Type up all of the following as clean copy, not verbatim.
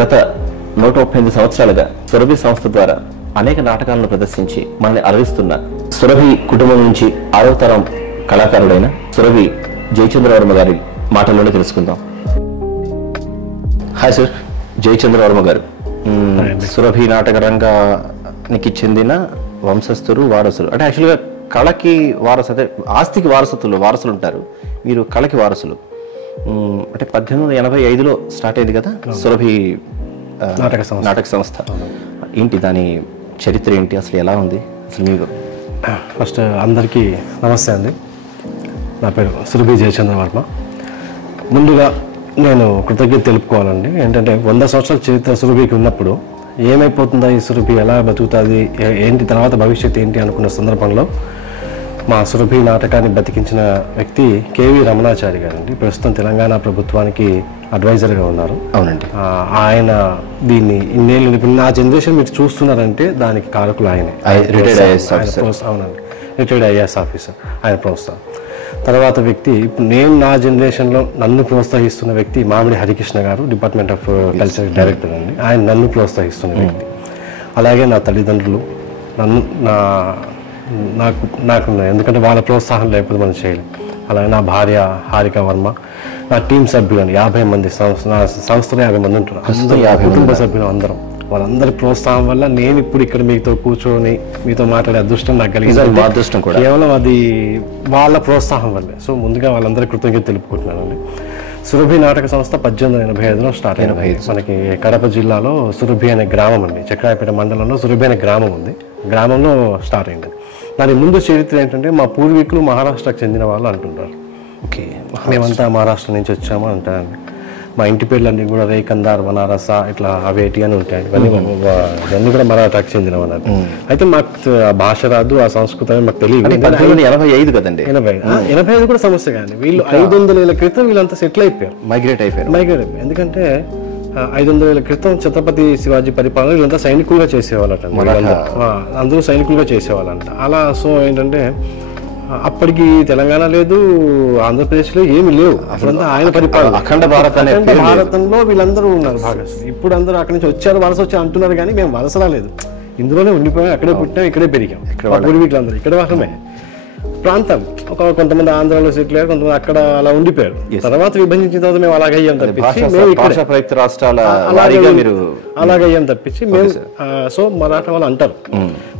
గత 138 సంవత్సరాలుగా సురభి సంస్థ ద్వారా అనేక నాటకాలను ప్రదర్శించి మనల్ని అలరిస్తున్న సురభి కుటుంబం నుంచి 6వ తరం కళాకారుడైన సురభి జయచంద్రవర్మ గారి మాటల్లోనే తెలుసుకుందాం. హాయ్ సార్, జయచంద్రవర్మ గారు సురభి నాటక రంగానికి చెందిన వంశస్థులు, వారసులు. అంటే యాక్చువల్గా కళకి వారసు, ఆస్తికి వారసులు ఉంటారు, మీరు కళకి వారసులు. అంటే 1885లో స్టార్ట్ అయింది కదా సురభి నాటక సంస్థ. ఏంటి దాని చరిత్ర ఏంటి, అసలు ఎలా ఉంది అసలు? మీకు ఫస్ట్ అందరికీ నమస్తే అండి. నా పేరు సురభి జయచంద్రవర్మ. ముందుగా నేను కృతజ్ఞత తెలుపుకోవాలండి. ఏంటంటే 100 సంవత్సరాల చరిత్ర సురభికి ఉన్నప్పుడు ఏమైపోతుందా ఈ సురభి, ఎలా బతుకుతుంది, ఏంటి తర్వాత భవిష్యత్తు ఏంటి అనుకున్న సందర్భంలో మా సురభి నాటకాన్ని బతికించిన వ్యక్తి కేవీ రమణాచారి గారండి. ప్రస్తుతం తెలంగాణ ప్రభుత్వానికి అడ్వైజర్గా ఉన్నారు. అవునండి. ఆయన దీన్ని ఇన్నేళ్ళు, ఇప్పుడు నా జనరేషన్ మీరు చూస్తున్నారంటే దానికి కారకులు ఆయనే. అవునండి, రిటైర్డ్ ఐఏఎస్ ఆఫీసర్. ఆయన ప్రోత్సాహం తర్వాత వ్యక్తి, ఇప్పుడు నేను నా జనరేషన్లో నన్ను ప్రోత్సహిస్తున్న వ్యక్తి మామిడి హరికృష్ణ గారు, డిపార్ట్మెంట్ ఆఫ్ కల్చర్ డైరెక్టర్ అండి. ఆయన నన్ను ప్రోత్సహిస్తున్న వ్యక్తి. అలాగే నా తల్లిదండ్రులు నన్ను నాకు ఎందుకంటే వాళ్ళ ప్రోత్సాహం లేకపోతే మనం చేయలేం. అలాగే నా భార్య హారిక వర్మ, నా టీం సభ్యులు 50 మంది, నా సంస్థలో 50 మంది ఉంటారు. కుటుంబ సభ్యులు అందరం, వాళ్ళందరి ప్రోత్సాహం వల్ల నేను ఇప్పుడు ఇక్కడ మీతో కూర్చొని మీతో మాట్లాడే అదృష్టం నాకు కలిగింది. అదృష్టం కూడా కేవలం అది వాళ్ళ ప్రోత్సాహం వల్లే. సో ముందుగా వాళ్ళందరికీ కృతజ్ఞత తెలుపుకుంటున్నానండి. సురభి నాటక సంస్థ 1885లో స్టార్ట్ అయింది. మనకి కడప జిల్లాలో సురభి అనే గ్రామం అండి, చక్రాయపేట మండలంలో సురభి అనే గ్రామం ఉంది. గ్రామంలో స్టార్ట్ అయింది. దాని ముందు చరిత్ర ఏంటంటే మా పూర్వీకులు మహారాష్ట్రకు చెందిన వాళ్ళు అంటుంటారు. ఓకే, మేమంతా మహారాష్ట్ర నుంచి వచ్చాము అంటారండి. మా ఇంటి పేర్లన్నీ కూడా రేకందార్, వనారస, ఇట్లా అవేటి అని ఉంటాయండి. ఇవన్నీ కూడా మరాఠాకు చెందినవి అన్నట్టు. అయితే మాకు ఆ భాష రాదు, ఆ సంస్కృతం మాకు తెలియదు. 1885 కదండి. 85 కూడా సమస్య కానీ వీళ్ళు 500 ఏళ్ల క్రితం వీళ్ళంతా సెటిల్ అయిపోయారు, మైగ్రేట్ అయిపోయారు. ఎందుకంటే 500 ఏళ్ల క్రితం ఛత్రపతి శివాజీ పరిపాలన వీళ్ళంతా సైనికులుగా చేసేవాళ్ళట, అందరూ సైనికులుగా చేసేవాళ్ళంట. అలా సో ఏంటంటే అప్పటికి తెలంగాణ లేదు, ఆంధ్రప్రదేశ్లో ఏమి లేవు, అప్పుడంతా ఆయన పరిపాలన. అఖండ భారతంలో వీళ్ళందరూ ఉన్నారు బాగా. ఇప్పుడు అందరూ అక్కడి నుంచి వచ్చారు, వలస వచ్చి అంటున్నారు, కానీ మేము వలస రాలేదు, ఇందులోనే ఉండిపోయాం, అక్కడే పుట్టాం, ఇక్కడే పెరిగాం. పూర్వీకులందరూ ఇక్కడ వాళ్ళమే. ప్రాంతం కొంతమంది ఆంధ్రాలో సెటిల్ అయ్యారు, కొంతమంది అక్కడ అలా ఉండిపోయారు. తర్వాత విభజించిన తర్వాత మేము అలాగయ్యాం తప్పించి అలాగయ్యాం తప్పించి మేము సో మరాఠా వాళ్ళు అంటారు.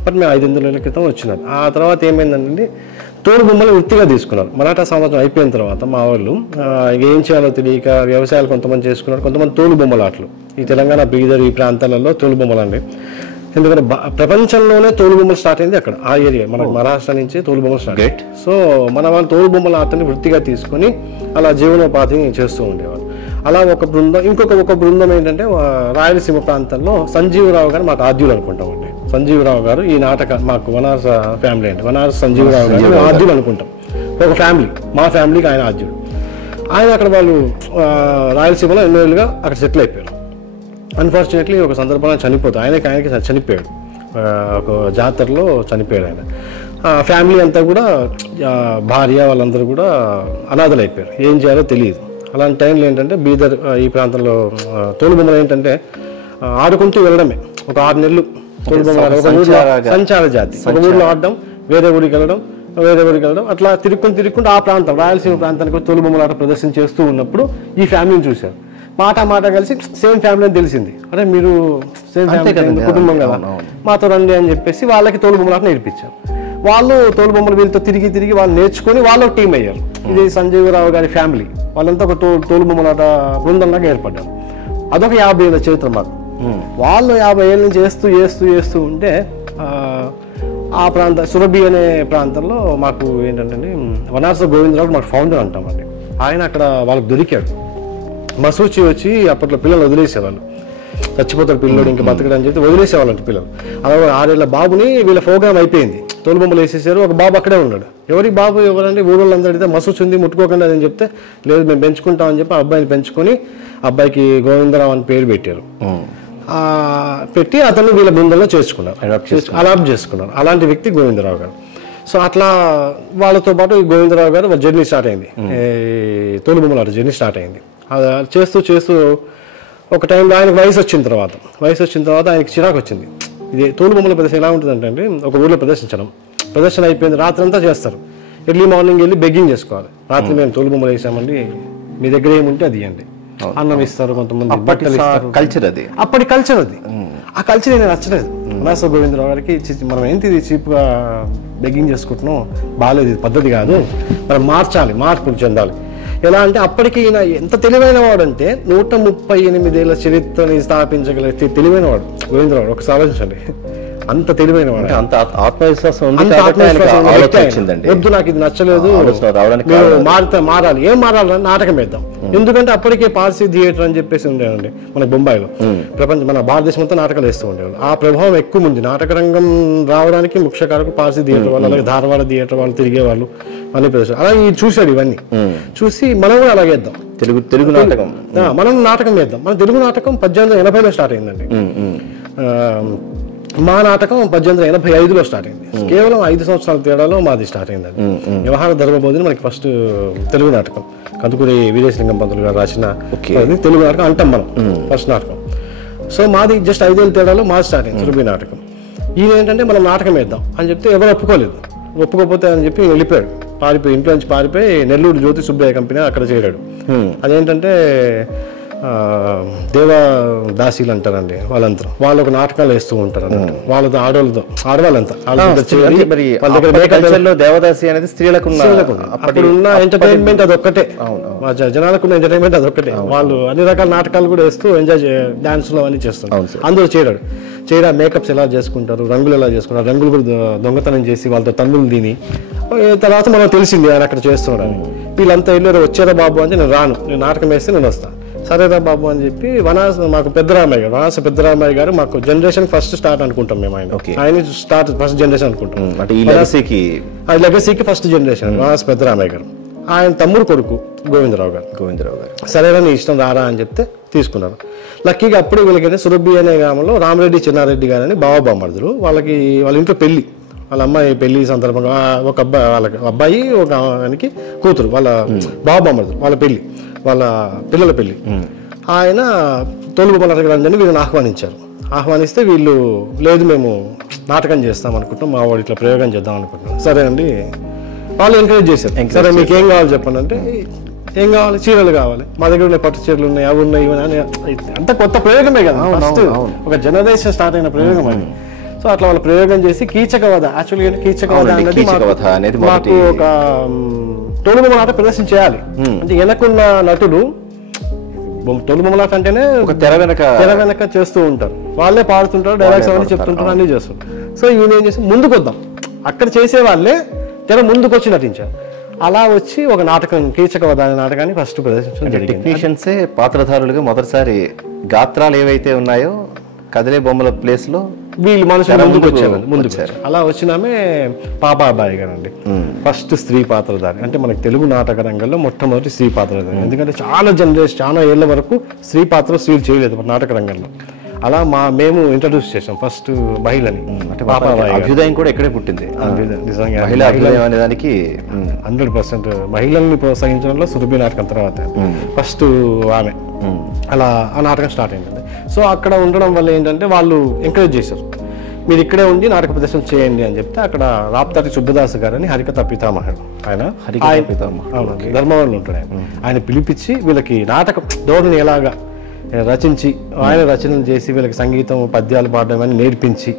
బట్ మేము 500 ఏళ్ల క్రితం వచ్చినారు. ఆ తర్వాత ఏమైందంటే తోలు బొమ్మలు వృత్తిగా తీసుకున్నారు. మరాఠా సామ్రాజ్యం అయిపోయిన తర్వాత మా వాళ్ళు ఏం చేయాలో తెలియక వ్యవసాయాలు కొంతమంది చేసుకున్నారు, కొంతమంది తోలు బొమ్మల ఆటలు. ఈ తెలంగాణ బీదర్ ఈ ప్రాంతాలలో తోలు బొమ్మలు అండి. ఎందుకంటే ప్రపంచంలోనే తోలు బొమ్మలు స్టార్ట్ అయింది అక్కడ, ఆ ఏరియా. మనకు మహారాష్ట్ర నుంచి తోలు బొమ్మలు స్టార్ట్. సో మన వాళ్ళు తోలు బొమ్మల ఆటని వృత్తిగా తీసుకొని అలా జీవనోపాధిని చేస్తూ ఉండేవాళ్ళు. అలా ఒక బృందం, ఒక బృందం ఏంటంటే రాయలసీమ ప్రాంతంలో సంజీవరావు గారు మాకు ఆద్యులు అనుకుంటామండి. సంజీవరావు గారు ఈ నాటక మాకు వనారస ఫ్యామిలీ అండి, వనారస సంజీవరావు గారు ఆద్యులు అనుకుంటాం. ఒక ఫ్యామిలీ, మా ఫ్యామిలీకి ఆయన ఆద్యుడు. ఆయన అక్కడ వాళ్ళు రాయలసీమలో ఎన్నో ఏళ్ళుగా అక్కడ సెటిల్ అయిపోయారు. అన్ఫార్చునేట్లీ ఒక సందర్భంలో చనిపోతాడు, ఆయనకి చనిపోయాడు, ఒక జాతరలో చనిపోయాడు ఆయన. ఫ్యామిలీ అంతా కూడా భార్య వాళ్ళందరూ కూడా అనాథలు అయిపోయారు, ఏం చేయాలో తెలియదు. అలాంటి టైంలో ఏంటంటే బీదర్ ఈ ప్రాంతంలో తోలు బొమ్మలు ఏంటంటే ఆడుకుంటూ వెళ్ళడమే. ఒక 6 నెలలు తోలు బొమ్మలు, సంచార జాతి, ఒక ఊళ్ళో ఆడడం, వేరే ఊరికి వెళ్ళడం, అట్లా తిరుక్కుంటూ ఆ ప్రాంతం రాయలసీమ ప్రాంతానికి తోలు బొమ్మల ఆట ప్రదర్శన చేస్తూ ఉన్నప్పుడు ఈ ఫ్యామిలీని చూశారు. మాట కలిసి సేమ్ ఫ్యామిలీ అని తెలిసింది. అరే మీరు సేమ్ ఫ్యామిలీ, కుటుంబం కదా, మాతో రండి అని చెప్పేసి వాళ్ళకి తోలు బొమ్మలాట నేర్పించారు. వాళ్ళు తోలు బొమ్మలు వీళ్ళతో తిరిగి వాళ్ళు నేర్చుకొని వాళ్ళు టీం అయ్యారు. ఇది సంజీవరావు గారి ఫ్యామిలీ, వాళ్ళంతా ఒక తోలు బొమ్మలాట బృందంలాగా ఏర్పడ్డారు. అదొక 50 ఏళ్ళ చరిత్ర మాకు. వాళ్ళు 50 ఏళ్ళ నుంచి చేస్తూ ఉంటే ఆ ప్రాంత సురభి అనే ప్రాంతంలో మాకు ఏంటంటే వనారస గోవిందరావు మాకు ఫౌండర్ అంటామండి. ఆయన అక్కడ వాళ్ళకి దొరికాడు. మసూచి వచ్చి అప్పట్లో పిల్లలు వదిలేసేవాళ్ళు, చచ్చిపోతారు పిల్లలు ఇంకా బతకడని చెప్పి వదిలేసేవాళ్ళంట పిల్లలు. అలాగే 6 ఏళ్ల బాబుని వీళ్ళ ప్రోగ్రామ్ అయిపోయింది, తోలు బొమ్మలు వేసేసారు. ఒక బాబు అక్కడే ఉన్నాడు. బాబు ఎవరంటే ఊళ్ళందరూ అడిగితే మసూచి ఉంది ముట్టుకోకుండా అని చెప్తే, లేదు మేము పెంచుకుంటామని చెప్పి అబ్బాయిని పెంచుకొని అబ్బాయికి గోవిందరావు అని పేరు పెట్టారు. పెట్టి అతను వీళ్ళ బృందంలో అడాప్ట్ చేసుకున్నారు. అలాంటి వ్యక్తి గోవిందరావు గారు. సో అట్లా వాళ్ళతో పాటు గోవిందరావు గారు జర్నీ స్టార్ట్ అయింది, తోలు బొమ్మల జర్నీ స్టార్ట్ అయింది. చేస్తూ ఒక టైంలో ఆయనకు వయసు వచ్చిన తర్వాత ఆయనకి చిరాకు వచ్చింది. ఇది తోలుబొమ్మల ప్రదర్శన ఎలా ఉంటుందంటే అండి, ఒక ఊళ్ళో ప్రదర్శన అయిపోయింది, రాత్రి అంతా చేస్తారు. ఎర్లీ మార్నింగ్ వెళ్ళి బెగ్గింగ్ చేసుకోవాలి. రాత్రి మేము తోలుబొమ్మలు వేసామండి, మీ దగ్గర ఏముంటే అది ఇవ్వండి, అన్నం ఇస్తారు, కొంతమంది బట్టలు ఇస్తారు. కల్చర్ అది, అప్పటి కల్చర్ అది. ఆ కల్చర్ నేను నచ్చలేదు. వనాస గోవిందరావు గారికి మనం ఏంటి ఇది చీప్గా బెగ్గింగ్ చేసుకుంటున్నాం, బాగాలేదు, ఇది పద్ధతి కాదు, మనం మార్పులు చెందాలి. ఎలా అంటే అప్పటికి ఈయన ఎంత తెలివైన వాడు అంటే 138 ఏళ్ల చరిత్రని స్థాపించగలిగే తెలివైన వాడు గోవిందరావు. ఒకసారి ఆలోచించండి, అంత తెలివైన వాడు, అంత ఆత్మవిశ్వాసం వద్దు నాకు ఇది నచ్చలేదు, మారాలి. ఏం మారాలని నాటకం వేద్దాం. ఎందుకంటే అప్పటికే పార్సీ థియేటర్ అని చెప్పేసి ఉండేవండి మన బొంబాయిలో. మన భారతదేశం అంతా నాటకాలు వేస్తూ ఉండేవాళ్ళు. ఆ ప్రభావం ఎక్కువ ఉంది. నాటక రంగం రావడానికి ముఖ్య కారకులు పార్సీ థియేటర్ వాళ్ళు, అలాగే ధారవాడ థియేటర్ వాళ్ళు తిరిగేవాళ్ళు అన్ని ప్రదేశాలు. అలాగే చూశాడు ఇవన్నీ చూసి మనం కూడా అలాగే వేద్దాం, తెలుగు నాటకం మనం నాటకం వేద్దాం. మన తెలుగు నాటకం 1880లో స్టార్ట్ అయిందండి. మా నాటకం 1885లో స్టార్ట్ అయింది. కేవలం 5 సంవత్సరాల తేడాలో మాది స్టార్ట్ అయిందండి. వ్యవహార ధర్మబోధిని మనకి ఫస్ట్ తెలుగు నాటకం, కందుకూరి వీరేశలింగం పంతులు గారు రాసిన తెలుగు నాటకం అంటాం మనం, ఫస్ట్ నాటకం. సో మాది జస్ట్ 5 ఏళ్ళ తేడాలో మాది స్టార్ట్ అయింది సురభి నాటకం. ఈయన ఏంటంటే మనం నాటకం వేద్దాం అని చెప్తే ఎవరు ఒప్పుకోకపోతే అని చెప్పి వెళ్ళిపోయాడు, ఇంట్లో నుంచి పారిపోయి నెల్లూరు జ్యోతి సుబ్బయ్య కంపెనీ అక్కడ చేరాడు. అదేంటంటే దేవదాసీలు అంటారండి వాళ్ళంతా. వాళ్ళు ఒక నాటకాలు వేస్తూ ఉంటారు అన్నట్టు. వాళ్ళతో ఆడవాళ్ళంతా దేవదాసి అనేది స్త్రీలకు అప్పుడున్న ఎంటర్టైన్మెంట్ అదొక్కటే, జనాలకున్న ఎంటర్టైన్మెంట్ అదొక్కటే. వాళ్ళు అన్ని రకాల నాటకాలు కూడా వేస్తూ ఎంజాయ్ డాన్స్లు అవన్నీ చేస్తారు. అందులో చేరాడు. మేకప్స్ ఎలా చేసుకుంటారు, రంగులు ఎలా చేసుకుంటారు, రంగులు కూడా దొంగతనం చేసి వాళ్ళతో తన్నులు తిని తర్వాత మనం తెలిసింది ఆయన అక్కడ చేస్తున్నాడని. వీళ్ళంతా వెళ్ళారు, వచ్చారా బాబు అంటే నేను రాను, నేను నాటకం వేస్తే నేను వస్తాను. సరేరా బాబు అని చెప్పి మాకు వనాస పెద్దరామయ్య గారు మాకు జనరేషన్ ఫస్ట్ స్టార్ట్ అనుకుంటాం మేము. ఆయన ఫస్ట్ జనరేషన్ అనుకుంటాం, లెగసీకి ఫస్ట్ జనరేషన్ వనాస పెద్దరామయ్య గారు. ఆయన తమ్ముడు కొడుకు గోవిందరావు గారు. సరేరా నీ ఇష్టం రారా అని చెప్తే తీసుకున్నారు. లక్కీగా అప్పుడు వీళ్ళకైతే సురభి అనే గ్రామంలో రామరెడ్డి చిన్నారెడ్డి గారు అని బావబామ్మర్దులు. వాళ్ళ ఇంట్లో పెళ్లి, వాళ్ళ అమ్మాయి పెళ్లి సందర్భంగా ఒక అబ్బాయి ఒక ఆయనకి కూతురు, వాళ్ళ బావబామ్మర్దులు, వాళ్ళ పెళ్లి, వాళ్ళ పిల్లల పెళ్లి. ఆయన తోలుబొమ్మల నాటకరంజని వీళ్ళని ఆహ్వానిస్తే వీళ్ళు లేదు మేము నాటకం చేస్తాం అనుకుంటాం, మా వాడు ఇట్లా ప్రయోగం చేద్దాం అనుకుంటున్నాం. సరే అండి, వాళ్ళు ఎంకరేజ్ చేశారు. సరే మీకు ఏం కావాలి చెప్పండి అంటే, ఏం కావాలి, చీరలు కావాలి, మా దగ్గర ఉన్నాయి, పట్టు చీరలు ఉన్నాయి, అవి ఉన్నాయి, ఇవి అని. అంత కొత్త ప్రయోగమే కదా, ఫస్ట్ ఒక జనరేషన్ స్టార్ట్ అయిన ప్రయోగం అది. సో అట్లా వాళ్ళు ప్రయోగం చేసి కీచకవధ, యాక్చువల్గా కీచకవధ అనేది మాకు ఒక తోలుబొమ్మలాట ప్రదర్శన చేయాలి. అంటే వెనకున్న నటులు తోలుబొమ్మలాట అంటేనే ఒక తెర వెనక చేస్తూ ఉంటారు, వాళ్ళే పాడుతుంటారు, డైలాగ్స్ అవన్నీ చెప్తుంటారు, అన్నీ చేస్తారు. సో ఈయన ఏం చేసి ముందుకు వద్దాం, అక్కడ చేసే వాళ్ళే తెర ముందుకు వచ్చి నటించారు. అలా వచ్చి ఒక నాటకం కీచకవధ అనే నాటకాన్ని ఫస్ట్ ప్రదర్శించడం జరిగింది. టెక్నీషియన్సే పాత్రధారులుగా మొదటిసారి గాత్రాలు ఏవైతే ఉన్నాయో కదిలే బొమ్మల ప్లేస్ లో వీళ్ళు మనుషులు ముందుకు వచ్చారు. అలా వచ్చినామే పాపాబాయి గారు అండి, ఫస్ట్ స్త్రీ పాత్రధారి. అంటే మనకి తెలుగు నాటక రంగంలో మొట్టమొదటి స్త్రీ పాత్రధారి. ఎందుకంటే చాలా ఏళ్ల వరకు స్త్రీలు చేయలేదు నాటక రంగంలో. అలా మేము ఇంట్రడ్యూస్ చేసాం ఫస్ట్ మహిళని. అభ్యుదయం కూడా ఎక్కడే పుట్టింది నిజంగా, 100% మహిళల్ని ప్రోత్సహించడంలో సురభి నాటకం తర్వాత ఫస్ట్ ఆమె. అలా ఆ నాటకం స్టార్ట్ అయిందండి. సో అక్కడ ఉండడం వల్ల ఏంటంటే వాళ్ళు ఎంకరేజ్ చేశారు, మీరు ఇక్కడే ఉండి నాటక ప్రదర్శన చేయండి అని చెప్తే అక్కడ రాప్తాటి సుబ్బదాస్ గారు అని హరికథ పితామహుడు, ఆయన ధర్మవరంలో ఉంటాడు. ఆయన పిలిపించి వీళ్ళకి నాటక ధోరణి ఎలాగా రచించి, ఆయన రచనలు చేసి వీళ్ళకి సంగీతం పద్యాలు పాడడం అని నేర్పించి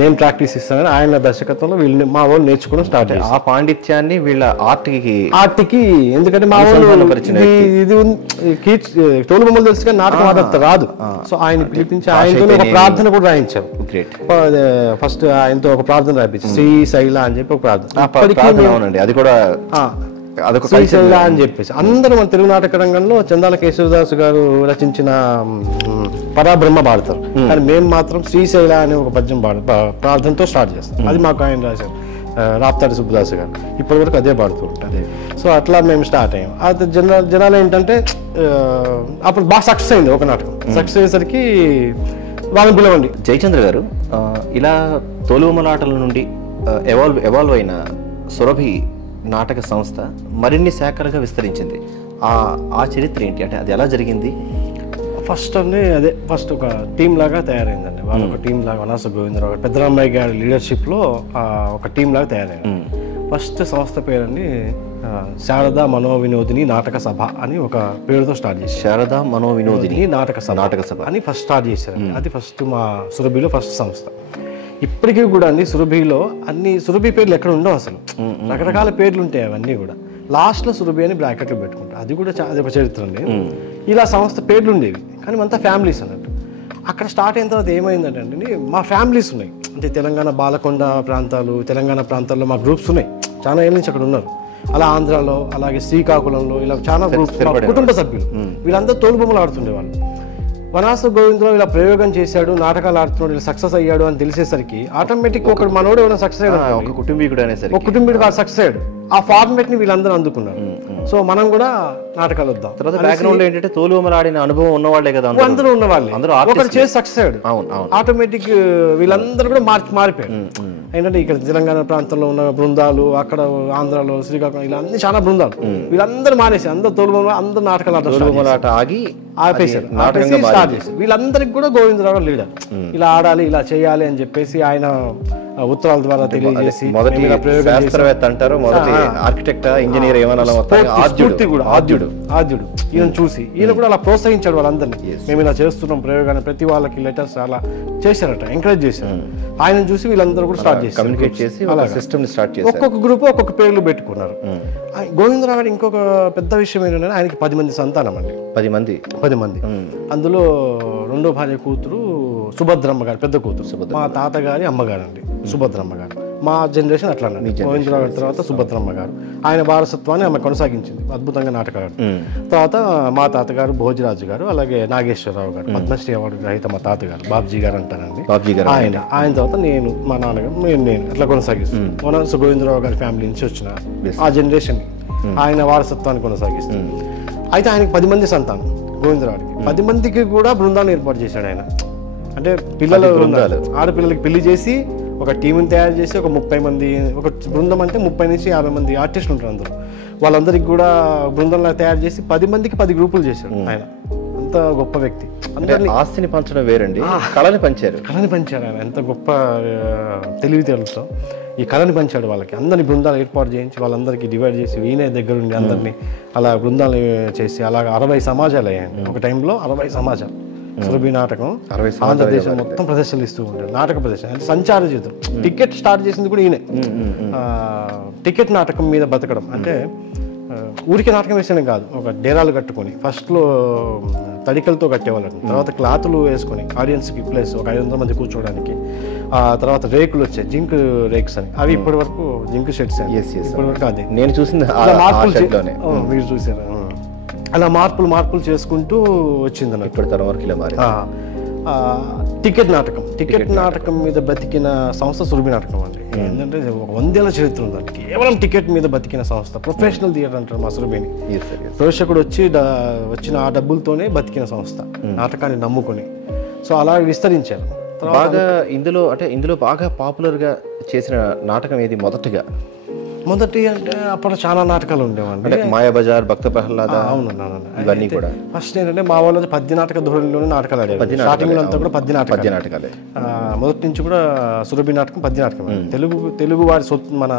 నేను ప్రాక్టీస్ ఇస్తానని ఆయన దర్శకత్వంలో వీళ్ళు మా వాళ్ళు నేర్చుకోవడం స్టార్ట్ అయ్యి ఆ పాండిత్యాన్ని వీళ్ళ ఆర్ట్కి ఎందుకంటే మా వాళ్ళు ఇది తోలుబొమ్మలు తెలుసు కానీ నాటకం ఆడతా రాదు. సో ఆయన పిలిపించి ఆయనతో ఒక ప్రార్థన కూడా రాయించారు. ఫస్ట్ ఆయనతో ఒక ప్రార్థన రాయించి శ్రీ శైల అని చెప్పి ఒక ప్రార్థన, అది కూడా శ్రీశైల అని చెప్పేసి అందరూ మన తెలుగు నాటక రంగంలో చందాల కేశవదాసు గారు రచించిన పరాబ్రహ్మ పాడతారు, కానీ మేము మాత్రం శ్రీశైల అనే ఒక పద్యం ప్రార్థనతో స్టార్ట్ చేస్తాం. అది మాకు ఆయన రాశారు, రాప్తాటి సుబ్బదాసు గారు. ఇప్పటి వరకు అదే పాడుతూ ఉంటుంది. సో అట్లా మేము స్టార్ట్ అయ్యాం. అది జనాలు ఏంటంటే అప్పుడు బాగా సక్సెస్ అయింది ఒక నాటకం. సక్సెస్ అయ్యేసరికి వాళ్ళని పిలవండి. జయచంద్ర గారు, ఇలా తోలుబొమ్మలాటల నుండి ఎవాల్వ్ అయిన సురభి నాటక సంస్థ మరిన్ని శాఖలుగా విస్తరించింది. ఆ చరిత్ర ఏంటి, అంటే అది ఎలా జరిగింది? ఫస్ట్ అండి అదే ఫస్ట్ ఒక టీం లాగా తయారైందండి. వాళ్ళు ఒక టీం లాగా వనాస గోవిందరావు గారు పెద్దరామయ్య గారి లీడర్షిప్లో ఒక టీం లాగా తయారైంది. ఫస్ట్ సంస్థ పేరండి శారదా మనోవినోదిని నాటక సభ అని ఒక పేరుతో స్టార్ట్ చేశారు. శారదా మనోవినోదిని నాటక సభ అని ఫస్ట్ స్టార్ట్ చేశారు. అది ఫస్ట్ మా సురభిలో ఫస్ట్ సంస్థ. ఇప్పటికీ కూడా అండి సురభిలో అన్ని సురభి పేర్లు ఎక్కడ ఉండవు అసలు, రకరకాల పేర్లు ఉంటాయి. అవన్నీ కూడా లాస్ట్లో సురభి అని బ్రాకెట్లు పెట్టుకుంటారు. అది కూడా అది ఒక చరిత్ర అండి. ఇలా సంస్థ పేర్లు ఉండేవి కానీ అంతా ఫ్యామిలీస్ అన్నట్టు. అక్కడ స్టార్ట్ అయిన తర్వాత ఏమైందంటే అండి మా ఫ్యామిలీస్ ఉన్నాయి. అంటే తెలంగాణ బాలకొండ ప్రాంతాలు, తెలంగాణ ప్రాంతాల్లో మా గ్రూప్స్ ఉన్నాయి, చాలా ఏళ్ళ నుంచి అక్కడ ఉన్నారు. అలా ఆంధ్రాలో, అలాగే శ్రీకాకుళంలో ఇలా చాలా గ్రూప్స్, కుటుంబ సభ్యులు వీళ్ళందరూ తోలుబొమ్మలు ఆడుతుండేవాళ్ళు. వనాస గోవిందరావు ఇలా ప్రయోగం చేశాడు, నాటకాలు ఆడుతున్నాడు, ఇలా సక్సెస్ అయ్యాడు అని తెలిసేసరికి ఆటోమేటిక్ ఒక మనోడు ఏమైనా సక్సెస్ అయ్యాడు, ఒక కుటుంబీకుడు అనేసరికి ఒక కుటుంబీకుడు సక్సెస్ అయ్యాడు. ఆ ఫార్మేట్ ని వీళ్ళందరూ అందుకున్నారు. సో మనం కూడా నాటకాలు వద్దాం. తర్వాత బ్యాక్గ్రౌండ్ ఏంటంటే తోలుబొమ్మలు ఆడిన అనుభవం ఉన్నవాళ్లే కదా, అందరూ ఉన్నవాళ్ళే, ఒకరు చేసి సక్సెస్ అయ్యాడు. ఆటోమేటిక్ వీళ్ళందరూ కూడా మారిపోయారు. ఏంటంటే ఇక్కడ తెలంగాణ ప్రాంతంలో ఉన్న బృందాలు, అక్కడ ఆంధ్రాలో శ్రీకాకుళం ఇలా అన్ని చాలా బృందాలు, వీళ్ళందరూ మానేసి అందరూ తోలుబొమ్మలు, అందరూ నాటకాలు ఆట ఆపేశారు, స్టార్ట్ చేశారు. వీళ్ళందరికీ కూడా గోవిందరావు లీడర్. ఇలా ఆడాలి, ఇలా చేయాలి అని చెప్పేసి ఆయన ఉత్తరాల ద్వారా తెలియజేసి శాస్త్రవేత్త అంటారు, మొదటి ఆర్కిటెక్ట్, ఇంజనీర్ ఏమన్నా ఆద్యుడు ఈయన చూసి ఈయన కూడా అలా ప్రోత్సహించాడు వాళ్ళందరినీ. మేము ఇలా చేస్తున్నాం ప్రయోగాన్ని, ప్రతి వాళ్ళకి లెటర్స్ అలా చేశారట, ఎంకరేజ్ చేశారు. ఆయన చూసి వీళ్ళందరూ కూడా స్టార్ట్ చేసి కమ్యూనికేట్ చేసి సిస్టమ్ స్టార్ట్ చేసి ఒక్కొక్క గ్రూప్ ఒక్కొక్క పేర్లు పెట్టుకున్నారు. గోవిందరావు గారు ఇంకొక పెద్ద విషయం ఏంటంటే ఆయనకి 10 మంది సంతానం అండి. 10 మంది. అందులో రెండో భార్య కూతురు సుభద్రమ్మ గారు, పెద్ద కూతురు మా తాతగారి అమ్మగారు అండి సుభద్రమ్మ గారు. మా జనరేషన్ అట్లా అండి. గోవిందరావు గారి తర్వాత సుభద్రమ్మ గారు, ఆయన వారసత్వాన్ని ఆమె కొనసాగించింది, అద్భుతంగా నాటకాలు. తర్వాత మా తాతగారు భోజరాజు గారు, అలాగే నాగేశ్వరరావు గారు, పద్మశ్రీ అవార్డు గ్రహీత మా తాతగారు బాబ్జీ గారు అంటారండి. ఆయన తర్వాత నేను, మా నాన్నగారు, నేను అట్లా కొనసాగిస్తాను. వనాస గోవిందరావు గారి ఫ్యామిలీ నుంచి వచ్చిన ఆ జనరేషన్ ఆయన వారసత్వాన్ని కొనసాగిస్తుంది. అయితే ఆయనకి 10 మంది సంతానం గోవిందరావుకి. 10 మందికి కూడా బృందాలను ఏర్పాటు చేశాడు ఆయన. అంటే పిల్లలు ఆడపిల్లలకి పెళ్లి చేసి ఒక టీంని తయారు చేసి ఒక 30 మంది, ఒక బృందం అంటే 30 నుంచి 50 మంది ఆర్టిస్టులు ఉంటారు అందరూ. వాళ్ళందరికీ కూడా బృందంలా తయారు చేసి 10 మందికి 10 గ్రూపులు చేశాడు ఆయన. అంత గొప్ప వ్యక్తి. అందరినీ ఆస్తిని పంచడం వేరండి, కళని పంచారు ఆయన. ఎంత గొప్ప తెలివితేటలతో ఈ కళని పంచాడు వాళ్ళకి. అందరినీ బృందాలు ఏర్పాటు చేయించి వాళ్ళందరికీ డివైడ్ చేసి వీనే దగ్గర ఉండి అందరినీ అలా బృందాలు చేసి అలాగ 60 సమాజాలు అయ్యాయండి ఒక టైంలో. 60 సమాజాలు సురభి నాటకం ఆంధ్రదేశం మొత్తం ప్రదర్శనలు ఇస్తూ ఉంటాడు. నాటక ప్రదర్శన అంటే సంచార జీవితం. టికెట్ స్టార్ట్ చేసింది కూడా ఈయనే. టికెట్ నాటకం మీద బతకడం అంటే ఊరికి నాటకం వేసిన కాదు, ఒక డేరాలు కట్టుకొని ఫస్ట్లో తడికలతో కట్టేవాళ్ళని, తర్వాత క్లాతులు వేసుకొని ఆడియన్స్కి ప్లేస్ ఒక 500 మంది కూర్చోవడానికి. ఆ తర్వాత రేకులు వచ్చాయి, జింక్ రేక్స్ అని, అవి ఇప్పటి వరకు జింక్ షెడ్స్ ఇప్పటి వరకు. అది నేను చూసింది మీరు చూసారు. అలా మార్పులు చేసుకుంటూ వచ్చింది అన్నట్టు. ఇప్పటి తరం వరకు ఇలా మారి టికెట్ నాటకం మీద బతికిన సంస్థ సురభి నాటకం అండి. ఏంటంటే ఒక 100 ఏళ్ల చరిత్ర ఉందండి కేవలం టికెట్ మీద బతికిన సంస్థ. ప్రొఫెషనల్ థియేటర్ అంటారు మా సురభిని. ప్రేక్షకుడు వచ్చిన ఆ డబ్బులతోనే బతికిన సంస్థ, నాటకాన్ని నమ్ముకొని. సో అలా విస్తరించారు. బాగా ఇందులో బాగా పాపులర్గా చేసిన నాటకం ఏది మొదటి అంటే అప్పుడు చాలా నాటకాలు ఉండేవండి. మాయాబజార్, భక్త ప్రహ్లాద, ఇవన్నీ కూడా. ఫస్ట్ ఏంటంటే మా వాళ్ళు పద్య నాటక ధోరణిలోనే నాటకాలు ఆడేవారు. స్టార్టింగ్ అంతా కూడా పద్య నాటకాలే. మొదటి నుంచి కూడా సురభి నాటకం పద్య నాటకం. తెలుగు వారి సొత్తు, మన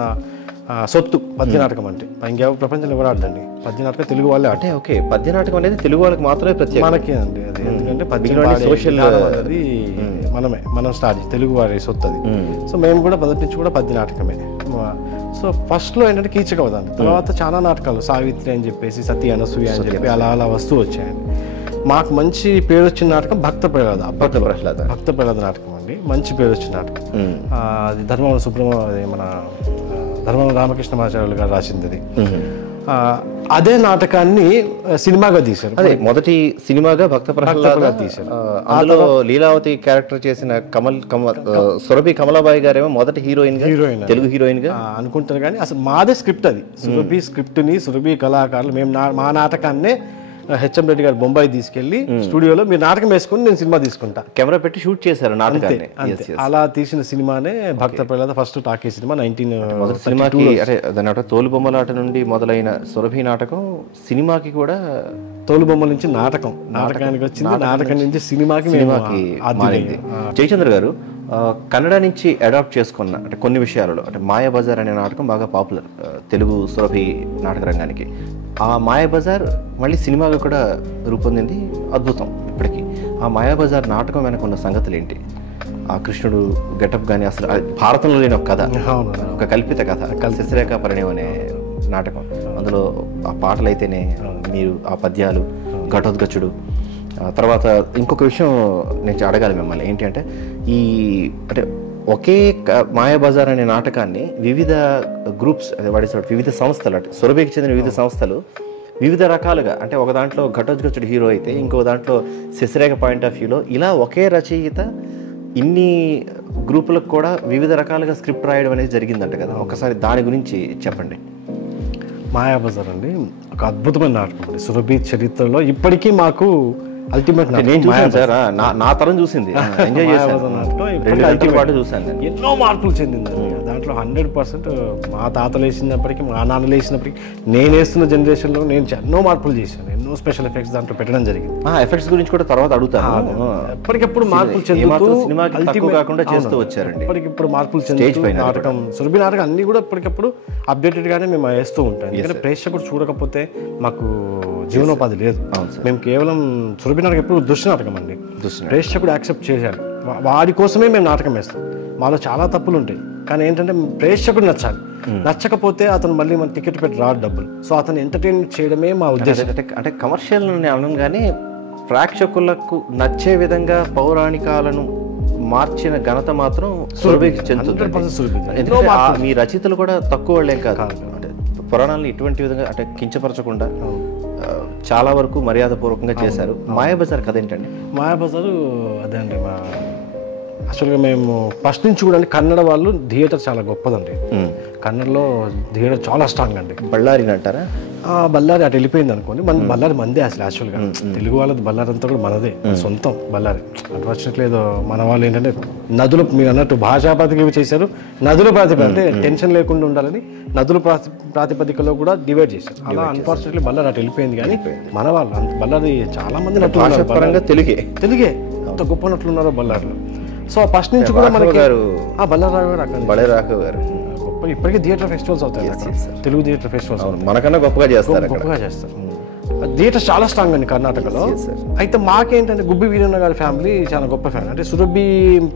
సొత్తు పద్య నాటకం అంటే. ఇంకెవరు ప్రపంచంలో ఎవరు ఆడండి పద్య నాటకం, తెలుగు వాళ్ళే అంటే. ఓకే, పద్య నాటకం అనేది తెలుగు వాళ్ళకి మాత్రమే ప్రత్యేకం. మనకి అండి అది. ఎందుకంటే పద్యం సోషల్ అనేది మనం స్టార్ట్ చేసి తెలుగు వారి సొత్తు అది. సో మేము కూడా మొదటి నుంచి కూడా పద్య నాటకమే. సో ఫస్ట్లో ఏంటంటే కీచకవదండి, తర్వాత చాలా నాటకాలు సావిత్రి అని చెప్పేసి, సతీ అనసూయ అని చెప్పి అలా వస్తూ వచ్చాయండి. మాకు మంచి పేరు వచ్చిన నాటకం భక్త ప్రహ్లాద నాటకం అండి. మంచి పేరు వచ్చిన నాటకం. అది ధర్మవరం రామకృష్ణమాచార్యులు గారు రాసింది అది. అదే నాటకాన్ని సినిమాగా తీశారు. అదే మొదటి సినిమాగా భక్త ప్రహ్లాద తీశారు. అందులో లీలావతి క్యారెక్టర్ చేసిన సురభి కమలాబాయి గారేమో మొదటి హీరోయిన్, తెలుగు హీరోయిన్ గా అనుకుంటారు. కానీ అసలు మాదే స్క్రిప్ట్ అది. సురభి స్క్రిప్ట్ ని సురభి కళాకారులు మేము మా నాటకాన్నే హెచ్ఎం రెడ్డి గారు బొంబాయి తీసుకెళ్లి స్టూడియోలో మీరు నాటకం వేసుకొని నేను సినిమా తీసుకుంటా, కెమెరా పెట్టి షూట్ చేశారు నాటకాన్ని. అలా తీసిన సినిమానే భక్త ప్రహ్లాద ఫస్ట్ టాకీ సినిమా. మొదటి సినిమాకి అంటే దాని తోలుబొమ్మలాట నుండి మొదలైన సురభి నాటకం సినిమాకి కూడా, తోలుబొమ్మల నుంచి నాటకానికి వచ్చింది, నాటకం నుంచి సినిమాకి మారింది. జయచంద్ర గారు కన్నడ నుంచి అడాప్ట్ చేసుకున్న అంటే కొన్ని విషయాలలో అంటే మాయాబజార్ అనే నాటకం బాగా పాపులర్ తెలుగు సురభి నాటక రంగానికి. ఆ మాయాబజార్ మళ్ళీ సినిమాగా కూడా రూపొందింది, అద్భుతం ఇప్పటికీ. ఆ మాయాబజార్ నాటకం వెనక ఉన్న సంగతులు ఏంటి? ఆ కృష్ణుడు గెటప్ కానీ అసలు భారతంలో లేని ఒక కథ, ఒక కల్పిత కథ, శశిరేఖ పరిణయం అనే నాటకం. అందులో ఆ పాటలు అయితేనే, మీరు ఆ పద్యాలు, ఘటోద్గచుడు. తర్వాత ఇంకొక విషయం నేను అడగాలి మిమ్మల్ని, ఏంటి అంటే ఈ అంటే ఒకే మాయాబజార్ అనే నాటకాన్ని వివిధ గ్రూప్స్, అదే వాడి వివిధ సంస్థలు, అంటే సురభికి చెందిన వివిధ సంస్థలు వివిధ రకాలుగా, అంటే ఒక దాంట్లో ఘటోద్గచుడు హీరో అయితే ఇంకో దాంట్లో శశిరేఖ పాయింట్ ఆఫ్ వ్యూలో, ఇలా ఒకే రచయిత ఇన్ని గ్రూపులకు కూడా వివిధ రకాలుగా స్క్రిప్ట్ రాయడం అనేది జరిగిందంట కదా, ఒకసారి దాని గురించి చెప్పండి. మాయాబజార్ అండి ఒక అద్భుతమైన నాటకం అండి. సురభి చరిత్రలో ఇప్పటికీ మాకు అల్టిమేట్ నేను చూసాను సార్, నా తరం చూసింది, ఎంజాయ్ చేశాను, చూసాను. ఎన్నో మార్పులు చెందిందండి దాంట్లో. 100% మా తాతలు వేసినప్పటికీ, మా నాన్నలు వేసినప్పటికీ, నేను వేస్తున్న జనరేషన్లో నేను ఎన్నో మార్పులు చేశాను, ఎన్నో స్పెషల్ ఎఫెక్ట్స్ దాంట్లో పెట్టడం జరిగింది. ఎఫెక్ట్స్ గురించి కూడా తర్వాత అడుగుతాను. ఎప్పటికెప్పుడు మార్పులు చెందుతూ కాకుండా చేస్తూ వచ్చారండి. ఇప్పటికిప్పుడు మార్పులు చెందుతూ నాటకం, సురభి నాటకం అన్ని కూడా ఎప్పటికప్పుడు అప్డేటెడ్ గానే మేము వేస్తూ ఉంటాం. ఎందుకంటే ప్రేక్షకుడు చూడకపోతే మాకు జీవనోపాధి లేదు. మేము కేవలం సురభి నాటకం ఎప్పుడు దుష్ట నాటకం అండి, ప్రేక్షకుడు యాక్సెప్ట్ చేయాలి, వాడి కోసమే మేము నాటకం వేస్తాం. మాలో చాలా తప్పులు ఉంటాయి, కానీ ఏంటంటే ప్రేక్షకుడు నచ్చాలి. నచ్చకపోతే అతను మళ్ళీ మన టికెట్ పెట్టి రాడు డబ్బులు. సో అతను ఎంటర్టైన్ చేయడమే మా ఉద్దేశం. అంటే కమర్షియల్ అనం కానీ ప్రేక్షకులకు నచ్చే విధంగా పౌరాణికాలను మార్చిన ఘనత మాత్రం సురభికి చెందుతుంది. మీ రచయితలు కూడా తక్కువ వాళ్ళేం కాదు, అంటే పురాణాలను ఇటువంటి విధంగా అంటే కించపరచకుండా చాలా వరకు మర్యాదపూర్వకంగా చేశారు. మాయాబజార్ కథ ఏంటండి? మాయాబజారు అదే అండి, యాక్చువల్గా మేము ఫస్ట్ నుంచి కూడా కన్నడ వాళ్ళు థియేటర్ చాలా గొప్పదండి. కన్నడలో థియేటర్ చాలా స్ట్రాంగ్ అండి. బళ్ళారి అంటారా? బళ్ళారి అటు వెళ్ళిపోయింది అనుకోండి, మన బళ్ళారి మందే అసలు. యాక్చువల్గా తెలుగు వాళ్ళది బళ్ళారి అంతా కూడా మనదే, సొంతం బళ్ళారి. అన్ఫార్చునేట్లీ ఏదో మన వాళ్ళు ఏంటంటే నదులు, మీరు అన్నట్టు భాషా ప్రాతిపదిక చేశారు, నదుల ప్రాతిపదిక అంటే టెన్షన్ లేకుండా ఉండాలని నదుల ప్రాతిపదికలో కూడా డివైడ్ చేశారు. అలా అన్ఫార్చునేట్లీ బళ్ళారి అటు వెళ్ళిపోయింది. కానీ మన వాళ్ళు బళ్ళారి చాలా మంది నటులు తెలుగే అంత గొప్ప నటులు ఉన్నారో బళ్ళారిలో. సో ఫస్ట్ నుంచి కూడా మనకి బళ్ళారావు గారు గొప్ప, ఇప్పటికీ థియేటర్ ఫెస్టివల్స్ అవుతాయి, తెలుగు థియేటర్ ఫెస్టివల్స్ మనకన్నా గొప్పగా చేస్తారు. థియేటర్ చాలా స్ట్రాంగ్ అండి కర్ణాటకలో. అయితే మాకేంటంటే గుబ్బి వీరన్న గారి ఫ్యామిలీ చాలా గొప్ప ఫ్యామిలీ. అంటే సురభి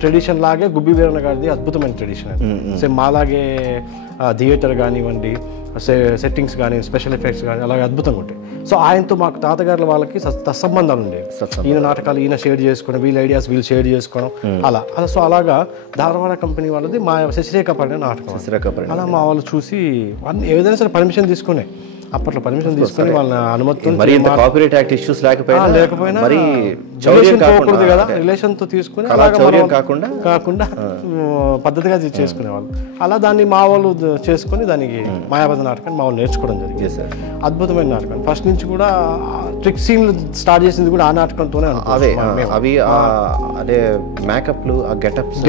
ట్రెడిషన్ లాగే గుబ్బి వీరన్న గారిది అద్భుతమైన ట్రెడిషన్ అండి. సేమ్ మాలాగే థియేటర్ కానివ్వండి, సెట్టింగ్స్ కానీ, స్పెషల్ ఎఫెక్ట్స్ కానీ అలాగే అద్భుతంగా ఉంటాయి. సో ఆయనతో మాకు తాతగారుల వాళ్ళకి సత్సంబంధాలు ఉండేవి. ఈయన నాటకాలు ఈయన షేర్ చేసుకోవడం, వీళ్ళ ఐడియాస్ వీళ్ళు షేర్ చేసుకోవడం, అలా. సో అలాగా ధారవాడ కంపెనీ వాళ్ళది మా శశిరేఖ పరిణయ నాటకం. అలా మా వాళ్ళు చూసి ఏదైనా సరే పర్మిషన్ తీసుకునే, అప్పట్లో పర్మిషన్ తీసుకుని వాళ్ళ అనుమతి లేకపోయినా కదా రిలేషన్ తో తీసుకుని కాకుండా పద్ధతిగా చేసుకునేవాళ్ళు. అలా దాన్ని మా వాళ్ళు చేసుకుని దానికి మాయాబజార్ నాటకాన్ని మా వాళ్ళు నేర్చుకోవడం జరిగింది. అద్భుతమైన నాటకం. ఫస్ట్ నుంచి కూడా ట్రిక్ సీన్లు స్టార్ట్ చేసింది కూడా ఆ నాటకంతోనే. అవి అదే మేకప్లు,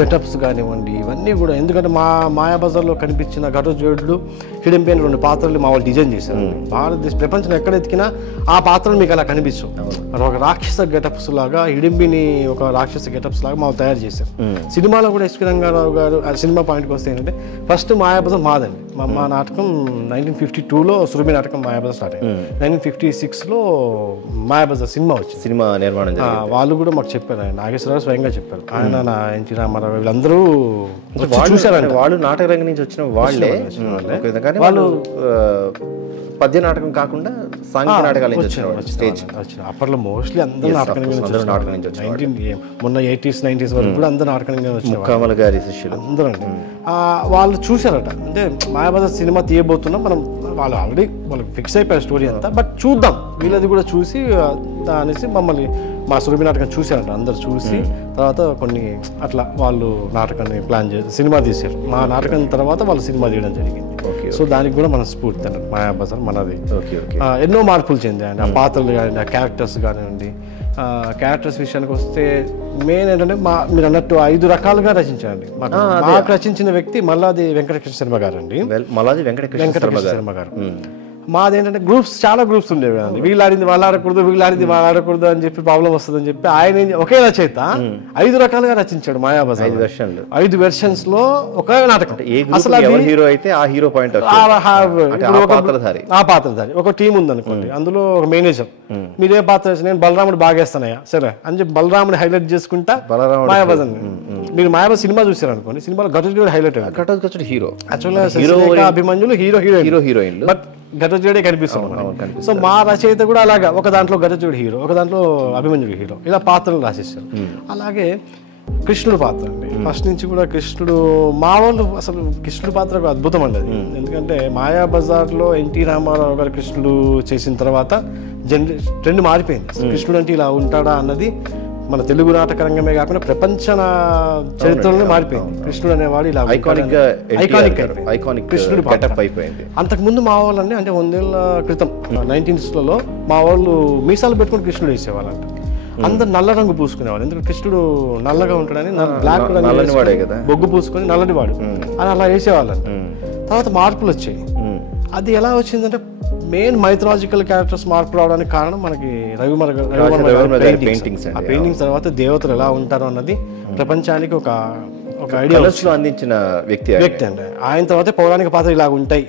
గెటప్స్ కానివ్వండి, ఇవన్నీ కూడా. ఎందుకంటే మాయాబజార్లో కనిపించిన ఘటోద్గచుడు, హిడింబి 2 పాత్రలు మా వాళ్ళు డిజైన్ చేశారు. భారతదేశ ప్రపంచం ఎక్కడ ఎత్తికినా ఆ పాత్రలు మీకు అలా కనిపించవు. ఒక రాక్షస గెటప్స్ లాగా, హిడింబిని ఒక రాక్షస గెటప్స్ లాగా మాకు తయారు చేశారు. సినిమాలో కూడా ఎస్పీ రంగారావు గారు సినిమా పాయింట్కి వస్తే ఏంటంటే ఫస్ట్ మాయాబజార్ మాదండి. మా నాటకం 1952లో సురభి నాటకం మాయాబజార్ స్టార్ట్ అయింది. 1956లో మాయాబజార్ సినిమా వచ్చింది, సినిమా నిర్మాణం. వాళ్ళు కూడా మాకు చెప్పారు, నాగేశ్వరరావు స్వయంగా చెప్పారు. ఆయన ఎన్టీ రామారావు వీళ్ళందరూ చూసారంటే వాళ్ళు నాటక రంగం నుంచి వచ్చిన వాళ్ళే. వాళ్ళు పద్య నాటకం కాకుండా సాంఘిక నాటకాలు అప్పట్లో మోస్ట్లీ అందరూ నాటకం నుంచి వచ్చారు. మొన్న 80s 90s వరకు కూడా అందరూ నాటకం కమల్ గారి శిష్యులు అందరూ అండి. వాళ్ళు చూశారట, అంటే మాయాబజార్ సినిమా తీయబోతున్నాం మనం, వాళ్ళు ఆల్రెడీ వాళ్ళకి ఫిక్స్ అయిపోయారు స్టోరీ అంతా, బట్ చూద్దాం వీళ్ళది కూడా చూసి అనేసి మమ్మల్ని మా సురభి నాటకం చూశారంట, అందరు చూసి తర్వాత కొన్ని అట్లా వాళ్ళు నాటకాన్ని ప్లాన్ చేసి సినిమా తీశారు. మా నాటకం తర్వాత వాళ్ళు సినిమా తీయడం జరిగింది. సో దానికి కూడా మన స్ఫూర్తి అన్నట్టు మాయాబజార్ మనది. ఎన్నో మార్పులు చెందాయండి, ఆ పాత్రలు కానివ్వండి, ఆ క్యారెక్టర్స్ కానివ్వండి. క్యారెక్టర్స్ విషయానికి వస్తే మెయిన్ ఏంటంటే మీరు అన్నట్టు 5 రకాలుగా రచించారండి. మాకు రచించిన వ్యక్తి మల్లాది వెంకటకృష్ణ శర్మ గారు అండి. మల్లాది వెంకటకృష్ణ శర్మ గారు. మాదేంటంటే చాలా గ్రూప్స్ ఉండేవి అండి. వీళ్ళు ఆడింది వాళ్ళు ఆడకూడదు, వీళ్ళు ఆడింది వాళ్ళు ఆడకూడదు అని చెప్పి ప్రాబ్లం వస్తుందని చెప్పి ఆయన ఒకే రచయిత 5 రకాలుగా రచించాడు మాయాబజార్. 5 వెర్షన్స్ లో ఒక నాటకం. అసలు హీరో అయితే ఆ హీరో పాయింట్ ఆ పాత్రధారి ఒక టీం ఉందనుకోండి, అందులో ఒక మేనేజర్, మీరే పాత్ర నేను బలరాముడు బాగేస్తానయ్యా సరే అని చెప్పి బలరాముడు హైలైట్ చేసుకుంటా మాయాబజార్. మీరు మాయాబజార్ సినిమా చూసారు అనుకోండి, సినిమాలో ఘటోత్కచుడు హైలైట్ హీరో, యాక్చువల్గా అభిమన్యులు హీరోయిన్, బట్ ఘటోత్కచుడే కనిపిస్తాం. సో మా రచయిత కూడా అలాగా ఒక దాంట్లో ఘటోత్కచుడు హీరో, ఒక దాంట్లో అభిమన్యుడు హీరో, ఇలా పాత్రలు రాసేసారు. అలాగే కృష్ణుడు పాత్ర అండి, ఫస్ట్ నుంచి కూడా కృష్ణుడు మా వాళ్ళు అసలు కృష్ణుడు పాత్ర ఒక అద్భుతం అండి అది. ఎందుకంటే మాయాబజార్లో ఎన్టీ రామారావు గారు కృష్ణుడు చేసిన తర్వాత ట్రెండ్ మారిపోయింది. కృష్ణుడు అంటే ఇలా ఉంటాడా అన్నది మన తెలుగు నాటక రంగమే కాకుండా ప్రపంచ చరిత్రలో మారిపోయింది. కృష్ణుడు అనేవాడు ఇలా ఐకానిక్ కృష్ణుడు అయిపోయింది. అంతకుముందు మా వాళ్ళండి అంటే 100 ఏళ్ల క్రితం 1900లలో మా వాళ్ళు మీసాలు పెట్టుకుని కృష్ణుడు వేసేవాళ్ళంట. అందరు నల్ల రంగు పూసుకునేవాళ్ళు, ఎందుకంటే కృష్ణుడు నల్లగా ఉంటాడని బ్లాక్ బొగ్గు పూసుకొని నల్లటి వాడు అని అలా వేసేవాళ్ళంట. తర్వాత మార్పులు వచ్చాయి. అది ఎలా వచ్చిందంటే మెయిన్ మైథలాజికల్ క్యారెక్టర్స్ మార్పు రావడానికి కారణం మనకి రవివర్మ పెయింటింగ్స్ తర్వాత దేవతలు ఎలా ఉంటారో అన్నది ప్రపంచానికి ఒక ఐడియా అందించిన వ్యక్తి అండి. ఆయన తర్వాత పౌరాణిక పాత్ర ఇలా ఉంటాయి.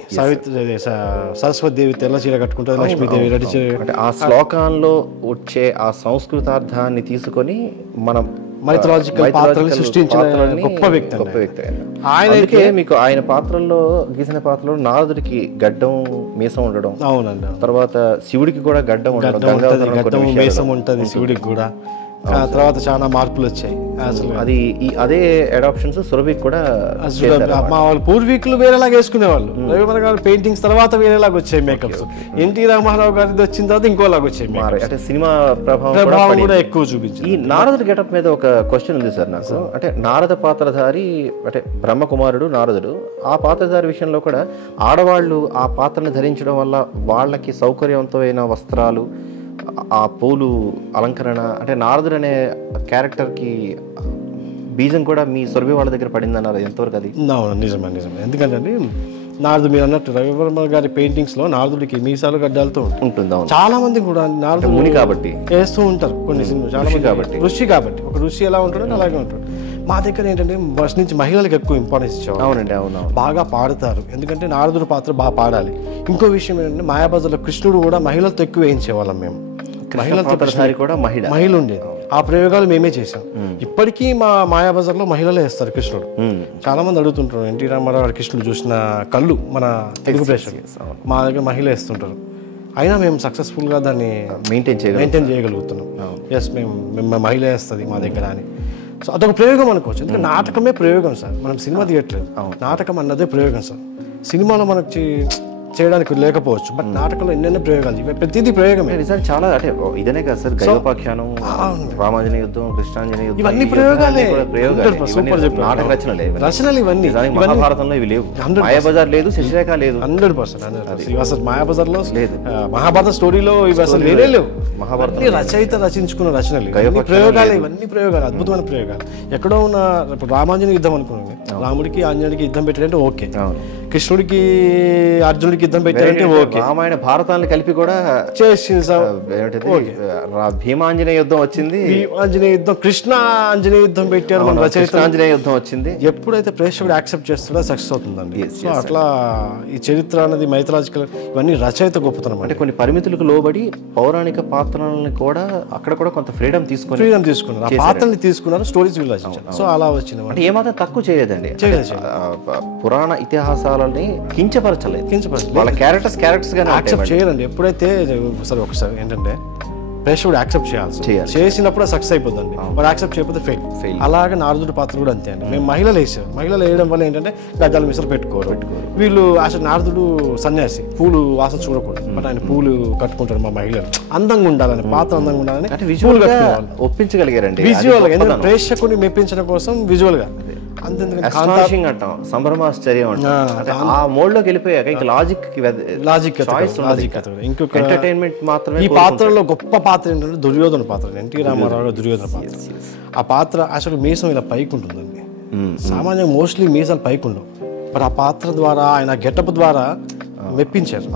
సరస్వతి దేవి తెల్ల చీర కట్టుకుంటుంది, లక్ష్మీదేవి రెడ్డి చీర. ఆ శ్లోకాల్లో వచ్చే ఆ సంస్కృతార్థాన్ని తీసుకొని మనం మైథలాజికల్ పాత్రలు సృష్టించిన గొప్ప వ్యక్తి ఆయనకే. మీకు ఆయన పాత్రల్లో గీసిన పాత్రలో నారదుడికి గడ్డం మీసం ఉండడం, అవునండి. తర్వాత శివుడికి కూడా గడ్డం మీసం ఉంటుంది శివుడికి కూడా. తర్వాత చాలా మార్పులు వచ్చాయి. అసలు అదే అడాప్షన్స్ సురభికి కూడా మా వాళ్ళు పూర్వీకులు వేరేలాగా వేసుకునేవాళ్ళు. రవివర్మ గారు పెయింటింగ్స్ తర్వాత వేరేలాగా వచ్చాయి మేకప్స్. ఎన్టీ రామారావు గారిది వచ్చిన తర్వాత ఇంకోలాగా వచ్చాయి. అంటే సినిమా ప్రభావం కూడా ఎక్కువ చూపించింది. ఈ నారదుడి గెటప్ మీద ఒక క్వశ్చన్ ఉంది సార్ నాకు. అంటే నారద పాత్రధారి అంటే బ్రహ్మకుమారుడు నారదుడు, ఆ పాత్రధారి విషయంలో కూడా ఆడవాళ్ళు ఆ పాత్రను ధరించడం వల్ల వాళ్ళకి సౌకర్యవంతమైన వస్త్రాలు, ఆ పూలు అలంకరణ, అంటే నారదుడు అనే క్యారెక్టర్కి బీజం కూడా మీ సురభి వాళ్ళ దగ్గర పడింది అన్నారు. ఎంతవరకు అది? నిజమే. ఎందుకంటే నారదుడు మీరు అన్నట్టు రవివర్మ గారి పెయింటింగ్స్ లో నారదుడికి మీసాలు గడ్డాలతో ఉంటుంది. చాలా మంది కూడా నారదుడు కాబట్టి వేస్తూ ఉంటారు కొన్ని సినిమా. చాలా మంది ఋషి కాబట్టి ఒక ఋషి ఎలా ఉంటాడో అలాగే ఉంటాడు. మా దగ్గర ఏంటంటే ఫస్ట్ నుంచి మహిళలకు ఎక్కువ ఇంపార్టెన్స్ ఇచ్చేవారు. అవునండి, బాగా పాడతారు, ఎందుకంటే నారదుడు పాత్ర బాగా పాడాలి. ఇంకో విషయం ఏంటంటే మాయాబజార్లో కృష్ణుడు కూడా మహిళలతో ఎక్కువ వేయించేవాళ్ళం మేము. మహిళ ఉండేది. ఆ ప్రయోగాలు మేమే చేసాం. ఇప్పటికీ మా మాయాబజార్లో మహిళలే వేస్తారు కృష్ణుడు. చాలా మంది అడుగుతుంటారు ఎన్టీ రామారావు గారు కృష్ణుడు చూసిన కళ్ళు మన తెలుగు ప్రేక్షకులు, మా దగ్గర మహిళ వేస్తుంటారు. అయినా మేము సక్సెస్ఫుల్గా దాన్ని మెయింటైన్ చేయగలుగుతున్నాం. ఎస్, మేము మహిళ వేస్తుంది మా దగ్గర అని. సో అదొక ప్రయోగం అనుకోవచ్చు. ఎందుకంటే నాటకమే ప్రయోగం సార్, మనం సినిమా తీయట్లేదు. నాటకం అన్నదే ప్రయోగం సార్. సినిమాలో మనకి చేయడానికి లేకపోవచ్చు, బట్ నాటకంలో ఎన్నెన్నో ప్రయోగాలు, ప్రతిదీ ప్రయోగమే. నిజానికి చాలా అంటే ఇదనే కదా సార్, గైవోపాఖ్యానం, రామాంజనేయ యుద్ధం, కృష్ణాంజనేయ యుద్ధం, ఇవన్నీ ప్రయోగాలే. నాటక రచనలు ఇవన్నీ. మహాభారతంలో ఇవి లేవు, మాయాబజార్ లేదు, శశిరేఖ లేదు. 100% అసలు మాయాబజార్ లో లేదు. మహాభారత స్టోరీలో ఇవి అసలు లేనే లేవు. మహాభారత రచయిత రచించుకున్న రచనలు, ప్రయోగాలు, ఇవన్నీ ప్రయోగాలు, అద్భుతమైన ప్రయోగాలు. ఎక్కడో ఉన్న ఇప్పుడు రామాంజనేయ యుద్ధం అనుకున్నాను, రాముడికి ఆంజనేయుడికి యుద్ధం పెట్టారంటే ఓకే, కృష్ణుడికి అర్జునుడికి యుద్ధం పెట్టారంటే ఓకే, రామాయణ భారతాన్ని కలిపి కూడా భీమాంజనేయ యుద్ధం వచ్చింది, ఆంజనేయ యుద్ధం, కృష్ణ ఆంజనేయ యుద్ధం పెట్టారు, మన రచయిత ఆంజనేయ యుద్ధం వచ్చింది. ఎప్పుడైతే ప్రేక్షకుడు యాక్సెప్ట్ చేస్తాడో సక్సెస్ అవుతుందండి. సో అట్లా ఈ చరిత్ర అనేది మైథలాజికల్ ఇవన్నీ రచయిత గొప్పతనం. అంటే కొన్ని పరిమితులకు లోబడి పౌరాణిక పాత్రలను కూడా అక్కడ కూడా కొంత ఫ్రీడమ్ తీసుకున్నారు, ఆ పాత్రని తీసుకున్నారు, స్టోరీస్ రచించారు. సో అలా వచ్చింది. అంటే ఏమాత్రం తక్కువ చేయలేదండి, పురాణ ఇతిహాసాలని కించపరచలేదు. వాళ్ళ క్యారెక్టర్స్ గా యాక్సెప్ట్ చేయరండి. ఎప్పుడైతే సరే ఒకసారి ఏంటంటే ప్రేక్షకుడు యాక్సెప్ట్ చేయాలి. చేసినప్పుడు సక్సెస్ అయిపోతుందండి, వాడు యాక్సెప్ట్ చేయకపోతే ఫెయిల్. అలాగే నారదుడి పాత్ర కూడా అంతే అండి. మేము మహిళలు వేసాం, మహిళలు వేయడం వల్ల ఏంటంటే గజాల మిసలు పెట్టుకోరు. వీళ్ళు అసలు నారదుడు సన్యాసి, పూలు వాసన చూడకూడదు, బట్ ఆయన పూలు కట్టుకుంటారు. మా మహిళలు అందంగా ఉండాలని, పాత్ర అందంగా ఉండాలని ఒప్పించగలిగారండి విజువల్ గా. ఎందుకంటే ప్రేక్షకుని మెప్పించడం కోసం విజువల్ గా. సంభ్రమాశ్చర్యం ఆ మోడ్ లోకి వెళ్ళిపోయాక ఇంకా లాజిక్ ఇంకొక ఎంటర్టైన్మెంట్ మాత్రమే. ఈ పాత్రలో గొప్ప పాత్ర ఏంటంటే దుర్యోధన పాత్ర, ఎన్టీ రామారావు దుర్యోధన పాత్ర. ఆ పాత్ర అసలు మీసం ఇలా పైకి ఉంటుందండి, సామాన్యంగా మోస్ట్లీ మీసాలు పైకి ఉండవు. బట్ ఆ పాత్ర ద్వారా, ఆయన గెటప్ ద్వారా మెప్పించారు.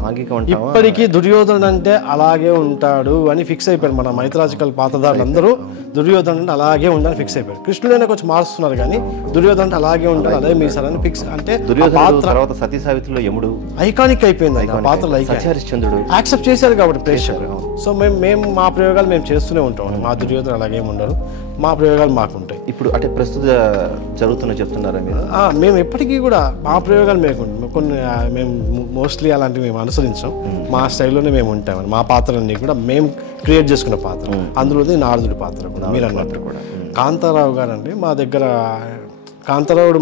ఇప్పటికీ దుర్యోధనుడు అంటే అలాగే ఉంటాడు అని ఫిక్స్ అయిపోయారు మన మైథలాజికల్ పాత్రధారులు అందరూ. దుర్యోధనుడు అంటే అలాగే ఉండాలని ఫిక్స్ అయిపోయారు. కృష్ణుడైనా కొంచెం మారుస్తున్నారు కానీ దుర్యోధనుడు అంటే అలాగే ఉండాలి, అదే మీసాలని ఫిక్స్. అంటే తర్వాత సతీ సావిత్రిలో యముడు ఐకానిక్ అయిపోయింది ఆ పాత్ర, హరిశ్చంద్రుడు యాక్సెప్ట్ చేశారు కాబట్టి ప్రేక్షకులు. సో మేము మా ప్రయోగాలు మేము చేస్తూనే ఉంటాం. మా దుర్యోధన అలాగే ఉండరు, మా ప్రయోగాలు మాకుంటాయి. ఇప్పుడు అంటే ప్రస్తుత జరుగుతున్న చెప్తున్నారా మీరు? మేము ఎప్పటికీ కూడా మా ప్రయోగాలు కొన్ని మేము మోస్ట్లీ అలాంటివి మేము అనుసరించాం. మా స్టైల్లోనే మేము ఉంటాం. మా పాత్రలన్నీ కూడా మేము క్రియేట్ చేసుకున్న పాత్ర, అందులోది నారదుడి పాత్ర కూడా మీరు అన్నట్టు కూడా. కాంతారావు గారు అండి మా దగ్గర. కాంతారావుడు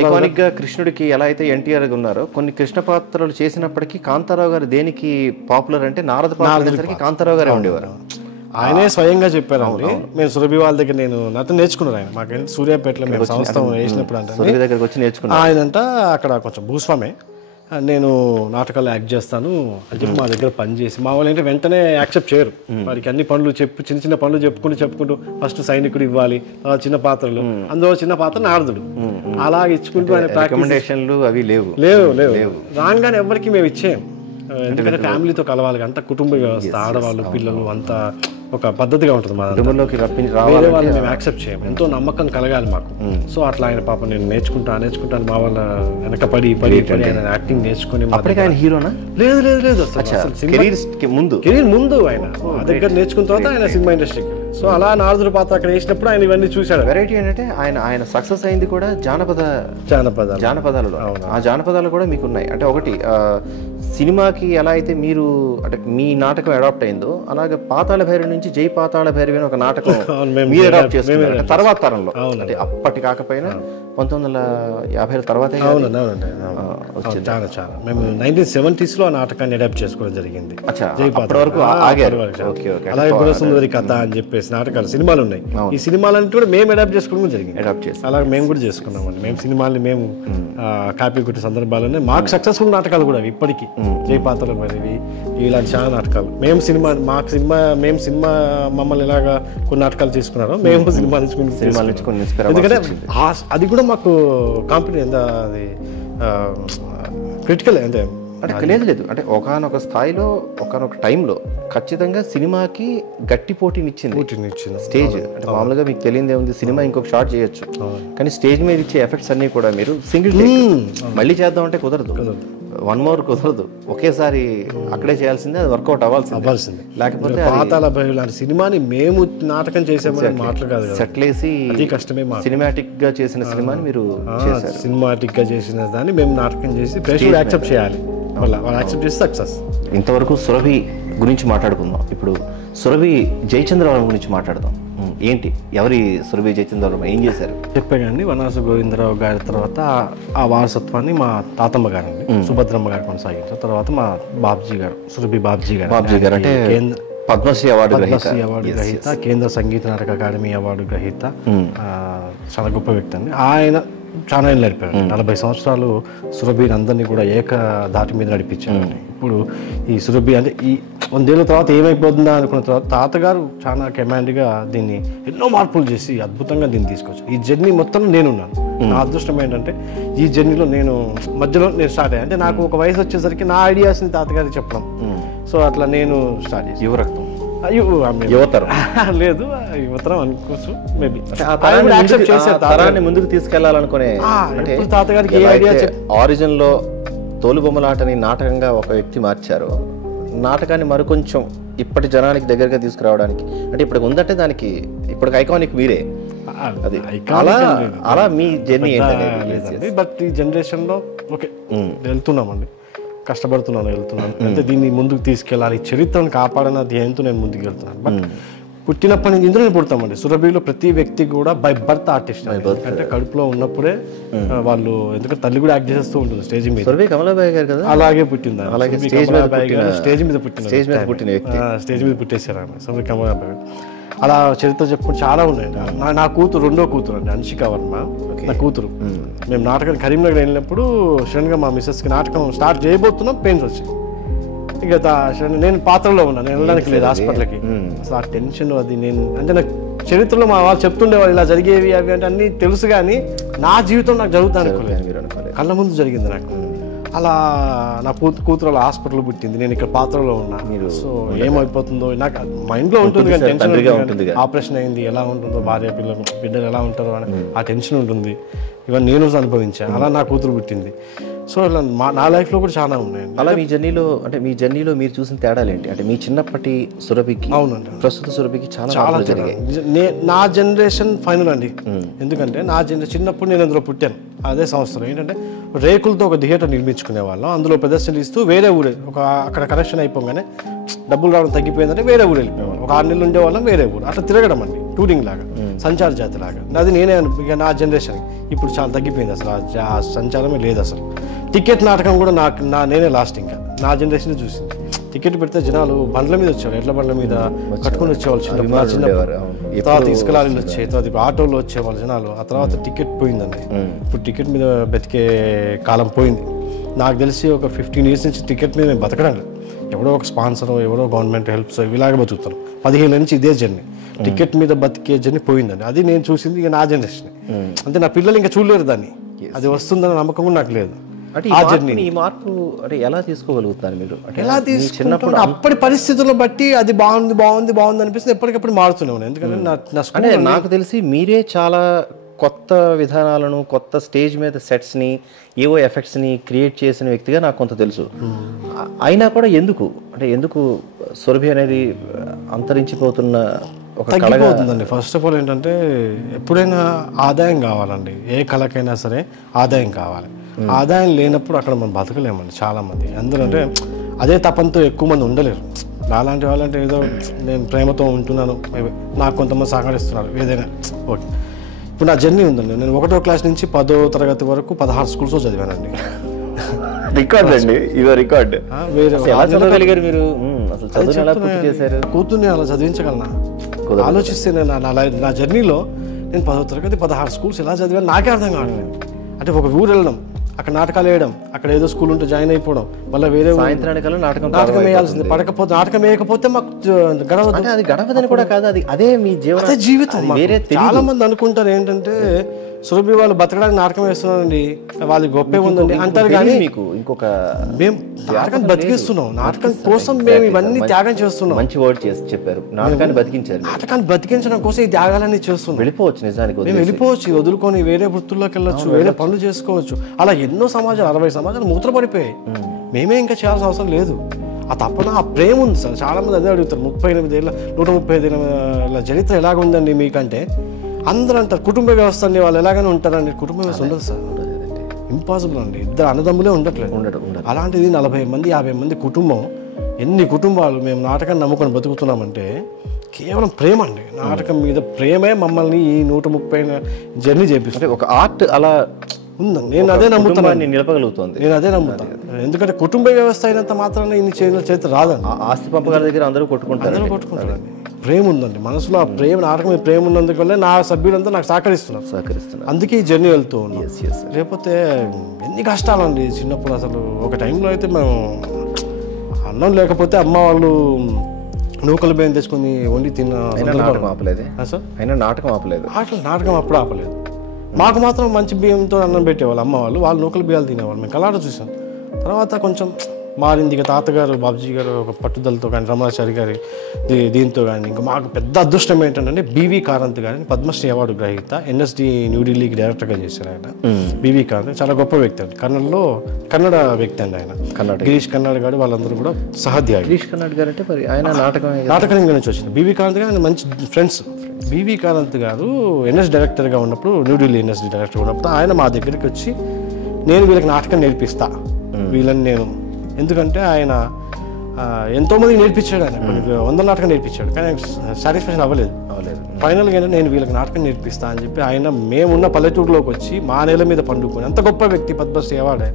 ఐకానిక్ గా కృష్ణుడికి ఎలా అయితే ఎన్టీఆర్ ఉన్నారో, కొన్ని కృష్ణ పాత్రలు చేసినప్పటికీ కాంతారావు గారు దేనికి పాపులర్ అంటే నారద పాత్ర కాంతారావు గారే ఉండేవారు. ఆయనే స్వయంగా చెప్పారండి. మేము సురభి వాళ్ళ దగ్గర నేను నాతో నేర్చుకున్నారు. ఆయన మాకేంటి సూర్యాపేటలో మేము సంస్థ వేసినప్పుడు అంటే ఆయనంట అక్కడ కొంచెం భూస్వామే, నేను నాటకాలు యాక్ట్ చేస్తాను అని చెప్పి మా దగ్గర పని చేసి, మా వాళ్ళు అంటే వెంటనే యాక్సెప్ట్ చేయరు. వారికి అన్ని పనులు చిన్న చిన్న పనులు చెప్పుకుంటూ ఫస్ట్ సైనికుడు ఇవ్వాలి, చిన్న పాత్రలు, అందులో చిన్న పాత్ర నారదుడు, అలాగే ఇచ్చుకుంటూ ఆయన రికమెండేషన్లు అవి లేవు రాగానే ఎవరికి మేము ఇచ్చేయం. ఎందుకంటే ఫ్యామిలీతో కలవాలి, అంత కుటుంబ వ్యవస్థ, ఆడవాళ్ళు పిల్లలు అంతా ఒక పద్ధతిగా ఉంటుంది. మా వేరే వాళ్ళు మేము యాక్సెప్ట్ చేయం, ఎంతో నమ్మకం కలగాలి మాకు. సో అట్లా ఆయన పాప నేను నేర్చుకుంటాను మా వాళ్ళ వెనక పడి ఆయన యాక్టింగ్ నేర్చుకుని. ఆయన హీరోనా? లేదు కెరీర్ ముందు ఆయన మా దగ్గర నేర్చుకున్న తర్వాత ఆయన సినిమా ఇండస్ట్రీకి. సో అలా నారదుడి పాత్ర అక్కడ వేసినప్పుడు ఆయన ఇవన్నీ చూశాడు. వెరైటీ ఏంటంటే ఆయన సక్సెస్ అయింది కూడా జానపదాలలో. ఆ జానపదాలు కూడా మీకు ఉన్నాయి. అంటే ఒకటి సినిమాకి ఎలా అయితే మీరు అంటే మీ నాటకం అడాప్ట్ అయిందో, అలాగే పాతాళ భైరవి నుంచి జై పాతాళ భైరవి అని ఒక నాటకం మీరు అడాప్ట్ చేసుకున్నారు తర్వాత తరంలో. అంటే అప్పటి కాకపోయినా 1950 తర్వాత చాలా మేము 1970s లో ఆ నాటకాన్ని అడాప్ట్ చేసుకోవడం జరిగింది. జై పాతాళ వరకు అలాగే గుణసుందరి కథ అని చెప్పేసి నాటకాలు సినిమాలు ఉన్నాయి. ఈ సినిమాలన్నీ కూడా మేము అడాప్ట్ చేసుకోవడం జరిగింది. అలాగే మేము కూడా చేసుకున్నామండి. మేము సినిమాల్ని మేము కాపీ కొట్టే సందర్భాలనే మాకు సక్సెస్ఫుల్ నాటకాలు కూడా ఇప్పటికీ. జై పాతాళ భైరవి ఇలాంటి చాలా నాటకాలు మేము సినిమా మమ్మల్ని ఇలాగా కొన్ని నాటకాలు తీసుకున్నారో మేము సినిమాలు ఇచ్చుకుని. ఎందుకంటే అది కూడా మాకు కాంపిటీ అది క్రిటికల్ అంటే లేదు అంటే ఒకనొక స్థాయిలో ఒకనొక టైంలో ఖచ్చితంగా సినిమాకి గట్టి పోటీనిచ్చింది స్టేజ్. అంటే మామూలుగా మీకు తెలియదు ఏముంది, సినిమా ఇంకొక షాట్ చేయొచ్చు, కానీ స్టేజ్ మీద ఇచ్చే ఎఫెక్ట్స్ అన్ని కూడా మీరు సింగిల్ మళ్ళీ చేద్దామంటే కుదరదు, వన్ మోర్ కుదరదు, ఒకేసారి అక్కడే చేయాల్సిందే, అది వర్కౌట్ అవ్వాల్సిందే. లేకపోతే పాతాళ భైరవి లాంటి సినిమాని మేము నాటకం చేసామని మాటలు కాదు, సెటిల్ వేసి కష్టమే. సినిమాటిక్ గా చేసిన సినిమాని మీరు సినిమాటిక్ గా చేసిన దాన్ని మేము నాటకం చేసి ప్రేక్షకులు యాక్సెప్ట్ చేయాలి, వాళ్ళు యాక్సెప్ట్ చేసి సక్సెస్. ఇంతవరకు సురభి గురించి మాట్లాడుకుందాం. ఇప్పుడు సురభి జయచంద్రవరం గురించి మాట్లాడదాం. ఏంటి ఎవరి సురభి జయచంద్రవరం ఏం చేశారు చెప్పానండి. వనవాస గోవిందరావు గారి తర్వాత ఆ వారసత్వాన్ని మా తాతమ్మ గారు అండి సుభద్రమ్మ గారు కొనసాగించారు. తర్వాత మా బాబ్జీ గారు సురభి బాబ్జీ గారు అంటే పద్మశ్రీ అవార్డు గ్రహీత, కేంద్ర సంగీత నాటక అకాడమీ అవార్డు గ్రహీత, చాలా గొప్ప వ్యక్తి అండి. ఆయన చాలా ఏళ్ళు నడిపారు. 40 సంవత్సరాలు సురభిని అందరినీ కూడా ఏక దాటి మీద నడిపించారు. ఇప్పుడు ఈ సురభి అంటే ఈ 100 ఏళ్ళ తర్వాత ఏమైపోతుందా అనుకున్న తర్వాత తాతగారు చాలా కమాండ్గా దీన్ని ఎన్నో మార్పులు చేసి అద్భుతంగా దీన్ని తీసుకొచ్చారు. ఈ జర్నీ మొత్తం నేనున్నాను. నా అదృష్టం ఏంటంటే ఈ జర్నీలో మధ్యలో నేను స్టార్ట్ అయ్యాను. అంటే నాకు ఒక వయసు వచ్చేసరికి నా ఐడియాస్ని తాతగారికి చెప్పడం. సో అట్లా నేను స్టార్ట్ చేసి యువరక్తం యువతరం లేదు యువతరం అనుకోవచ్చు మేబీ ముందుకు తీసుకెళ్లాలనుకునే తాతగారికి ఆరిజిన్ లో తోలుబొమ్మలాటని నాటకంగా ఒక వ్యక్తి మార్చారు. నాటకాన్ని మరికొంచెం ఇప్పటి జనానికి దగ్గరగా తీసుకురావడానికి, అంటే ఇప్పుడు ఉందంటే దానికి ఇప్పటికి ఐకానిక్ మీరే. అది అలా మీ జర్నీ ఏంటంటే బట్ ఈ జనరేషన్ లో ఓకే వెళ్తున్నామండి. కష్టపడుతున్నాను, వెళ్తున్నాను, అంటే దీన్ని ముందుకు తీసుకెళ్ళాలి, చరిత్రను కాపాడన ధ్యేయంతో నేను ముందుకు వెళ్తున్నాను. బట్ పుట్టినప్పటి నుంచి ఇందులోనే పుడతామండి. సురభిలో ప్రతి వ్యక్తి కూడా బై బర్త్ ఆర్టిస్ట్, అంటే కడుపులో ఉన్నప్పుడే వాళ్ళు, ఎందుకంటే తల్లి కూడా యాక్ట్ చేస్తూ ఉంటుంది స్టేజ్ మీద. సురభి కమలాబాయి గారు కదా, అలాగే పుట్టింది. స్టేజ్ మీద పుట్టిన వ్యక్తి, స్టేజ్ మీద పుట్టేశారు ఆమె, సురభి కమలాబాయి గారు. అలా చరిత్ర చెప్పుకుంటే చాలా ఉన్నాయండి. నా కూతురు, రెండో కూతురు అండి, అన్షిక వర్మ నా కూతురు. మేము నాటకం కరీంనగర్ వెళ్ళినప్పుడు సడన్గా మా మిస్సెస్కి నాటకం స్టార్ట్ చేయబోతున్నాం, పెయిన్స్ వచ్చాయి. ఇక నేను పాత్రలో ఉన్నాను, నేను వెళ్ళడానికి లేదు హాస్పిటల్కి. అసలు ఆ టెన్షన్ అది, నేను అంటే నాకు చరిత్రలో మా వాళ్ళు చెప్తుండేవాళ్ళు ఇలా జరిగేవి అవి అంటే అన్నీ తెలుసు, కానీ నా జీవితం నాకు జరుగుతుంది అనుకోలేదు, కళ్ళ ముందు జరిగింది నాకు. అలా నా కూతురు అలా హాస్పిటల్ పుట్టింది, నేను ఇక్కడ పాత్రలో ఉన్నా. సో ఏమైపోతుందో నాకు మైండ్లో ఉంటుంది, కానీ టెన్షన్, ఆపరేషన్ అయింది, ఎలా ఉంటుందో, భార్య బిడ్డలు ఎలా ఉంటారో అని ఆ టెన్షన్ ఉంటుంది. ఇవన్నీ నేను అనుభవించాను. అలా నా కూతురు పుట్టింది. సో ఇలా నా లైఫ్లో కూడా చాలా ఉన్నాయండి. అలా మీ జర్నీలో మీరు చూసిన తేడాలు ఏంటి? అంటే మీ చిన్నప్పటి సురభికి, అవునండి, ప్రస్తుత సురభికి చాలా నా జనరేషన్ ఫైనల్ అండి. ఎందుకంటే నా చిన్నప్పుడు నేను అందులో పుట్టాను. అదే సంవత్సరం ఏంటంటే రేకులతో ఒక థియేటర్ నిర్మించుకునే వాళ్ళం, అందులో ప్రదర్శనలు ఇస్తూ వేరే ఊరే అక్కడ కనెక్షన్ అయిపోగానే డబ్బులు రావడం తగ్గిపోయిందంటే వేరే ఊరు వెళ్ళిపోయేవాళ్ళం. ఒక 6 నెలలు ఉండేవాళ్ళం వేరే ఊరు, అట్లా తిరగడం అండి, టూరింగ్ లాగా, సంచార జాతి లాగా. అది నేనే ఇక నా జనరేషన్ ఇప్పుడు చాలా తగ్గిపోయింది, అసలు ఆ సంచారమే లేదు అసలు. టికెట్ నాటకం కూడా నేనే లాస్ట్, ఇంకా నా జనరేషన్ చూసింది. టికెట్ పెడితే జనాలు బండ్ల మీద వచ్చేవాళ్ళు, ఎట్ల బండ్ల మీద కట్టుకుని వచ్చేవాళ్ళు చిన్నప్పుడు. తర్వాత ఇసుక లారీలు వచ్చాయి, తర్వాత ఆటోలో వచ్చేవాళ్ళు జనాలు. ఆ తర్వాత టికెట్ పోయిందండి. ఇప్పుడు టికెట్ మీద బతికే కాలం పోయింది. నాకు తెలిసి ఒక 15 years నుంచి టికెట్ మీద మేము బతకడం లేదు. ఎవరో ఒక స్పాన్సర్, ఎవరో గవర్నమెంట్ హెల్ప్స్ ఇలాగే బతుకుతారు. 15 నుంచి ఇదే జర్నీ, టికెట్ మీద బతికే జర్నీ పోయిందండి. అది నేను చూసింది ఇక నా జనరేషన్. అంటే నా పిల్లలు ఇంకా చూడలేరు దాన్ని, అది వస్తుందన్న నమ్మకం కూడా నాకు లేదు. ఈ మార్పు అంటే ఎలా తీసుకోగలుగుతారు మీరు? ఎలా తీసుకున్నప్పుడు అప్పటి పరిస్థితులను బట్టి అది బాగుంది అనిపిస్తుంది, ఎప్పటికప్పుడు మారుతూనే ఉన్నాయి. ఎందుకంటే నాకు తెలిసి మీరే చాలా కొత్త విధానాలను, కొత్త స్టేజ్ మీద సెట్స్ని, ఏవో ఎఫెక్ట్స్ని క్రియేట్ చేసిన వ్యక్తిగా నాకు కొంత తెలుసు. అయినా కూడా ఎందుకు సురభి అనేది అంతరించిపోతున్న ఒక తగ్గిపోతుందండి? ఫస్ట్ ఆఫ్ ఆల్ ఏంటంటే ఎప్పుడైనా ఆదాయం కావాలండి, ఏ కళకైనా సరే ఆదాయం కావాలి. ఆదాయం లేనప్పుడు అక్కడ మనం బతకలేమండి చాలా మంది. ఎందుకంటే అదే తపంతో ఎక్కువ మంది ఉండలేరు. అలాంటి వాళ్ళంటే ఏదో నేను ప్రేమతో ఉంటున్నాను, నాకు కొంతమంది సహకరిస్తున్నారు ఏదైనా ఓకే. ఇప్పుడు నా జర్నీ ఉందండి, నేను 1వ క్లాస్ నుంచి 10వ తరగతి వరకు 16 స్కూల్స్లో చదివానండి. రికార్డ్ అండి, ఇదో రికార్డ్. కూతుర్ని అలా చదివించగలనా? ఆలోచిస్తే నా జర్నీలో నేను 10వ తరగతి 16 స్కూల్స్ ఎలా చదివాను నాకే అర్థం కావట్లేదు. అంటే ఒక ఊరు వెళ్ళడం, అక్కడ నాటకాలు వేయడం, అక్కడ ఏదో స్కూల్ ఉంటే జాయిన్ అయిపోవడం, మళ్ళీ వేరే సాయంత్రానికల్లా నాటకం వేయాల్సింది. నాటకం వేయకపోతే మాకు గడవదు. అది గడవదని కూడా కాదు, అదే మీ జీవితం. చాలా మంది అనుకుంటారు ఏంటంటే సురభి వాళ్ళు బతకడానికి నాటకం వేస్తున్నారండి, వాళ్ళకి గొప్పే ఉందండి అంటారు. కానీ మీకు ఇంకొక, మేము నాటకం బతికిస్తున్నాం, నాటకం కోసం మేము ఇవన్నీ త్యాగం చేస్తున్నాం. మంచి వర్డ్ చెప్పారు, నాటకాన్ని బతికించారు. నాటకాన్ని బతికించడం కోసం ఈ త్యాగాలన్నీ చేస్తున్నాం. వెళ్ళిపోవచ్చు, నిజానికి మేము వెళ్ళిపోవచ్చు, వదులుకొని వేరే వృత్తుల్లోకి వెళ్ళొచ్చు, వేరే పనులు చేసుకోవచ్చు. అలా ఎన్నో సమాజాలు, 60 సమాజాలు మూత్రపడిపోయాయి. మేమే ఇంకా చేయాల్సిన అవసరం లేదు. ఆ తప్పన ఆ ప్రేమ ఉంది సార్. చాలా మంది అదే అడుగుతారు, 38 ఏళ్ళ 135 ఏళ్ళ చరిత్ర ఎలాగుందండి మీకంటే. అందరూ అంటారు కుటుంబ వ్యవస్థ అండి, వాళ్ళు ఎలాగైనా ఉంటారండి. కుటుంబ వ్యవస్థ ఉండదు సార్, ఇంపాసిబుల్ అండి. 2 అన్నదమ్ములే ఉండట్లేదు. అలాంటిది 40 మంది 50 మంది కుటుంబం, ఎన్ని కుటుంబాలు మేము నాటకాన్ని నమ్ముకొని బతుకుతున్నామంటే కేవలం ప్రేమ అండి. నాటకం మీద ప్రేమే మమ్మల్ని ఈ 130 జర్నీ చేపిస్తుంది. ఒక ఆర్ట్ అలా ఉందండి, నేను అదే నమ్ముతాను, నిలపగలుగుతుంది. నేను అదే నమ్ముతాను. ఎందుకంటే కుటుంబ వ్యవస్థ అయినంత మాత్రాన ఇన్ని చేతి రాదండి. ఆస్తి పంపకాల దగ్గర అందరూ కొట్టుకుంటారు. ప్రేమ ఉందండి మనసులో, ఆ ప్రేమ, నాటకం మీద ప్రేమ ఉన్నందువల్ల నా సభ్యులంతా నాకు సహకరిస్తున్నారు. అందుకే ఈ జర్నీ వెళ్తూ ఉన్నాం. లేకపోతే ఎన్ని కష్టాలండి చిన్నప్పుడు. అసలు ఒక టైంలో అయితే మేము అన్నం లేకపోతే అమ్మ వాళ్ళు నూకల బియ్యం తెచ్చుకొని వండి తిన్న. నాటకం ఆపలేదు. నాటకం అప్పుడు ఆపలేదు. మాకు మాత్రం మంచి బియ్యంతో అన్నం పెట్టేవాళ్ళు అమ్మ వాళ్ళు, వాళ్ళు నూకల బియ్యాలు తినేవాళ్ళు. మేము కలాట చూసాం. తర్వాత కొంచెం మారింది. ఇక తాతగారు బాబుజీ గారు ఒక పట్టుదలతో కానీ, రమణాచారి గారి దీంతో కానీ, ఇంకా మాకు పెద్ద అదృష్టం ఏంటంటే BV కారంత్ గారిని పద్మశ్రీ అవార్డు గ్రహీత, NSD న్యూఢిల్లీకి డైరెక్టర్గా చేశారు ఆయన. BV కారంత్ చాలా గొప్ప వ్యక్తి అండి, కన్నడ వ్యక్తి అండి ఆయన. గిరీష్ కర్నాడ్ గారు వాళ్ళందరూ కూడా సహధ్యాయులు. గిరీష్ కర్నాడ్ గారు అంటే మరి ఆయన నాటకరంగం నుంచి వచ్చింది. BV కారంత్ గారు ఆయన మంచి ఫ్రెండ్స్. BV కారంత్ గారు NSD డైరెక్టర్గా ఉన్నప్పుడు, న్యూఢిల్లీ NSD డైరెక్టర్ ఉన్నప్పుడు ఆయన మా దగ్గరికి వచ్చి, నేను వీళ్ళకి నాటకం నేర్పిస్తా, వీళ్ళని నేను ఎందుకంటే ఆయన ఎంతోమందికి నేర్పించాడు, ఆయన కొన్ని 100 నాటకం నేర్పించాడు, కానీ సాటిస్ఫాక్షన్ అవ్వలేదు. ఫైనల్గా ఏంటంటే నేను వీళ్ళకి నాటకం నేర్పిస్తా అని చెప్పి ఆయన మేమున్న పల్లెటూరులోకి వచ్చి మా నేల మీద పండుకొని, అంత గొప్ప వ్యక్తి, పద్మశ్రీ అవార్డే,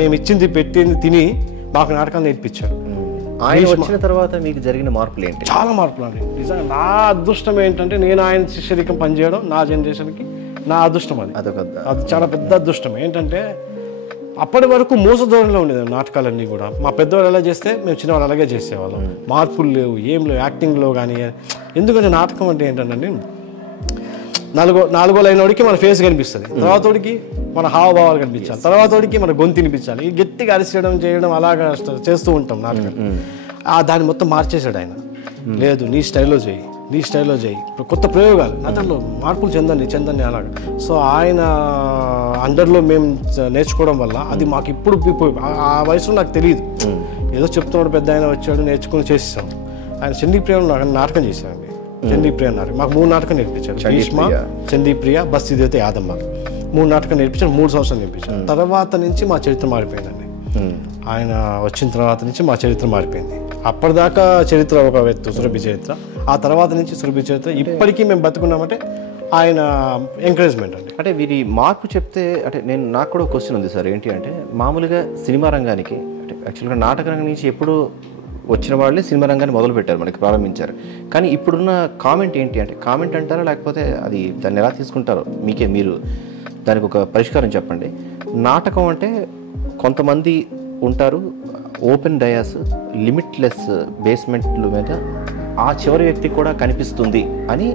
మేము ఇచ్చింది పెట్టింది తిని మాకు నాటకాలు నేర్పించాడు. ఆయన వచ్చిన తర్వాత మీకు జరిగిన మార్పులు ఏంటి? చాలా మార్పులు అండి. నిజంగా నా అదృష్టం ఏంటంటే నేను ఆయన శిష్యరికం పనిచేయడం నా జనరేషన్కి నా అదృష్టం. అది చాలా పెద్ద అదృష్టం. ఏంటంటే అప్పటి వరకు మోసధోరణిలో ఉండేది నాటకాలన్నీ కూడా. మా పెద్దవాళ్ళు ఎలా చేస్తే మేము చిన్నవాళ్ళు అలాగే చేసేవాళ్ళం. మార్పులు లేవు, ఏం లేవు యాక్టింగ్లో కానీ. ఎందుకంటే నాటకం అంటే ఏంటంటే నాలుగో లైన్ వాడికి మన ఫేస్ కనిపిస్తుంది, తర్వాత వాడికి మన హావభావాలు కనిపించాలి, తర్వాత వాడికి మన గొంతు వినిపించాలి. ఈ గట్టిగా అరిచేయడం చేయడం అలాగా చేస్తూ ఉంటాం నాటకం. దాన్ని మొత్తం మార్చేశాడు ఆయన. లేదు, నీ స్టైల్లో చేయి, నీ స్టైల్లో చేయి, కొత్త ప్రయోగాలు నటనలో మార్పులు చెందండి అలాగా. సో ఆయన అండర్లో మేము నేర్చుకోవడం వల్ల అది మాకు ఇప్పుడు ఆ వయసులో నాకు తెలియదు, ఏదో చెప్తున్నాడు పెద్ద ఆయన వచ్చాడు నేర్చుకుని చేసేసాం. ఆయన చండీప్రియ నాటకం చేశానండి. చండీప్రియ నాటకం మాకు 3 నాటకం నేర్పించారు. భీష్మ, చండీప్రియ, బస్తీదేవత, యాదమ్మ 3 నాటకం నేర్పించారు. 3 సంవత్సరాలు నేర్పించారు. తర్వాత నుంచి మా చరిత్ర మారిపోయిందండి. ఆయన వచ్చిన తర్వాత నుంచి మా చరిత్ర మారిపోయింది. అప్పటిదాకా చరిత్ర ఒక వ్యక్తి సురభి చరిత్ర, ఆ తర్వాత నుంచి సురభి చరిత్ర. ఇప్పటికీ మేము బతుకున్నామంటే ఆయన ఎంకరేజ్మెంట్ అండి. అంటే వీరి మార్పు చెప్తే అంటే నాకు కూడా క్వశ్చన్ ఉంది సార్. ఏంటి అంటే మామూలుగా సినిమా రంగానికి అంటే యాక్చువల్గా నాటక రంగం నుంచి ఎప్పుడు వచ్చిన వాళ్ళే సినిమా రంగాన్ని మొదలుపెట్టారు, మనకి ప్రారంభించారు. కానీ ఇప్పుడున్న కామెంట్ ఏంటి అంటే, కామెంట్ అంటారా లేకపోతే అది దాన్ని ఎలా తీసుకుంటారో మీరు దానికి ఒక పరిష్కారం చెప్పండి. నాటకం అంటే కొంతమంది ఉంటారు, ఓపెన్ డయాస్, లిమిట్లెస్ బేస్మెంట్ల మీద ఆ చివరి వ్యక్తి కూడా కనిపిస్తుంది అని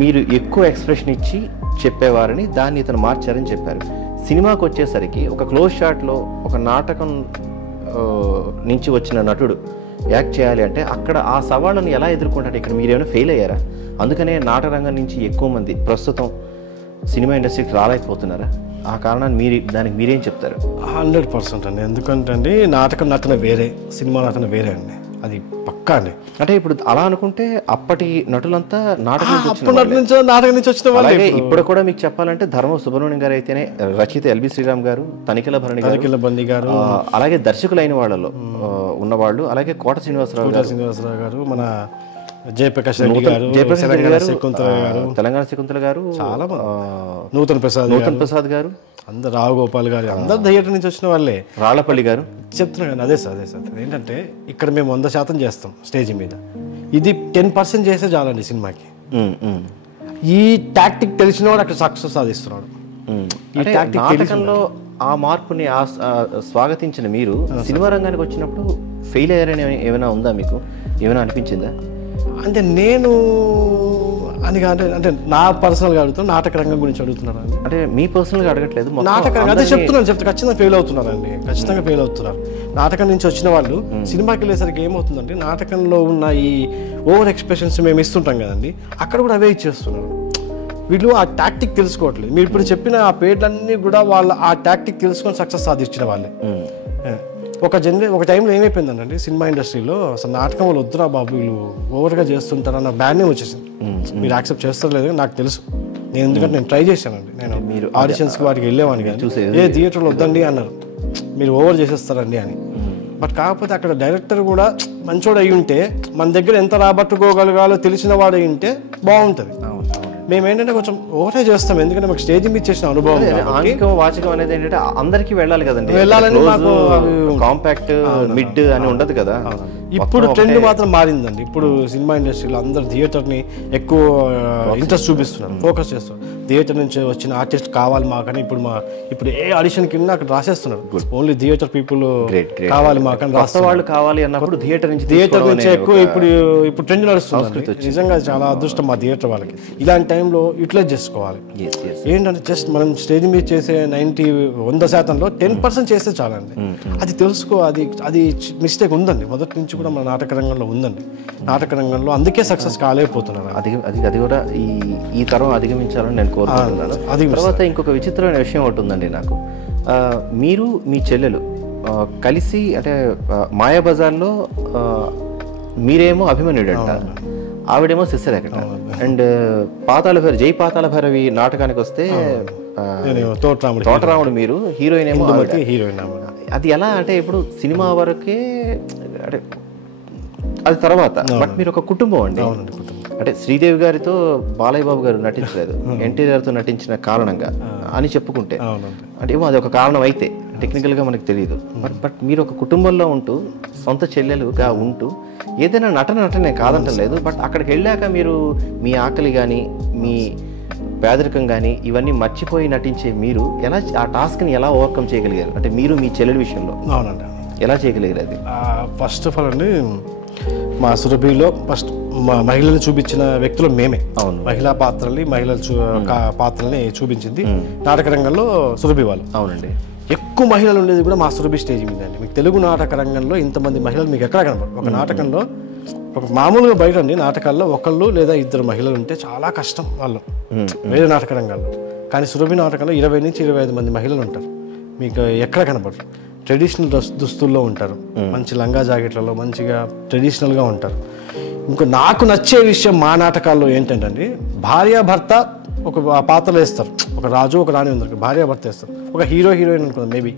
మీరు ఎక్కువ ఎక్స్ప్రెషన్ ఇచ్చి చెప్పేవారని దాన్ని ఇతను మార్చారని చెప్పారు. సినిమాకి వచ్చేసరికి ఒక క్లోజ్ షాట్లో ఒక నాటకం నుంచి వచ్చిన నటుడు యాక్ట్ చేయాలి అంటే అక్కడ ఆ సవాళ్ళను ఎలా ఎదుర్కొంటారు? ఇక్కడ మీరేమైనా ఫెయిల్ అయ్యారా? అందుకనే నాటక రంగం నుంచి ఎక్కువ మంది ప్రస్తుతం సినిమా ఇండస్ట్రీకి రాలేకపోతున్నారా? ఆ కారణాన్ని దానికి మీరేం చెప్తారు? 100% అండి. ఎందుకంటే అండి నాటకం నటన వేరే, సినిమా నటన వేరే అండి, అది పక్కా అండి. అంటే ఇప్పుడు అలా అనుకుంటే అప్పటి నటులంతా నాటకం నుంచి వచ్చిన వాళ్ళే. ఇప్పుడు కూడా మీకు చెప్పాలంటే ధర్మ సుబ్రహ్మణ్యం గారు అయితేనే, రచయిత ఎల్బి శ్రీరామ్ గారు, తనిఖీల భరణి గారు, అలాగే దర్శకులైన వాళ్ళలో ఉన్నవాళ్ళు, అలాగే కోట శ్రీనివాసరావు గారు, మన జయప్రకాష్ గారు, తెలంగాణ శకుంతల గారు, చాలా నూతన్ ప్రసాద్ గారు, అందరు రావు గోపాల్ గారు, అందరు థియేటర్ నుంచి వచ్చిన వాళ్ళే. రాళ్లపల్లి గారు చెప్తున్నా కానీ అదే సార్ ఏంటంటే ఇక్కడ మేము 100% చేస్తాం స్టేజ్ మీద, ఇది 10% చేస్తే చాలండి సినిమాకి. ఈ టాక్టిక్ తెలిసిన వాడు అక్కడ సక్సెస్ సాధిస్తున్నాడు. ఈ నాటకంలో ఆ మార్పుని స్వాగతించిన మీరు సినిమా రంగానికి వచ్చినప్పుడు ఫెయిల్ అయ్యారని ఏమైనా ఉందా? మీకు ఏమైనా అనిపించిందా? అంటే నేను అంటే నా పర్సనల్గా అడుగుతాను, నాటక రంగం గురించి అడుగుతున్నాను. అంటే మీ పర్సనల్గా అడగట్లేదు, నాటక రంగం అదే చెప్తున్నాను. ఖచ్చితంగా ఫెయిల్ అవుతున్నారండి, ఖచ్చితంగా ఫెయిల్ అవుతున్నారు. నాటకం నుంచి వచ్చిన వాళ్ళు సినిమాకి వెళ్ళేసరికి ఏమవుతుందంటే నాటకంలో ఉన్న ఈ ఓవర్ ఎక్స్ప్రెషన్స్ మేము ఇస్తుంటాం కదండి, అక్కడ కూడా అవే ఇచ్చేస్తున్నారు. వీళ్ళు ఆ టాక్టిక్ తెలుసుకోవట్లేదు. మీరు ఇప్పుడు చెప్పిన ఆ పేర్లన్నీ కూడా వాళ్ళు ఆ టాక్టిక్ తెలుసుకొని సక్సెస్ సాధించిన వాళ్ళే. ఒక టైంలో ఏమైపోయిందండి సినిమా ఇండస్ట్రీలో, అసలు నాటకం వాళ్ళు వద్దురా బాబు వీళ్ళు ఓవర్గా చేస్తుంటారన్న బ్యాడ్ నేమ్ వచ్చేసింది. మీరు యాక్సెప్ట్ చేస్తారు లేదు నాకు తెలుసు, నేను ఎందుకంటే నేను ట్రై చేశానండి. నేను మీరు ఆడిషన్స్కి వాటికి వెళ్ళేవాడిని కానీ ఏ థియేటర్లో వద్దండి అన్నారు, మీరు ఓవర్ చేసేస్తారండి అని. బట్ కాకపోతే అక్కడ డైరెక్టర్ కూడా మంచోడు అయి ఉంటే, మన దగ్గర ఎంత రాబట్టుకోగలగాలో తెలిసిన వాడు అయి ఉంటే బాగుంటుంది. మేము ఏంటంటే కొంచెం ఓవరే చేస్తాం, ఎందుకంటే మాకు స్టేజ్ మీద చేసిన అనుభవం. ఆంగికం వాచకం అనేది ఏంటంటే అందరికీ వెళ్ళాలి కదండి, వెళ్ళాలని కాంపాక్ట్ మిడ్ అని ఉండదు కదా. ఇప్పుడు ట్రెండ్ మాత్రం మారిందండి. ఇప్పుడు సినిమా ఇండస్ట్రీలో అందరు థియేటర్ని ఎక్కువ ఇంట్రెస్ట్ చూపిస్తున్నారు, ఫోకస్ చేస్తున్నారు. థియేటర్ నుంచి వచ్చిన ఆర్టిస్ట్ కావాలి మాకని ఇప్పుడు ఏ ఆడిషన్ కింద అక్కడ రాసేస్తున్నారు. ఓన్లీ థియేటర్ పీపుల్ కావాలి మాకని రాసేవాళ్ళు కావాలి అన్నప్పుడు థియేటర్ నుంచి ఎక్కువ ఇప్పుడు ట్రెండ్ నడుస్తుంది. నిజంగా చాలా అదృష్టం మా థియేటర్ వాళ్ళకి. ఇలాంటి టైంలో యూటిలైజ్ చేసుకోవాలి. ఏంటంటే జస్ట్ మనం స్టేజ్ మీద చేసే 100%లో 10% చేస్తే చాలండి. అది తెలుసుకో, అది మిస్టేక్ ఉందండి మొదటి నుంచి కూడా మన నాటక రంగంలో ఉందండి. నాటక రంగంలో అందుకే సక్సెస్ కాలేకపోతున్నారు. అది కూడా ఈ తరం అధిగమించాలని నేను కోరుకుంటున్నాను. తర్వాత ఇంకొక విచిత్రమైన విషయం ఒకటి ఉందండి నాకు. మీరు మీ చెల్లెలు కలిసి అంటే మాయాబజార్లో మీరేమో అభిమన్యుడు అంట, ఆవిడేమో శిశిరేఖ. అండ్ జై పాతాళ భైరవి నాటకానికి వస్తే తోటరాముడు మీరు, హీరోయిన్ ఏమో హీరోయిన్. అది ఎలా అంటే ఇప్పుడు సినిమా వరకే అంటే అది తర్వాత, బట్ మీరు ఒక కుటుంబం అండి. అంటే శ్రీదేవి గారితో బాలయ్య బాబు గారు నటించలేదు, ఎన్టీఆర్ గారితో నటించిన కారణంగా అని చెప్పుకుంటే అంటే ఏమో అది ఒక కారణం అయితే టెక్నికల్గా మనకు తెలియదు. బట్ మీరు ఒక కుటుంబంలో ఉంటూ సొంత చెల్లెలుగా ఉంటూ ఏదైనా నటనే కాదంటలేదు, బట్ అక్కడికి వెళ్ళాక మీరు మీ ఆకలి కానీ మీ పేదరికం కానీ ఇవన్నీ మర్చిపోయి నటించే మీరు ఎలా ఆ టాస్క్ని ఎలా ఓవర్కమ్ చేయగలిగారు? అంటే మీరు మీ చెల్లెల విషయంలో అవునండి ఎలా చేయగలిగారు? అది ఫస్ట్ ఆఫ్ ఆల్ అండి, మా సురభిలో ఫస్ట్ మహిళలు చూపించిన వ్యక్తులు మేమే. అవును, మహిళా పాత్రల్ని పాత్రల్ని చూపించింది నాటక రంగంలో సురభి వాళ్ళు. అవునండి. ఎక్కువ మహిళలు ఉండేది కూడా మా సురభి స్టేజ్ మీద అండి. మీకు తెలుగు నాటక రంగంలో ఇంతమంది మహిళలు మీకు ఎక్కడ కనపడరు. ఒక నాటకంలో ఒక మామూలుగా బయట అండి నాటకాల్లో ఒకళ్ళు లేదా ఇద్దరు మహిళలు ఉంటే చాలా కష్టం వాళ్ళు వేరే నాటక రంగాల్లో. కానీ సురభి నాటకంలో 20 నుంచి 25 మంది మహిళలు ఉంటారు, మీకు ఎక్కడ కనపడరు. ట్రెడిషనల్ దుస్తుల్లో ఉంటారు, మంచి లంగా జాకెట్లలో మంచిగా ట్రెడిషనల్గా ఉంటారు. ఇంకో నాకు నచ్చే విషయం మా నాటకాల్లో ఏంటంటే భార్యాభర్త ఒక పాత్రలు వేస్తారు, ఒక రాజు ఒక రాణి ఉంది, భార్యాభర్త వేస్తారు. ఒక హీరో హీరోయిన్ అనుకుందాం, మేబీ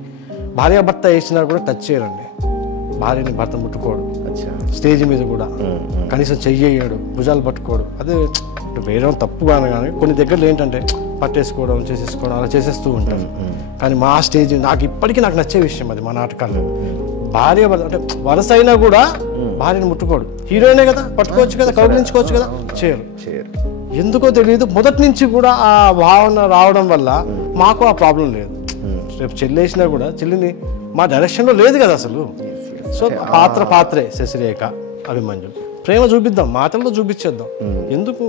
భార్యాభర్త వేసినా కూడా టచ్ చేయరండి, భార్యని భర్త ముట్టుకోడు, స్టేజ్ మీద కూడా కనీసం చెయ్యడు, భుజాలు పట్టుకోడు. అదే వేరే తప్పు కానీ కొన్ని దగ్గరలో ఏంటంటే పట్టేసుకోవడం చేసేసుకోవడం అలా చేసేస్తూ ఉంటారు. కానీ మా స్టేజ్ నాకు ఇప్పటికీ నాకు నచ్చే విషయం అది. మా నాటకాల్లో భార్య అంటే వరస అయినా కూడా భార్యని ముట్టుకోడు, హీరోయినే కదా పట్టుకోవచ్చు కదా, కౌగిలించుకోవచ్చు కదా, చేయరు. ఎందుకో తెలియదు, మొదటి నుంచి కూడా ఆ భావన రావడం వల్ల మాకు ఆ ప్రాబ్లం లేదు. రేపు చెల్లేసినా కూడా చెల్లిని మా డైరెక్షన్లో లేదు కదా అసలు. సో పాత్రే శశిరేఖ అభిమన్యులు ప్రేమ చూపిద్దాం, మాటల్లో చూపించేద్దాం, ఎందుకు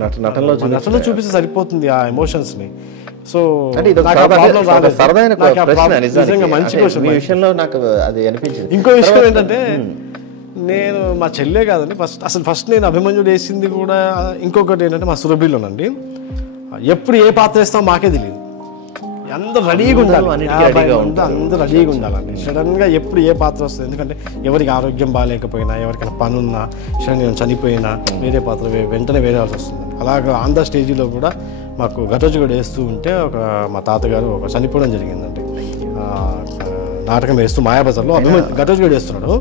నటనలో చూపిస్తే సరిపోతుంది ఆ ఎమోషన్స్ని. సో మంచి విషయంలో నాకు అది అనిపించింది. ఇంకో విషయం ఏంటంటే నేను మా చెల్లె కాదండి, ఫస్ట్ నేను అభిమన్యుడు వేసింది కూడా. ఇంకొకటి ఏంటంటే మా సురభిలోనండి ఎప్పుడు ఏ పాత్ర వేస్తామో మాకే తెలియదు, అందరూ రెడీగా ఉండాలి, అందరూ రెడీగా ఉండాలండి. సడన్గా ఎప్పుడు ఏ పాత్ర వస్తుంది, ఎందుకంటే ఎవరికి ఆరోగ్యం బాగాలేకపోయినా ఎవరికైనా పని ఉన్నా సడన్గా చనిపోయినా వేరే పాత్ర వెంటనే వేరేవాల్సి వస్తుంది. అలాగా ఆంధ్ర స్టేజీలో కూడా మాకు ఘటోజుగడు వేస్తూ ఉంటే మా తాతగారు ఒక చనిపోవడం జరిగిందండి. నాటకం వేస్తూ మాయాబజార్లో ఘటోజుగడు వేస్తున్నాడు,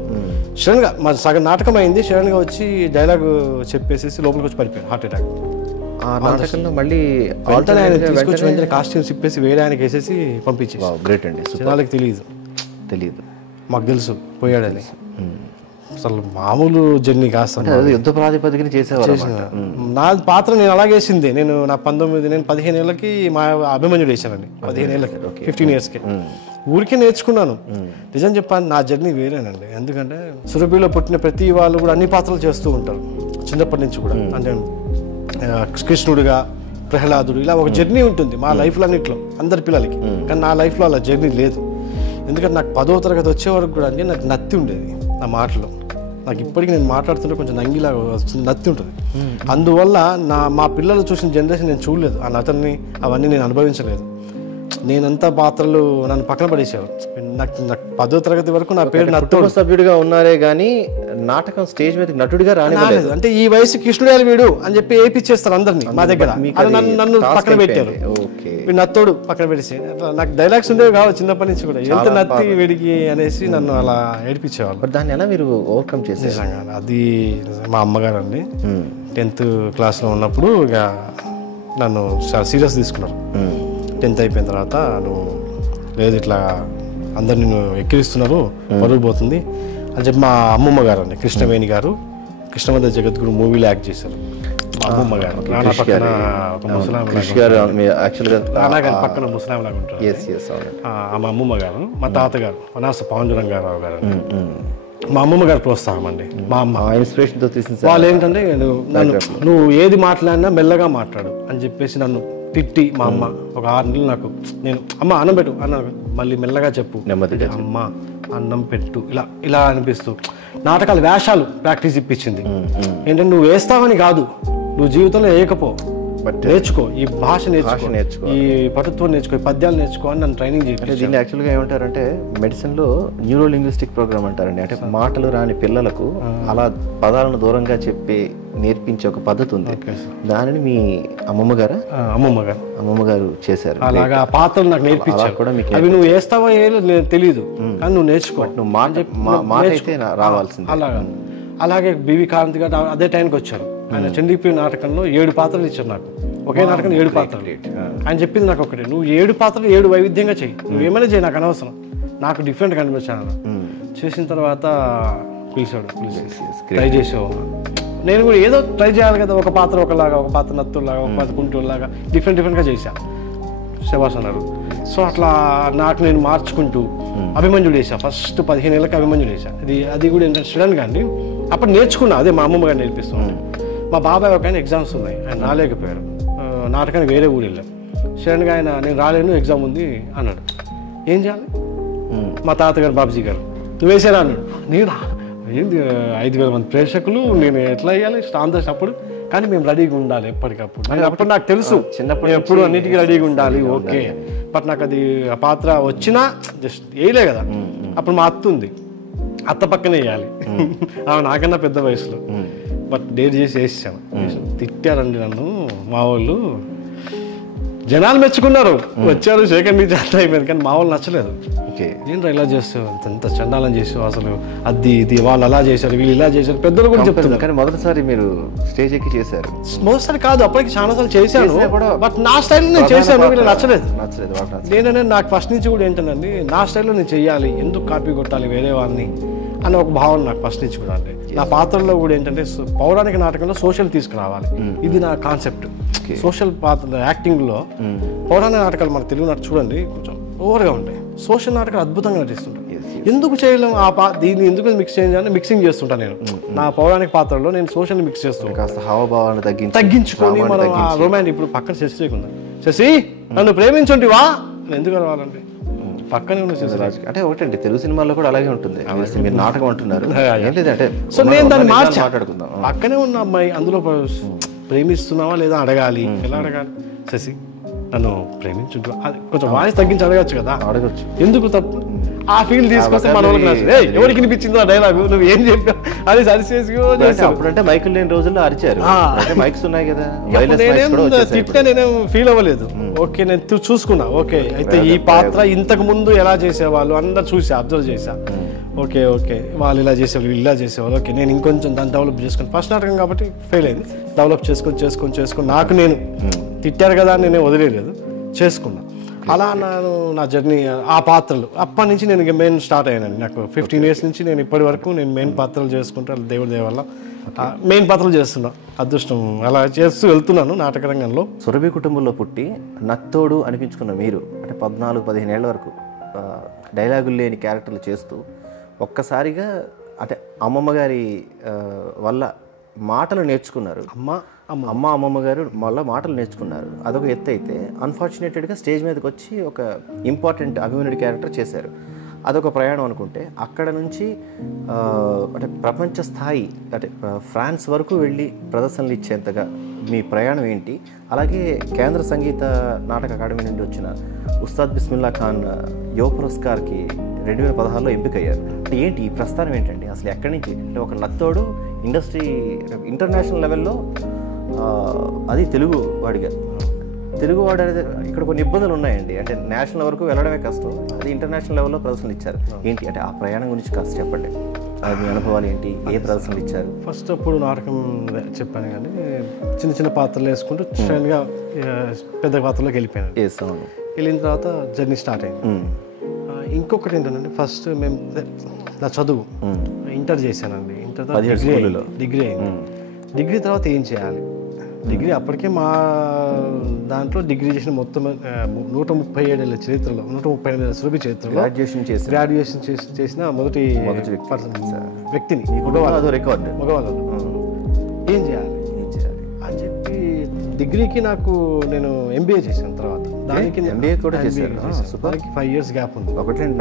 సడన్గా మా సగం నాటకం అయింది, సడన్గా వచ్చి డైలాగ్ చెప్పేసి లోపలికి వచ్చి పడిపోయాడు, హార్ట్ అటాక్. నాటకంలో మళ్ళీ వెంటనే ఆయన తీసుకొచ్చి వెంటనే కాస్ట్యూమ్స్ ఇప్పేసి వేరే ఆయనకి వేసేసి పంపించేసి. గ్రేట్ అండి. జనాలకు తెలియదు, మాకు తెలుసు పోయాడని. అసలు మామూలు జర్నీ కాస్త యుద్ధ ప్రాతిపదికన చేసేవారు. నా పాత్ర నేను అలాగేసింది. నేను 15 ఏళ్ళకి మా అభిమన్యుడు వేసానండి, 15 ఏళ్ళకి 15 ఇయర్స్కి ఊరికే నేర్చుకున్నాను. నిజం చెప్పాను, నా జర్నీ వేరేనండి. ఎందుకంటే సురభిలో పుట్టిన ప్రతి వాళ్ళు కూడా అన్ని పాత్రలు చేస్తూ ఉంటారు చిన్నప్పటి నుంచి కూడా. అంటే కృష్ణుడిగా, ప్రహ్లాదుడు, ఇలా ఒక జర్నీ ఉంటుంది మా లైఫ్లో అన్నింటిలో అందరి పిల్లలకి. కానీ నా లైఫ్లో అలా జర్నీ లేదు. ఎందుకంటే నాకు 10వ తరగతి వచ్చే వరకు కూడా అంటే నాకు నత్తి ఉండేది నా మాటలో. నాకు ఇప్పటికీ నేను మాట్లాడుతుంటే కొంచెం నంగిలాగా నత్తి ఉంటుంది. అందువల్ల మా పిల్లలు చూసిన జనరేషన్ నేను చూడలేదు, ఆ నటనని అవన్నీ నేను అనుభవించలేదు. నేనంతా పాత్రలు నన్ను పక్కన పడేసావు. నాకు 10వ తరగతి వరకు నా పేరు నత్తుడు సభ్యుడిగా ఉన్నారే కానీ నాటకం స్టేజ్ మీద నటుడిగా రాలేదు. అంటే ఈ వయసు కృష్ణుడు వీడు అని చెప్పి ఏపిచ్చేస్తారు అందరినీ మా దగ్గర. నన్ను పక్కన పెట్టారు, నత్తోడు పక్కన పెట్టేసి. నాకు డైలాగ్స్ ఉండేవి కావు చిన్నప్పటి నుంచి కూడా, ఎంత నత్తి వీడికి అనేసి నన్ను అలా ఏడిపించేవాళ్ళు. దాన్ని ఎలా మీరు ఓవర్కమ్ చేసేసారు? అది మా అమ్మగారు అండి 10th క్లాస్లో ఉన్నప్పుడు ఇక నన్ను చాలా సీరియస్ తీసుకున్నారు. 10th అయిపోయిన తర్వాత నువ్వు లేదు ఇట్లా అందరు నిన్ను ఎక్కిరిస్తున్నారు, పరుగు పోతుంది అని చెప్పి మా అమ్మమ్మ గారు అండి కృష్ణవేణి గారు కృష్ణమద జగద్గురు మూవీలో యాక్ట్ చేశారు. మా అమ్మమ్మ గారు రానా పక్కన ఒక ముసలాం పక్కన ముసలాం లాగా ఉంటారు. మా అమ్మమ్మ గారు, మా తాతగారు వనాస పాండురంగారావు గారు, మా అమ్మమ్మ గారు ప్రోత్సాహం అండి. మా అమ్మ ఇన్స్పిరేషన్తో తీసిన వాళ్ళు ఏంటంటే నువ్వు ఏది మాట్లాడినా మెల్లగా మాట్లాడు అని చెప్పేసి నన్ను తిట్టి మా అమ్మ ఒక 6 నెలలు నాకు నేను అమ్మ అన్నం పెట్టు అన్నాను, మళ్ళీ మెల్లగా చెప్పు నెమ్మదిగా అమ్మ అన్నం పెట్టు ఇలా అనిపిస్తూ నాటకాల వేషాలు ప్రాక్టీస్ ఇప్పించింది. ఏంటంటే నువ్వు వేస్తావని కాదు, నువ్వు జీవితంలో వేయకపో, నేర్చుకో, ఈ భాష నేర్చుకో, ఈ పటుత్వం నేర్చుకో, ఈ పద్యాలు నేర్చుకో అని నన్ను ట్రైనింగ్ చేయాలి. దీన్ని యాక్చువల్గా ఏమంటారంటే మెడిసిన్లో న్యూరో లింగ్విస్టిక్ ప్రోగ్రామ్ అంటారండి. అంటే మాటలు రాని పిల్లలకు అలా పదాలను దూరంగా చెప్పి నేర్పించే ఒక పద్ధతి ఉంది. Okay sir. దానిని మీ అమ్మమ్మ గారు చేశారు. అలాగా ఆ పాత్రలు నాకు నేర్పించారు కూడా మీకు అవి నువ్వు వేస్తావో వేయలో నేను తెలియదు కానీ నువ్వు నేర్చుకో నువ్వు మాట అయితే రావాల్సింది. అలాగే బివి కాంత్ గారు అదే టైంకి వచ్చారు. ఆయన చండీపూరి నాటకంలో 7 పాత్రలు ఇచ్చారు నాకు. ఒకే నాటకం 7 పాత్రలు. ఆయన చెప్పింది నాకు ఒకటే, నువ్వు 7 పాత్రలు 7 వైవిధ్యంగా చెయ్యి, నువ్వేమైనా చేయి, నాకు అనవసరం, నాకు డిఫరెంట్ కనిపించాను. చేసిన తర్వాత పిలిచి ట్రై చేసావు. నేను కూడా ఏదో ట్రై చేయాలి కదా, ఒక పాత్ర ఒకలాగా, ఒక పాత్ర నత్తులాగా, ఒక పాత్ర కుంటూరులాగా డిఫరెంట్గా చేశాను. శభాష్ అన్నారు. సో అట్లా నాకు నేను మార్చుకుంటూ అభిమన్యుడు వేసా. ఫస్ట్ 15 ఏళ్ళకి అభిమన్యుడు వేసా. అది కూడా ఏంటంటే స్టూడెంట్ కానీ అప్పుడు నేర్చుకున్నా. అదే మా అమ్మమ్మ గారు నేర్పిస్తున్నాను. మా బాబాయ్ ఒక ఆయన ఎగ్జామ్స్ ఉన్నాయి, ఆయన రాలేకపోయారు. నాటకానికి వేరే ఊరు వెళ్ళాం. సడన్గా ఆయన నేను రాలేను, ఎగ్జామ్ ఉంది అన్నాడు. ఏం చేయాలి? మా తాతగారు బాబుజీ గారు నువ్వు వేసారా అన్నాడు. నేను ఏంది 5,000 మంది ప్రేక్షకులు, నేను ఎట్లా వేయాలి స్టాండర్స్ అప్పుడు, కానీ మేము రెడీగా ఉండాలి ఎప్పటికప్పుడు. అప్పుడు నాకు తెలుసు చిన్నప్పుడు ఎప్పుడు అన్నిటికీ రెడీగా ఉండాలి. ఓకే, బట్ నాకు అది ఆ పాత్ర వచ్చినా జస్ట్ వేయలే కదా. అప్పుడు మా అత్త ఉంది, అత్త పక్కనే వేయాలి. ఆమె నాకన్నా పెద్ద వయసులో. బట్ డేట్ చేసి వేసాను. తిట్టారండి నన్ను మా వాళ్ళు. జనాలు మెచ్చుకున్నారు, వచ్చారు, శేఖర్ నుంచి అంత అయిపోయింది, కానీ మా వాళ్ళు నచ్చలేదు. ఏంట్రా ఇలా చేస్తావు, ఎంత చండాలని చేసావు, అసలు అది ఇది వాళ్ళు అలా చేశారు, వీళ్ళు ఇలా చేశారు, పెద్దలు కూడా చెప్తున్నారు. కానీ మొదటిసారి మీరు స్టేజ్ ఎక్కి చేశారు. మొదటిసారి కాదు, అప్పటికి చాలా సార్లు చేశాను, బట్ నా స్టైల్లో నేను చేశాను, వీళ్ళు నచ్చలేదు. నేననే నాకు ఫస్ట్ నుంచి కూడా ఏంటంటే నా స్టైల్లో నేను చెయ్యాలి, ఎందుకు కాపీ కొట్టాలి వేరే వాళ్ళని అన్న ఒక భావన నాకు ఫస్ట్ నుంచి కూడా. అంటే నా పాత్రలో కూడా ఏంటంటే పౌరాణిక నాటకంలో సోషల్ తీసుకురావాలి, ఇది నా కాన్సెప్ట్. సోషల్ పాత్ర యాక్టింగ్లో పౌరాణిక నాటకాలు మన తెలుగు నాటకం చూడండి కొంచెం ఓవర్గా ఉంటాయి, సోషల్ నాటకాలు అద్భుతంగా నటిస్తుంటాయి. ఎందుకు చేయలేము దీన్ని ఎందుకు మిక్స్ చేయాలని మిక్సింగ్ చేస్తుంటాను నేను. నా పౌరాణిక పాత్రలో నేను సోషల్ మిక్స్ చేస్తాను, కాస్త హావభావాన్ని తగ్గించుకొని మనం రొమాంటిక్. ఇప్పుడు పక్కన శశి చేయకుండా, శశి నన్ను ప్రేమించుంటివా ఎందుకు రావాలండి పక్కనే ఉన్న అంటే ఒకటండి తెలుగు సినిమాల్లో కూడా అలాగే ఉంటుంది. మీరు నాటకం అంటున్నారు, సో నేను దాన్ని మార్చి మాట్లాడుకుందాం. పక్కనే ఉన్న అమ్మాయి అందులో ప్రేమిస్తున్నావా లేదా అడగాలి. ఎలా అడగాలి? శశి నన్ను ప్రేమించుంటూ కొంచెం వాయిస్ తగ్గించి అడగచ్చు కదా. అడగచ్చు, ఎందుకు తప్పు? ఆ ఫీల్ తీసుకొస్తే మన వాళ్ళకి నచ్చదు. ఎవరికి వినిపించిందో ఆ డైలాగు, నువ్వు ఏం చెప్పావు అది సరిచేసి. అప్పుడంటే మైకులు లేని రోజుల్లో అరిచారు, మైక్స్ ఉన్నాయి కదా. తిట్టే నేనేం ఫీల్ అవ్వలేదు. ఓకే నేను చూసుకున్నా, ఓకే అయితే ఈ పాత్ర ఇంతకు ముందు ఎలా చేసేవాళ్ళు అందరు చూసా, అబ్జర్వ్ చేశా. ఓకే ఓకే వాళ్ళు ఇలా చేసేవాళ్ళు, వీళ్ళు ఇలా చేసేవాళ్ళు. ఓకే నేను ఇంకొంచెం దాన్ని డెవలప్ చేసుకుని, ఫస్ట్ నాటకం కాబట్టి ఫెయిల్ అయింది, డెవలప్ చేసుకొని నాకు నేను తిట్టారు కదా అని నేనే వదిలేదు, చేసుకున్నా. అలా నా జర్నీ ఆ పాత్రలు అప్పటి నుంచి నేను మెయిన్ స్టార్ట్ అయ్యానండి. నాకు 15 years నుంచి నేను ఇప్పటి వరకు నేను మెయిన్ పాత్రలు చేసుకుంటాను. దేవుడి దయ వల్ల మెయిన్ పాత్రలు చేస్తున్నా, అదృష్టం అలా చేస్తూ వెళ్తున్నాను నాటక రంగంలో. సురభి కుటుంబంలో పుట్టి నత్తోడు అనిపించుకున్న మీరు అంటే 14-15 ఏళ్ల వరకు డైలాగులు లేని క్యారెక్టర్లు చేస్తూ ఒక్కసారిగా అంటే అమ్మమ్మ గారి వల్ల మాటలు నేర్చుకున్నారు. అమ్మమ్మ గారు మళ్ళీ మాటలు నేర్చుకున్నారు, అదొక ఎత్తు. అయితే అన్ఫార్చునేటెడ్గా స్టేజ్ మీదకి వచ్చి ఒక ఇంపార్టెంట్ అభిమన్యుడి క్యారెక్టర్ చేశారు, అదొక ప్రయాణం అనుకుంటే. అక్కడ నుంచి అంటే ప్రపంచ స్థాయి అంటే ఫ్రాన్స్ వరకు వెళ్ళి ప్రదర్శనలు ఇచ్చేంతగా మీ ప్రయాణం ఏంటి? అలాగే కేంద్ర సంగీత నాటక అకాడమీ నుండి వచ్చిన ఉస్తాద్ బిస్మిల్లా ఖాన్ యువ పురస్కార్కి 2016లో ఎంపికయ్యారు. అంటే ఏంటి ఈ ప్రస్థానం ఏంటండి అసలు? ఎక్కడి నుంచి అంటే ఒక నత్తోడు ఇండస్ట్రీ ఇంటర్నేషనల్ లెవెల్లో, అది తెలుగు వాడిగా, తెలుగువాడు అనేది ఇక్కడ కొన్ని ఇబ్బందులు ఉన్నాయండి. అంటే నేషనల్ వరకు వెళ్ళడమే కష్టం, అది ఇంటర్నేషనల్ లెవెల్లో ప్రదర్శనలు ఇచ్చారు. ఏంటి అంటే ఆ ప్రయాణం గురించి కాస్త చెప్పండి, మీ అనుభవాలు ఏంటి, ఏ ప్రదర్శనలు ఇచ్చారు? ఫస్ట్ అప్పుడు నాటకం చెప్పాను కానీ చిన్న చిన్న పాత్రలు వేసుకుంటూ సడన్గా పెద్ద పాత్రలోకి వెళ్ళిపోయాను. వెళ్ళిన తర్వాత జర్నీ స్టార్ట్ అయింది. ఇంకొకటి ఏంటంటే ఫస్ట్ మేము నా చదువు ఇంటర్ చేశానండి. ఇంటర్ తర్వాత డిగ్రీ అయింది. డిగ్రీ తర్వాత ఏం చేయాలి? డిగ్రీ అప్పటికే మా దాంట్లో డిగ్రీ చేసిన మొత్తం 137 ఏళ్ళ చరిత్రలో, 138 ఏళ్ళ సురభి చరిత్రలో గ్రాడ్యుయేషన్ చేసిన మొదటి వ్యక్తిని మగవాళ్ళు. ఏం చేయాలి అని చెప్పి డిగ్రీకి నేను ఎంబీఏ చేశాను. తర్వాత దానికి 5 years గ్యాప్ ఉంది.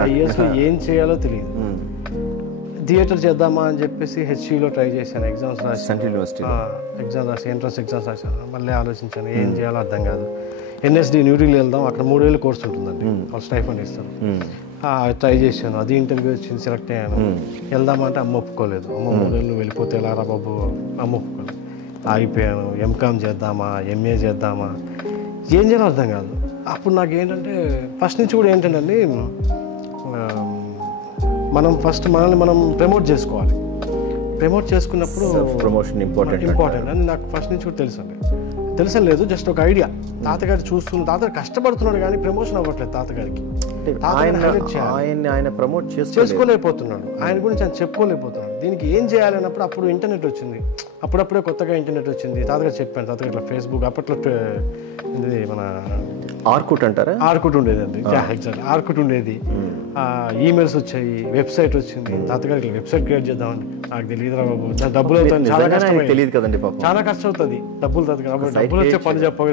5 years ఏం చేయాలో తెలియదు. థియేటర్ చేద్దామా అని చెప్పేసి హెచ్సిలో ట్రై చేశాను, ఎగ్జామ్స్ రాసి, సెంట్రల్ యూనివర్సిటీ ఎగ్జామ్ రాసి, ఎంట్రన్స్ ఎగ్జామ్స్ రాశాను. మళ్ళీ ఆలోచించాను ఏం చేయాలో అర్థం కాదు. NSD న్యూఢిల్లీ వెళ్దాం, అక్కడ 3 ఏళ్ళు కోర్సు ఉంటుందండి, వాళ్ళు స్టైఫండ్ ఇస్తారు. ట్రై చేశాను, అది ఇంటర్వ్యూ వచ్చింది, సెలెక్ట్ అయ్యాను. వెళ్దామంటే అమ్మ ఒప్పుకోలేదు. అమ్మ 3 ఏళ్ళు వెళ్ళిపోతే ఎలా రా బాబు, అమ్మ ఒప్పుకోలేదు. ఆగిపోయాను. ఎంకామ్ చేద్దామా, ఎంఏ చేద్దామా, ఏం చేయాలో అర్థం కాదు. అప్పుడు నాకు ఏంటంటే ఫస్ట్ నుంచి కూడా ఏంటంటే మనం ఫస్ట్ మనల్ని మనం ప్రమోట్ చేసుకోవాలి. ప్రమోట్ చేసుకున్నప్పుడు ప్రమోషన్ ఇంపార్టెంట్ అని నాకు ఫస్ట్ నుంచి కూడా తెలుసని లేదు, జస్ట్ ఒక ఐడియా. తాతగారు తాతగారు కష్టపడుతున్నాడు కానీ ప్రమోషన్ అవ్వట్లేదు తాతగారికి. ఆయన ప్రమోట్ చేసుకోలేకపోతున్నాడు, ఆయన గురించి ఆయన చెప్పుకోలేకపోతున్నాడు. దీనికి ఏం చేయాలి అన్నప్పుడు అప్పుడు ఇంటర్నెట్ వచ్చింది. అప్పుడప్పుడే కొత్తగా ఇంటర్నెట్ వచ్చింది. తాతగారు చెప్పాను, తాతగారు ఇట్లా ఫేస్బుక్ అప్పట్లో ఇది మన ఆర్కుట్ అంటారా, ఆర్కుట్ ఉండేది అండి. ఎగ్జాక్ట్ ఆర్కుట్ ఉండేది. ఈమెయిల్స్ వచ్చాయి, వెబ్సైట్ వచ్చింది. తాతగారు ఇట్లా వెబ్సైట్ క్రియేట్ చేద్దామండి, నాకు తెలియదురా బాబు, డబ్బులు అవుతుంది, తెలియదు కదండి, చాలా ఖర్చు అవుతుంది డబ్బులు. తాతగారు డబ్బులు వచ్చే పని చెప్పక,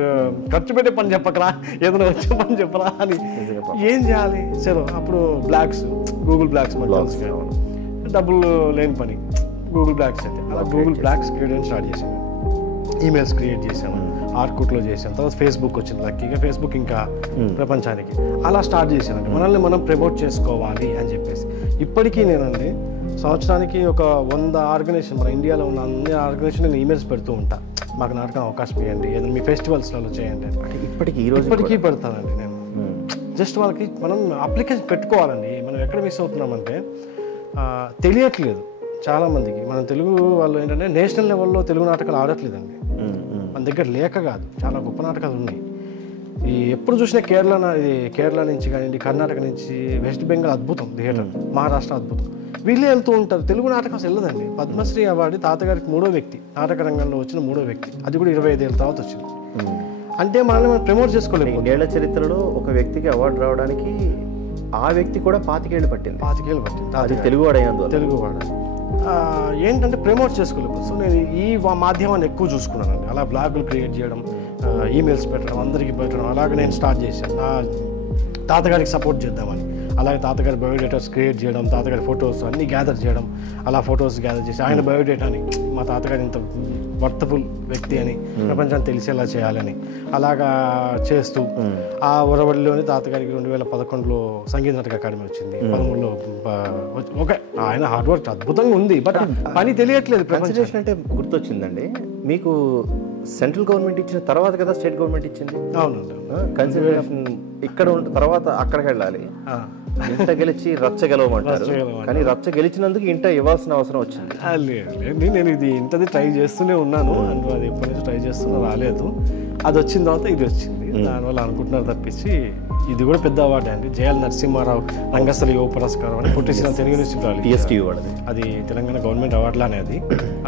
ఖర్చు పెట్టే పని చెప్పకరా, ఏదైనా వచ్చే పని చెప్పరా అని. ఏం చేయాలి? సరే అప్పుడు గూగుల్ బ్లాక్స్ డబ్బులు లేని పని, గూగుల్ బ్లాక్స్ అయితే అలా గూగుల్ బ్లాక్స్ క్రియేట్ స్టార్ట్ చేశాను. ఈమెయిల్స్ క్రియేట్ చేశాను, ఆర్కుట్లో చేశాను. తర్వాత ఫేస్బుక్ వచ్చింది. లక్కీగా ఫేస్బుక్ ఇంకా ప్రపంచానికి అలా స్టార్ట్ చేశానండి. మనల్ని మనం ప్రమోట్ చేసుకోవాలి అని చెప్పేసి. ఇప్పటికీ నేనండి సంవత్సరానికి ఒక 100 ఆర్గనైజేషన్, మన ఇండియాలో ఉన్న అన్ని ఆర్గనైజేషన్ నేను ఈమెయిల్స్ పెడుతూ ఉంటాను. మాకు నాటకం అవకాశం ఇవ్వండి, ఏదైనా మీ ఫెస్టివల్స్లలో చేయండి. ఇప్పటికీ పెడతానండి నేను. జస్ట్ వాళ్ళకి మనం అప్లికేషన్ పెట్టుకోవాలండి. మనం ఎక్కడ మిస్ అవుతున్నామంటే తెలియట్లేదు చాలామందికి. మన తెలుగు వాళ్ళు ఏంటంటే నేషనల్ లెవెల్లో తెలుగు నాటకాలు ఆడట్లేదండి. మన దగ్గర లేక కాదు, చాలా గొప్ప నాటకాలు ఉన్నాయి. ఈ ఎప్పుడు చూసినా కేరళ నుంచి కానివ్వండి, కర్ణాటక నుంచి, వెస్ట్ బెంగాల్ అద్భుతం థియేటర్, మహారాష్ట్ర అద్భుతం, వీళ్ళే వెళ్తూ ఉంటారు. తెలుగు నాటకం అసలు వెళ్ళదండి. పద్మశ్రీ అవార్డు తాతగారికి 3వ వ్యక్తి, నాటక రంగంలో వచ్చిన 3వ వ్యక్తి, అది కూడా 25 ఏళ్ళ తర్వాత వచ్చింది. అంటే మనల్ని మనం ప్రమోట్ చేసుకోలేము. ఏళ్ల చరిత్రలో ఒక వ్యక్తికి అవార్డు రావడానికి ఆ వ్యక్తి కూడా 25 ఏళ్ళు పట్టింది. తెలుగువాడు ఏంటంటే ప్రమోట్ చేసుకోలేదు. సో నేను ఈ మాధ్యమాన్ని ఎక్కువ చూసుకున్నానండి. అలా బ్లాగులు క్రియేట్ చేయడం, ఈమెయిల్స్ పెట్టడం, అందరికీ పెట్టడం, అలాగే నేను స్టార్ట్ చేశాను. తాతగారికి సపోర్ట్ చేద్దామని. అలాగే తాతగారి బయోడేటాస్ క్రియేట్ చేయడం, తాతగారి ఫొటోస్ అన్నీ గ్యాదర్ చేయడం, అలా ఫొటోస్ గ్యాదర్ చేసి ఆయన బయోడేటాని మా తాతగారు ఇంత వర్తఫుల్ వ్యక్తి అని ప్రపంచాన్ని తెలిసేలా చేయాలని అలాగా చేస్తూ ఆ ఒరవడిలోని తాతగారికి 2011లో సంగీత నాటక అకాడమీ వచ్చింది. 13లో ఓకే, ఆయన హార్డ్ వర్క్ అద్భుతంగా ఉంది, బట్ పని తెలియట్లేదు. కన్సిడరేషన్ అంటే గుర్తొచ్చిందండి, మీకు సెంట్రల్ గవర్నమెంట్ ఇచ్చిన తర్వాత కదా స్టేట్ గవర్నమెంట్ ఇచ్చింది. అవునండి, కన్సిడరేషన్ ఇక్కడ ఉంటే తర్వాత అక్కడికి వెళ్ళాలి. ఇంట గెలిచి రచ్చ గెలవమంటారు, కానీ రచ్చ గెలిచినందుకు ఇంట ఇవ్వాల్సిన అవసరం వచ్చింది. నేను ఇది ఇంతది ట్రై చేస్తూనే ఉన్నాను, అంటే అది ఎప్పటి నుంచి ట్రై చేస్తున్నా రాలేదు. అది వచ్చిన తర్వాత ఇది వచ్చింది, దానివల్ల అనుకుంటున్నారు తప్పించి. ఇది కూడా పెద్ద అవార్డు అండి. జేఎల్ నరసింహారావు రంగస్థలి యువ పురస్కారం అని పుట్టించిన తెలుగు యూనివర్సిటీ, అది తెలంగాణ గవర్నమెంట్ అవార్డు లానే.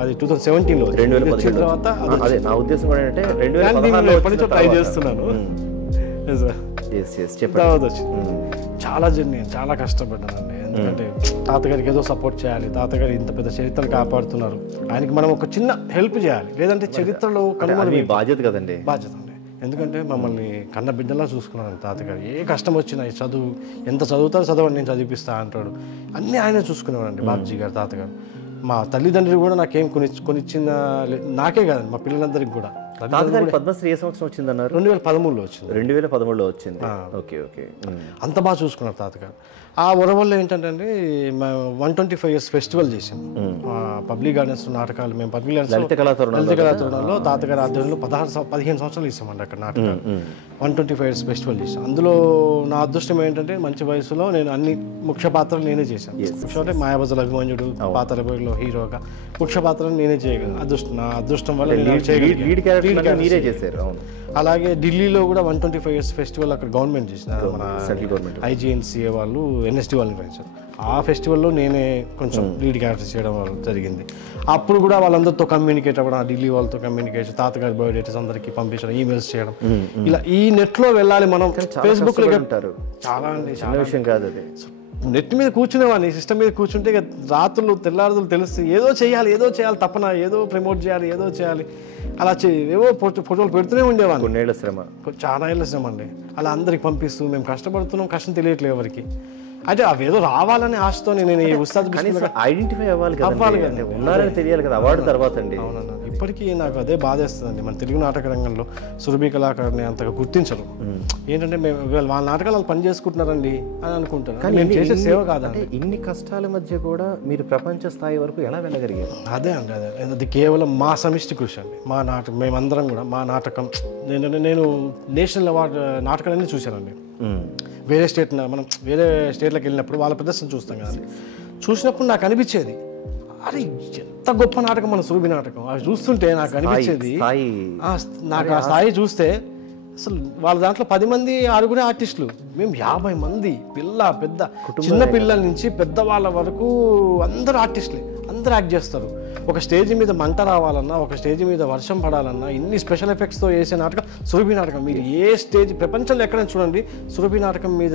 అది 2017లో వచ్చిన తర్వాత నా ఉద్దేశం ఏంటంటే ఎప్పటి నుంచో ట్రై చేస్తున్నాను. తర్వాత వచ్చింది. నేను చాలా కష్టపడ్డానండి. ఎందుకంటే తాతగారికి ఏదో సపోర్ట్ చేయాలి, తాతగారు ఇంత పెద్ద చరిత్రను కాపాడుతున్నారు, ఆయనకి మనం ఒక చిన్న హెల్ప్ చేయాలి, లేదంటే చరిత్రలో కనుమరుగు బాధ్యత కదండి. బాధ్యత అండి. ఎందుకంటే మమ్మల్ని కన్న బిడ్డలా చూసుకున్నాను తాతగారు. ఏ కష్టం వచ్చినా చదువు, ఎంత చదువుతారో చదవండి, నేను చదివిస్తా అంటాడు. అన్నీ ఆయన చూసుకునేవాడండి బాబ్జీ గారు, తాతగారు. మా తల్లిదండ్రులు కూడా నాకేం కొనిచ్చిన, నాకే కాదండి మా పిల్లలందరికీ కూడా. పద్మశ్రీ ఏ సంవత్సరం వచ్చిందన్నారు? 2013లో వచ్చింది. 2013లో వచ్చింది. ఓకే. అంత బాగా చూసుకున్నారు తాతగారు. ఆ ఒరవల్లో ఏంటంటే అండి 125 years ఫెస్టివల్ చేసాం. పబ్లిక్ గార్డెన్స్ నాటకాలు మేము పబ్లిక్ లలిత కళాతోరణంలో తాతగారి ఆధ్వర్యంలో 15 సంవత్సరాలు ఇస్తామండి అక్కడ నాటకాలు. 125 years ఫెస్టివల్ చేసాం. అందులో నా అదృష్టం ఏంటంటే మంచి వయసులో నేను అన్ని ముఖ్య పాత్రలు నేనే చేశాను. అంటే మాయాబజార్ అభిమన్యుడు పాత్రలో హీరోగా ముఖ్య పాత్రలు నేనే చేయగలను. నా అదృష్టం వల్ల నేను చేయగలిగాను. అలాగే ఢిల్లీలో కూడా 125 years ఫెస్టివల్ అక్కడ గవర్నమెంట్ చేసినారు, మన ఐజీఎన్సీఏ వాళ్ళు, ఎన్ఎస్టీ వాళ్ళు నిర్వహించారు. ఆ ఫెస్టివల్లో నేనే కొంచెం లీడ్ క్యారెక్టర్ చేయడం జరిగింది. అప్పుడు కూడా వాళ్ళందరితో కమ్యూనికేట్ అవ్వడం, ఢిల్లీ వాళ్ళతో కమ్యూనికేషన్, తాతగారి బయోడేటాస్ అందరికీ పంపించడం, ఈమెయిల్స్ చేయడం, ఇలా ఈ నెట్లో వెళ్ళాలి మనం. ఫేస్బుక్ లో చాలా అండి, చాలా విషయం కాదు అది. నెట్ మీద కూర్చునేవాడిని, సిస్టమ్ మీద కూర్చుంటే రాత్రులు తెల్లారులు తెలుస్తుంది, ఏదో చేయాలి తప్పన, ఏదో ప్రమోట్ చేయాలి, ఏదో చేయాలి, అలా ఏవో ఫోటోలు పెడుతూనే ఉండేవాడిని. కొన్నేళ్ల శ్రమ, చాలా ఏళ్ళ శ్రమ అండి. అలా అందరికి పంపిస్తూ మేము కష్టపడుతున్నాం, కష్టం తెలియట్లేదు ఎవరికి. అంటే అవేదో రావాలని ఆశతో నేను ఈ ఉస్తాద్ ఐడెంటిఫై అవ్వాలి కదా, ఉన్నారని తెలియాలి కదా అవార్డు తర్వాత అండి. ఇప్పటికీ నాకు అదే బాధేస్తుందండి. మన తెలుగు నాటక రంగంలో సురభి కళాకారుని అంతగా గుర్తించరు. ఏంటంటే మేము వాళ్ళ నాటకాలు వాళ్ళు పని చేసుకుంటున్నారండి అని అనుకుంటారు, కానీ మేము చేసే సేవ కాదండి. ఇన్ని కష్టాల మధ్య కూడా మీరు ప్రపంచ స్థాయి వరకు ఎలా వెళ్ళగలిగారు? అదే అండి, అదే అది కేవలం మా సమిష్టి కృషి అండి. మా నాటకం మేమందరం కూడా మా నాటకం నేను నేషనల్ అవార్డు నాటకాలన్నీ చూశానండి. వేరే స్టేట్ మనం వేరే స్టేట్లకు వెళ్ళినప్పుడు వాళ్ళ ప్రదర్శన చూస్తాం కదండి. చూసినప్పుడు నాకు అనిపించేది, అరే ఎంత గొప్ప నాటకం మన సురభి నాటకం. అది చూస్తుంటే నాకు అనిపించేది, నాకు ఆ స్థాయి చూస్తే అసలు వాళ్ళ దాంట్లో 10 మంది 6 ఆర్టిస్టులు, మేము 50 మంది, పిల్ల పెద్ద చిన్న పిల్లల నుంచి పెద్దవాళ్ళ వరకు అందరూ ఆర్టిస్టులే, అందరూ యాక్ట్ చేస్తారు. ఒక స్టేజ్ మీద మంట రావాలన్నా, ఒక స్టేజ్ మీద వర్షం పడాలన్నా ఇన్ని స్పెషల్ ఎఫెక్ట్స్తో వేసే నాటకం సురభి నాటకం. మీరు ఏ స్టేజ్ ప్రపంచంలో ఎక్కడైనా చూడండి, సురభి నాటకం మీద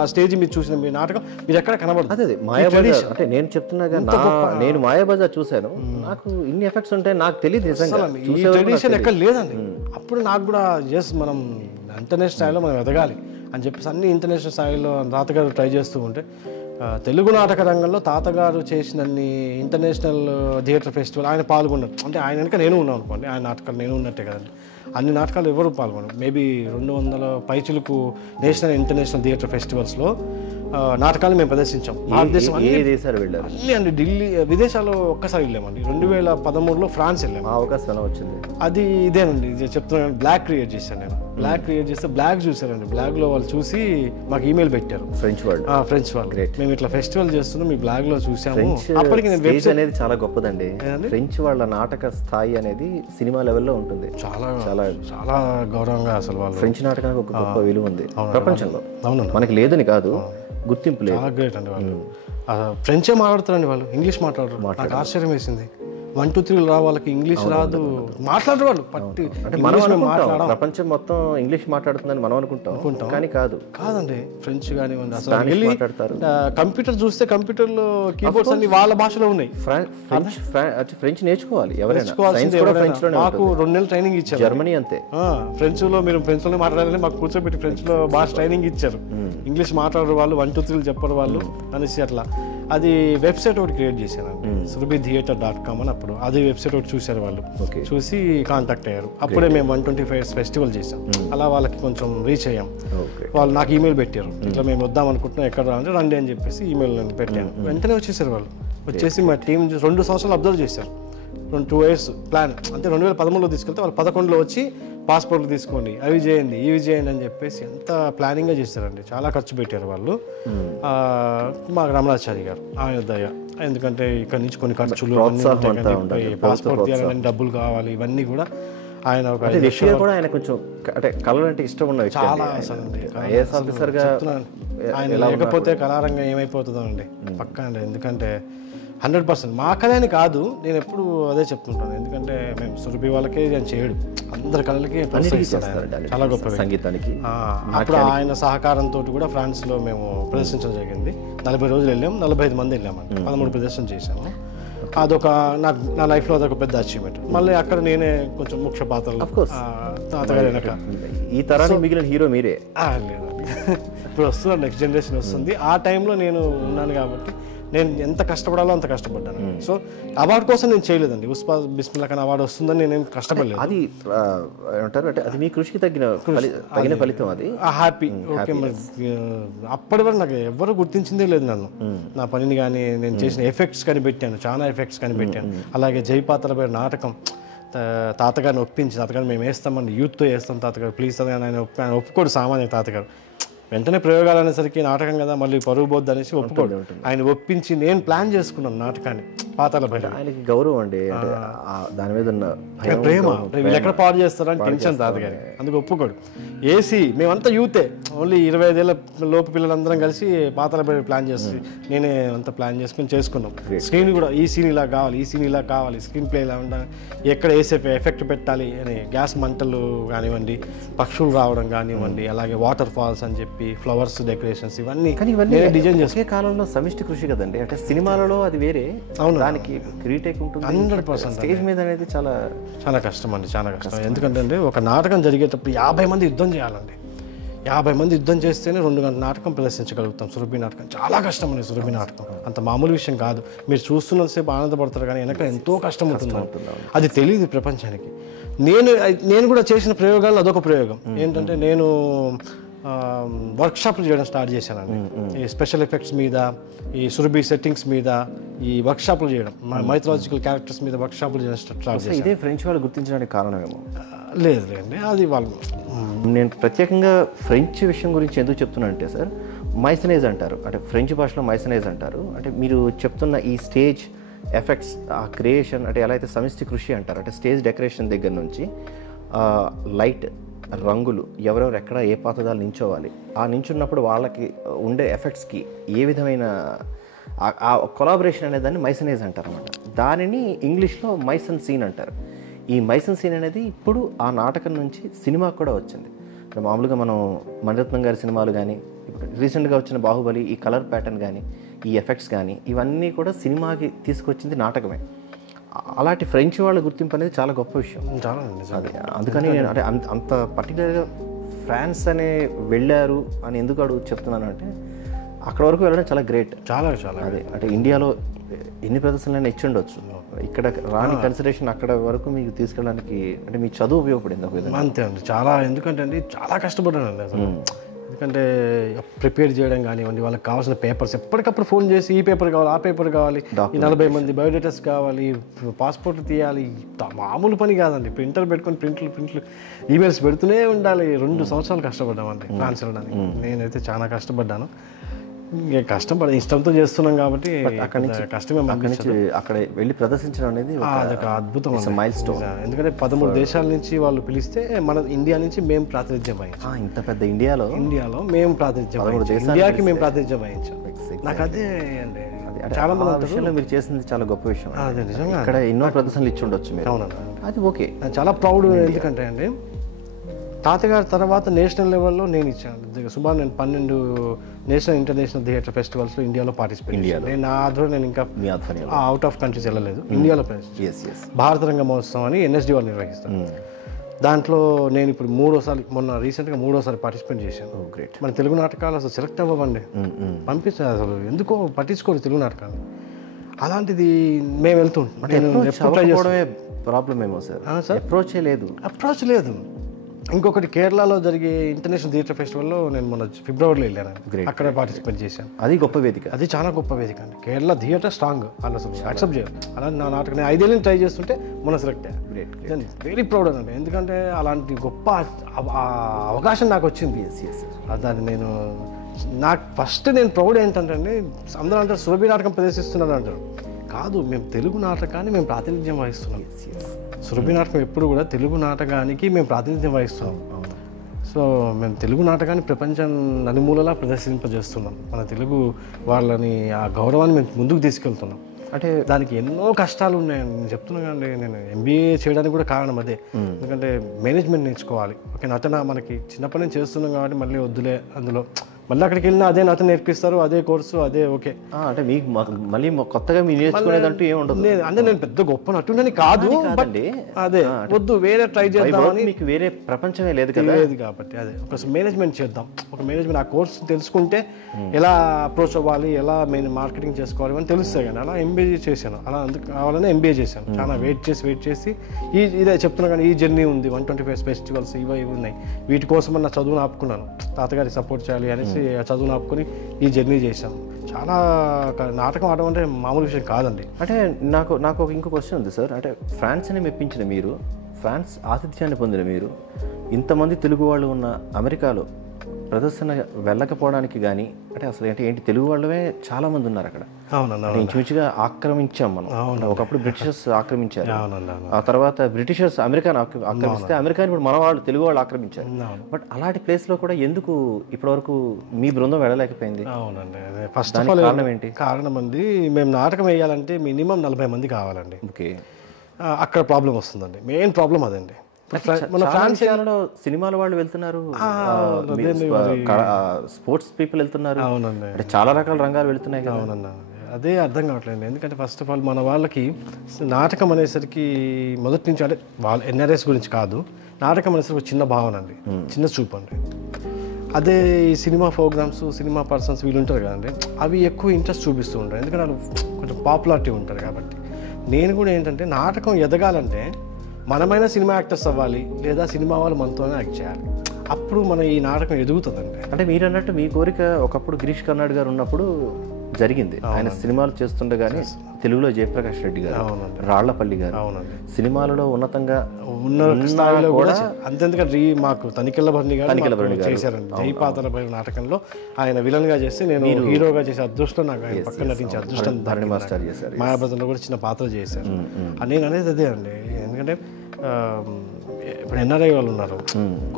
ఆ స్టేజ్ మీద చూసిన మీ నాటకం మీరు ఎక్కడ కనబడదు. అదే మాయాబజార్ అంటే నేను చెప్తున్నాగా, నేను మాయాబజార్ చూశాను, నాకు ఇన్ని ఎఫెక్ట్స్ ఉంటాయి నాకు తెలియదు నిజంగా. ఈ ట్రెడిషన్ ఎక్కడ లేదండి. అప్పుడు నాకు కూడా మనం ఇంటర్నేషనల్ స్థాయిలో మనం ఎదగాలి అని చెప్పేసి అన్ని ఇంటర్నేషనల్ స్థాయిలో తాతగారు ట్రై చేస్తూ ఉంటే, తెలుగు నాటక రంగంలో తాతగారు చేసినన్ని ఇంటర్నేషనల్ థియేటర్ ఫెస్టివల్ ఆయన పాల్గొన్నారు. అంటే ఆయన వెనక నేను ఉన్నాను అనుకోండి, ఆయన నాటకాలు నేను ఉన్నట్టే కదండి. అన్ని నాటకాలు ఎవరు పాల్గొన్నారు. మేబీ 200 పైచులకు నేషనల్ ఇంటర్నేషనల్ థియేటర్ ఫెస్టివల్స్లో నాటకాలు మేము ప్రదర్శించాం. భారతదేశం అన్ని అండి, ఢిల్లీ విదేశాల్లో ఒక్కసారి వెళ్ళామండి. 2013లో ఫ్రాన్స్ వెళ్ళాము. అవకాశం ఎలా వచ్చింది? అది ఇదేనండి, ఇది చెప్తున్నాను. బ్లాక్ క్రియేట్ చేశాను నేను. బ్లాక్ క్రియేట్ చేస్తే బ్లాక్ చూసారండి. బ్లాక్లో వాళ్ళు చూసి మాకు ఈమెయిల్ పెట్టారు, ఫ్రెంచ్ వాళ్ళు. మేము ఇట్లా ఫెస్టివల్ చేస్తున్నాం, మీ బ్లాగ్ లో చూసాము. అప్పటికి నేను వెబ్సైట్ అనేది చాలా గొప్పదండి. ఫ్రెంచ్ వాళ్ళ నాటక స్థాయి అనేది సినిమా లెవెల్లో ఉంటుంది. చాలా చాలా చాలా గౌరవంగా అసలు వాళ్ళు ఫ్రెంచ్ నాటకానికి ఒక గొప్ప విలువ ఉంది ప్రపంచంలో. అవును, మనకి లేదని కాదు, గుర్తింపు లేదు. చాలా గ్రేట్ అండి వాళ్ళు. ఫ్రెంచే మాట్లాడతారండి వాళ్ళు, ఇంగ్లీష్ మాట్లాడరు. నాకు ఆశ్చర్యం వేసింది. 1 2 3 రా వాళ్ళకి ఇంగ్లీష్ రాదు, మాట్లాడరు వాళ్ళు. అంటే ప్రపంచం మొత్తం ఇంగ్లీష్ మాట్లాడుతుందని మనం అనుకుంటాం, కానీ కాదండి. ఫ్రెంచ్ కానివ్వండి, అసలు కంప్యూటర్ చూస్తే కంప్యూటర్లో కీబోర్డ్స్ అన్ని వాళ్ళ భాషలో ఉన్నాయి. ఫ్రెంచ్ నేర్చుకోవాలి ఎవరైనా. మాకు 2 నెలలు ట్రైనింగ్ ఇచ్చారు. జర్మనీ అంతే. ఫ్రెంచ్ లో మీరు ఫ్రెంచ్ లోనే మాట్లాడాలని మాకు కూర్చోబెట్టి ఫ్రెంచ్ లో బాగా ట్రైనింగ్ ఇచ్చారు. ఇంగ్లీష్ మాట్లాడరు వాళ్ళు, 1 2 3 చెప్పరు వాళ్ళు అనేసి అట్లా. అది వెబ్సైట్ ఒకటి క్రియేట్ చేశాను, surbhitheatre.com అని. అప్పుడు అది వెబ్సైట్ ఒకటి చూశారు వాళ్ళు, చూసి కాంటాక్ట్ అయ్యారు. అప్పుడే మేము 125 ఫెస్టివల్ చేసాం. అలా వాళ్ళకి కొంచెం రీచ్ అయ్యాం. వాళ్ళు నాకు ఈమెయిల్ పెట్టారు, ఇట్లా మేము వద్దాం అనుకుంటున్నాం, ఎక్కడ అంటే రండి అని చెప్పేసి ఈమెయిల్ పెట్టాను. వెంటనే వచ్చేసారు వాళ్ళు. వచ్చేసి మా టీం 2 సంవత్సరాలు అబ్జర్వ్ చేశారు. 2 years ప్లాన్. అంటే 2013లో తీసుకెళ్తే వాళ్ళు 11లో వచ్చి పాస్పోర్ట్లు తీసుకోండి, అవి చేయండి, ఇవి చేయండి అని చెప్పేసి ఎంత ప్లానింగ్గా చేశారండి. చాలా ఖర్చు పెట్టారు వాళ్ళు. మా రమణాచారి గారు, ఆయన దయ. ఎందుకంటే ఇక్కడ నుంచి కొన్ని ఖర్చులు, పాస్పోర్ట్ తీయాలని డబ్బులు కావాలి, ఇవన్నీ కూడా ఆయన ఒక ఆయన కొంచెం అంటే కళలు అంటే ఇష్టం ఉన్న చాలా అసలు ఆయన లేకపోతే కళారంగం ఏమైపోతుందో అండి పక్కా అండి. ఎందుకంటే 100% మా కళని కాదు, నేను ఎప్పుడు అదే చెప్తుంటాను. ఎందుకంటే మేము సురభి వాళ్ళకే నేను చేయడు, అందరి కళలకి చాలా గొప్ప సంగీతానికి. అప్పుడు ఆయన సహకారంతో కూడా ఫ్రాన్స్లో మేము ప్రదర్శించడం జరిగింది. 40 రోజులు వెళ్ళాము, 45 మంది వెళ్ళామండి, 13 ప్రదర్శన చేశాము. అదొక నా లైఫ్లో అదొక పెద్ద అచీవ్మెంట్. మళ్ళీ అక్కడ నేనే కొంచెం ముఖ్య పాత్రలు, తాతగారు వెనక. ఈ తరానికి మిగిలిన హీరో మీరే? లేదు, ఇప్పుడు వస్తున్నారు, నెక్స్ట్ జనరేషన్ వస్తుంది. ఆ టైంలో నేను ఉన్నాను కాబట్టి నేను ఎంత కష్టపడాలో అంత కష్టపడ్డాను. సో అవార్డు కోసం నేను చేయలేదండి. ఉస్మాన్ బిస్మిల్లా ఖాన్ అవార్డు వస్తుందని నేను కష్టపడలేదు. అది ఏమంటారు అంటే అది మీ కృషికి తగిన ఫలితం. అది హ్యాపీ. ఓకే, అప్పటి వరకు నాకు ఎవరు గుర్తించిందే లేదు నన్ను, నా పనిని కానీ నేను చేసిన ఎఫెక్ట్స్ కనిపెట్టాను, చాలా ఎఫెక్ట్స్ కనిపెట్టాను. అలాగే జైపాత్ర నాటకం తాతగారిని ఒప్పించి, తాతగారు మేము వేస్తామండి, యూత్తో వేస్తాం తాతగారు ప్లీజ్ తాతగారు. ఆయన ఒప్పుకోడు సామాన్య తాతగారు. వెంటనే ప్రయోగాలు అనేసరికి నాటకం కదా మళ్ళీ పరుగు పోద్ది అనేసి ఒప్పుకోడు. ఆయన ఒప్పించి నేను ప్లాన్ చేసుకున్నాను నాటకాన్ని. పాతాల బయట ఆయనకి గౌరవం అండి, దాని మీద ఉన్న ప్రేమ. వీళ్ళు ఎక్కడ పాడు చేస్తారని టెన్షన్ తాతగారి, అందుకు ఒప్పుకోడు. ఏసీ మేమంతా యూతే, ఓన్లీ 25 ఏళ్ళ లోపు పిల్లలందరం కలిసి పాతాల బయట ప్లాన్ చేసి నేనే అంతా ప్లాన్ చేసుకున్నాం. స్క్రీన్ కూడా ఈ సీన్ ఇలా కావాలి, ఈ సీన్ ఇలా కావాలి, స్క్రీన్ ప్లే ఇలా ఉండాలి, ఎక్కడ వేసే ఎఫెక్ట్ పెట్టాలి అని. గ్యాస్ మంటలు కానివ్వండి, పక్షులు రావడం కానివ్వండి, అలాగే వాటర్ ఫాల్స్ అని చెప్పి ఫ్లవర్స్ డెకరేషన్స్, ఇవన్నీ డిజైన్ చేసే కాలంలో సమిష్టి కృషి కదండి. అంటే సినిమాలలో అది వేరే, అవును, దానికి రీటేక్ ఉంటుంది. 100% స్టేజ్ మీద అనేది చాలా చాలా కష్టం అండి, చాలా కష్టం. ఎందుకంటే ఒక నాటకం జరిగేటప్పుడు 50 మంది యుద్ధం చేయాలండి. 50 మంది యుద్ధం చేస్తేనే 2 గంటల నాటకం ప్రదర్శించగలుగుతాం. సురభి నాటకం చాలా కష్టం అండి. సురభి నాటకం అంత మామూలు విషయం కాదు. మీరు చూస్తున్నంతసేపు ఆనందపడతారు కానీ వెనక ఎంతో కష్టం ఉంటుంది. అది తెలియదు ప్రపంచానికి. నేను కూడా చేసిన ప్రయోగాలు అదొక ప్రయోగం. ఏంటంటే నేను వర్క్షాప్లు చేయడం స్టార్ట్ చేశానండి. ఈ స్పెషల్ ఎఫెక్ట్స్ మీద, ఈ సురభి సెట్టింగ్స్ మీద ఈ వర్క్షాప్లు చేయడం, మైథలాజికల్ క్యారెక్టర్స్ మీద వర్క్షాప్లు చేయడం స్టార్ట్ చేశాను. ఇదే ఫ్రెంచ్ వాళ్ళు గుర్తించడానికి కారణమేమో. లేదులేండి, అది వాళ్ళు. నేను ప్రత్యేకంగా ఫ్రెంచ్ విషయం గురించి ఎందుకు చెప్తున్నా అంటే సార్, మైసనేజ్ అంటారు, అంటే ఫ్రెంచ్ భాషలో మైసనేజ్ అంటారు. అంటే మీరు చెప్తున్న ఈ స్టేజ్ ఎఫెక్ట్స్, ఆ క్రియేషన్, అంటే ఎలా అయితే సమిష్టి కృషి అంటారు, అంటే స్టేజ్ డెకరేషన్ దగ్గర నుంచి లైట్, రంగులు, ఎవరెవరు ఎక్కడ ఏ పాత్రదాలు నించోవాలి, ఆ నించున్నప్పుడు వాళ్ళకి ఉండే ఎఫెక్ట్స్కి ఏ విధమైన ఆ కొలాబరేషన్ అనే దాన్ని మైసనేజ్ అంటారు అన్నమాట. దానిని ఇంగ్లీష్లో మైసన్ సీన్ అంటారు. ఈ మైసన్ సీన్ అనేది ఇప్పుడు ఆ నాటకం నుంచి సినిమాకు కూడా వచ్చింది. మామూలుగా మనం మణిరత్నం గారి సినిమాలు కానీ, ఇప్పుడు రీసెంట్గా వచ్చిన బాహుబలి, ఈ కలర్ ప్యాటర్న్ కానీ, ఈ ఎఫెక్ట్స్ కానీ, ఇవన్నీ కూడా సినిమాకి తీసుకొచ్చింది నాటకమే. అలాంటి ఫ్రెంచ్ వాళ్ళ గుర్తింపు అనేది చాలా గొప్ప విషయం. అది అందుకని నేను అంటే అంత పర్టికులర్గా ఫ్రాన్స్ అనే వెళ్ళారు అని ఎందుకు చెప్తున్నాను అంటే, అక్కడ వరకు వెళ్ళడం చాలా గ్రేట్. చాలా చాలా అదే అంటే ఇండియాలో ఎన్ని ప్రదర్శనలైనా ఇచ్చి ఉండొచ్చు, ఇక్కడ రాని కన్సిడరేషన్ అక్కడ వరకు మీకు తీసుకెళ్ళడానికి అంటే మీ చదువు ఉపయోగపడింది ఒక విధంగా. అంతే అండి. చాలా, ఎందుకంటే అండి చాలా కష్టపడ్డాను అండి అసలు. ఎందుకంటే ప్రిపేర్ చేయడం కానివ్వండి, వాళ్ళకి కావాల్సిన పేపర్స్ ఎప్పటికప్పుడు ఫోన్ చేసి ఈ పేపర్ కావాలి, ఆ పేపర్ కావాలి, ఈ 40 మంది బయోడేటాస్ కావాలి, పాస్పోర్ట్ తీయాలి, మామూలు పని కాదండి. ప్రింటర్ పెట్టుకొని ప్రింట్లు ఈమెయిల్స్ పెడుతూనే ఉండాలి. 2 సంవత్సరాలు కష్టపడ్డామండి ఫ్రాన్స్ వెళ్ళడానికి. నేనైతే చాలా కష్టపడ్డాను. కష్టపడి ఇష్టంతో చేస్తున్నాం కాబట్టి అక్కడి నుంచి కష్టమే. అక్కడ వెళ్ళి ప్రదర్శించడం అనేది అదొక అద్భుతం, మైల్ స్టోన్. ఎందుకంటే 13 దేశాల నుంచి వాళ్ళు పిలిస్తే మన ఇండియా నుంచి మేము ప్రాతినిధ్యం వహించాం. ఇంత పెద్ద ఇండియాలో మేము ప్రాతినిధ్యం వహించాం, ఇండియాకి మేము ప్రాతినిధ్యం వహించాం. నాకు అదే అండి, చాలా మంది విషయంలో మీరు చేసింది చాలా గొప్ప విషయం. నిజంగా ఇక్కడ ఎన్నో ప్రదర్శనలు ఇచ్చి ఉండొచ్చు మీరు. అవునండి, అది ఓకే, చాలా ప్రౌడ్. ఎందుకంటే అండి తాతగారి తర్వాత నేషనల్ లెవెల్లో నేను ఇచ్చాను. సుమారు నేను 12 నేషనల్ ఇంటర్నేషనల్ థియేటర్ ఫెస్టివల్స్లో ఇండియాలో పార్టిసిపేట్ చేశాను. నేను నా ఆధ్వర్యం నేను ఇంకా అవుట్ ఆఫ్ కంట్రీస్ వెళ్ళలేదు, ఇండియాలో భారత రంగ మహోత్సవం అని NSD వాళ్ళు నిర్వహిస్తాను. దాంట్లో నేను ఇప్పుడు 3వ సారి, మొన్న రీసెంట్గా 3వ సారి పార్టిసిపేట్ చేశాను. గ్రేట్. మన తెలుగు నాటకాలు అసలు సెలెక్ట్ అవ్వండి, పంపిస్తారు అసలు, ఎందుకో పట్టించుకోరు తెలుగు నాటకాలు. అలాంటిది మేము వెళ్తుంటాం. ప్రాబ్లం ఏమో సార్, అప్రోచ్ లేదు. ఇంకొకటి కేరళలో జరిగే ఇంటర్నేషనల్ థియేటర్ ఫెస్టివల్లో నేను మొన్న ఫిబ్రవరిలో వెళ్ళాను, అక్కడ పార్టిసిపేట్ చేశాను. అది గొప్ప వేదిక, అది చాలా గొప్ప వేదిక అండి. కేరళ థియేటర్ స్ట్రాంగ్, వాళ్ళు అసలు యాక్సెప్ట్ చేయాలి. అలా నా నాటకం నేను 5 ఏళ్ళని ట్రై చేస్తుంటే మొన్న సెలెక్ట్ అయ్యాను. వెరీ ప్రౌడ్ అండి, ఎందుకంటే అలాంటి గొప్ప అవకాశం నాకు వచ్చింది. దాన్ని నాకు ఫస్ట్ నేను ప్రౌడ్ ఏంటంటే అండి, అందరూ అంటారు సురభి నాటకం ప్రదర్శిస్తున్నారు అంటారు. కాదు, మేము తెలుగు నాటకాన్ని మేము ప్రాతినిధ్యం వహిస్తున్నాం. సురభి నాటకం ఎప్పుడు కూడా తెలుగు నాటకానికి మేము ప్రాతినిధ్యం వహిస్తున్నాం. సో మేము తెలుగు నాటకాన్ని ప్రపంచం నలుమూలలా ప్రదర్శింపజేస్తున్నాం. మన తెలుగు వాళ్ళని, ఆ గౌరవాన్ని మేము ముందుకు తీసుకెళ్తున్నాం. అంటే దానికి ఎన్నో కష్టాలు ఉన్నాయని నేను చెప్తున్నాను అండి. నేను MBA చేయడానికి కూడా కారణం అదే. ఎందుకంటే మేనేజ్మెంట్ నేర్చుకోవాలి. ఓకే, నటన మనకి చిన్నప్పటి నుంచి చేస్తున్నాం కాబట్టి మళ్ళీ వద్దులే, అందులో మళ్ళీ అక్కడికి వెళ్ళినా అదే నటన నేర్పిస్తారు, అదే కోర్సు, అదే ఓకే. అంటే మీకు మళ్ళీ కొత్తగా మీరు నేర్చుకునేదంటూ ఏమి ఉండదు. అంటే నేను పెద్ద గొప్ప నటుడని కాదు, అదే వద్దు, వేరే ట్రై చేద్దామని. మీకు వేరే ప్రపంచమే లేదు కదా, లేదు కాబట్టి అదే ఒక మేనేజ్మెంట్ చేద్దాం. ఒక మేనేజ్మెంట్, ఆ కోర్సు తెలుసుకుంటే ఎలా అప్రోచ్ అవ్వాలి, ఎలా మార్కెటింగ్ చేసుకోవాలి అని తెలుస్తాయి. కానీ అలా MBA చేశాను. అలా అందుకు కావాలని MBA చేశాను. చాలా వెయిట్ చేసి ఇదే చెప్తున్నా కానీ ఈ జర్నీ ఉంది. 125 ఫెస్టివల్స్ ఇవి ఉన్నాయి. వీటి కోసం నా చదువును ఆపుకున్నాను. తాతగారి సపోర్ట్ చేయాలి అనేసి ఆ చదువును ఆపుకొని ఈ జర్నీ చేశాను. చాలా నాటకం ఆడడం అంటే మామూలు విషయం కాదండి. అంటే నాకు ఇంకో క్వశ్చన్ ఉంది సార్. అంటే ఫ్రాన్స్ని మెప్పించిన మీరు, ఫ్రాన్స్ ఆతిథ్యాన్ని పొందిన మీరు, ఇంతమంది తెలుగు వాళ్ళు ఉన్న అమెరికాలో ప్రదర్శన వెళ్ళకపోవడానికి కానీ, అంటే అసలు ఏంటి తెలుగు వాళ్ళే చాలా మంది ఉన్నారు అక్కడ. అవునన్నా, ఇంచుమించుగా ఆక్రమించాం మనం. ఒకప్పుడు బ్రిటిషర్స్ ఆక్రమించారు, ఆ తర్వాత బ్రిటిషర్స్ అమెరికాను ఆక్రమిస్తే అమెరికాని ఇప్పుడు మన వాళ్ళు తెలుగు వాళ్ళు ఆక్రమించారు. బట్ అలాంటి ప్లేస్లో కూడా ఎందుకు ఇప్పటివరకు మీ బృందం వెళ్ళలేకపోయింది? అవునండి, ఫస్ట్ ఆఫ్ ఆల్ కారణం ఏంటి? కారణం అండి, మేము నాటకం వేయాలంటే మినిమం 40 మంది కావాలండి. ఓకే, అక్కడ ప్రాబ్లం వస్తుందండి. మెయిన్ ప్రాబ్లం అదండి. మన ఫ్రాన్స్ సినిమాల వాళ్ళు వెళ్తున్నారు, స్పోర్ట్స్ పీపుల్ వెళ్తున్నారు, అంటే చాలా రకాల రంగాలు వెళ్తున్నాయి కదా. అవునన్నా, అదే అర్థం కావట్లేదు. ఎందుకంటే ఫస్ట్ ఆఫ్ ఆల్ మన వాళ్ళకి నాటకం అనేసరికి మొదటి నుంచి, అంటే వాళ్ళ NRS గురించి కాదు, నాటకం అనేసరికి చిన్న భావన అండి, చిన్న చూపు అండి. అదే ఈ సినిమా ప్రోగ్రామ్స్ సినిమా పర్సన్స్ వీళ్ళు ఉంటారు కదండి, అవి ఎక్కువ ఇంట్రెస్ట్ చూపిస్తూ ఉంటారు, ఎందుకంటే వాళ్ళు కొంచెం పాపులారిటీ ఉంటారు కాబట్టి. నేను కూడా ఏంటంటే నాటకం ఎదగాలంటే మనమైనా సినిమా యాక్టర్స్ అవ్వాలి, లేదా సినిమా వాళ్ళు మనతోనే యాక్ట్ చేయాలి, అప్పుడు మన ఈ నాటకం ఎదుగుతుందండి. అంటే మీరు అన్నట్టు మీ కోరిక ఒకప్పుడు గిరీష్ కర్నాడ్ గారు ఉన్నప్పుడు జరిగింది. ఆయన సినిమాలు చేస్తుండగానే తెలుగులో జయప్రకాష్ రెడ్డి గారు, రాళ్లపల్లి గారు సినిమాలలో ఉన్నతంగా ఉన్న స్థాయిలో కూడా అంతెందుకంటే మాకు తనికెళ్ళ భరణి గారు చేశారండి. జయపాతల భైరవ నాటకంలో ఆయన విలన్ గా చేస్తే నేను హీరోగా చేసే అదృష్టం, నాకు ఆయన పక్కన నటించే అదృష్టం. ధరణి మాస్టర్ చేశారు, మాయాబజంలో కూడా చిన్న పాత్ర చేశారు. నేను అనేది అదే అండి, ఎందుకంటే ఇప్పుడు ఎన్ఆర్ఐ వాళ్ళు ఉన్నారు,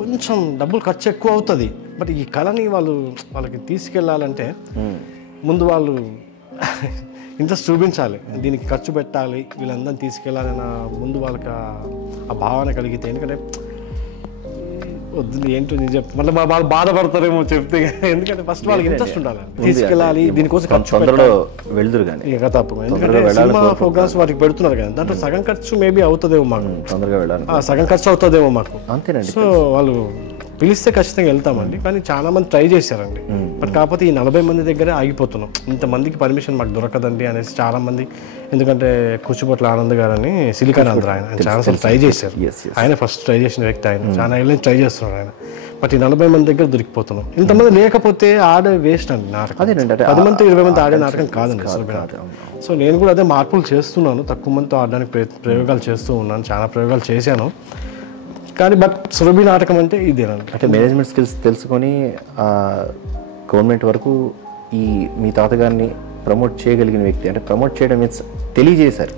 కొంచెం డబ్బులు ఖర్చు ఎక్కువ అవుతుంది, బట్ ఈ కళని వాళ్ళకి తీసుకెళ్ళాలంటే ముందు వాళ్ళు ఇంట్రెస్ట్ చూపించాలి, దీనికి ఖర్చు పెట్టాలి, వీళ్ళందరినీ తీసుకెళ్ళాలన్న ముందు వాళ్ళకి ఆ భావన కలిగితే. ఎందుకంటే వద్దు ఏంటో నేను చెప్తాను, మళ్ళీ వాళ్ళు బాధపడతారేమో చెప్తే, ఎందుకంటే ఫస్ట్ వాళ్ళకి ఇంట్రెస్ట్ ఉండాలి, తీసుకెళ్ళాలి, దీనికోసం వెళ్తురు కానీ ఇక తప్ప. ఎందుకంటే సినిమా ప్రోగ్రామ్స్ వాటికి పెడుతున్నారు కదా, దాంట్లో సగం ఖర్చు మేబీ అవుతుందేమో మాకు, తొందరగా వెళ్ళాలి, సగం ఖర్చు అవుతుందేమో మాకు, అంతేనండి. సో వాళ్ళు పిలిస్తే ఖచ్చితంగా వెళ్తామండి, కానీ చాలా మంది ట్రై చేశారండి, బట్ కాకపోతే ఈ 40 మంది దగ్గరే ఆగిపోతున్నాం. ఇంతమందికి పర్మిషన్ మాకు దొరకదండి అనేసి చాలా మంది, ఎందుకంటే కూచిపొట్ల ఆనంద్ గారు అని సిలికాన్ ఆంధ్ర ఆయన చాలా ట్రై చేశారు, ఆయన ఫస్ట్ ట్రై చేసిన వ్యక్తి, ఆయన చాలా ఏళ్ళ ట్రై చేస్తున్నారు ఆయన, బట్ ఈ 40 మంది దగ్గర దొరికిపోతున్నాం. ఇంతమంది లేకపోతే ఆడే వేస్ట్ అండి నాటకం, 10 మంది 20 మంది ఆడే నాటకం కాదండి అసలు. సో నేను కూడా అదే మార్పులు చేస్తున్నాను, తక్కువ మందితో ఆడడానికి ప్రయోగాలు చేస్తూ ఉన్నాను, చాలా ప్రయోగాలు చేశాను, కానీ బట్ సురభి నాటకం అంటే ఇదేనండి. అంటే మేనేజ్మెంట్ స్కిల్స్ తెలుసుకొని గవర్నమెంట్ వరకు ఈ మీ తాతగారిని ప్రమోట్ చేయగలిగిన వ్యక్తి, అంటే ప్రమోట్ చేయడం మీన్స్ తెలియజేశారు,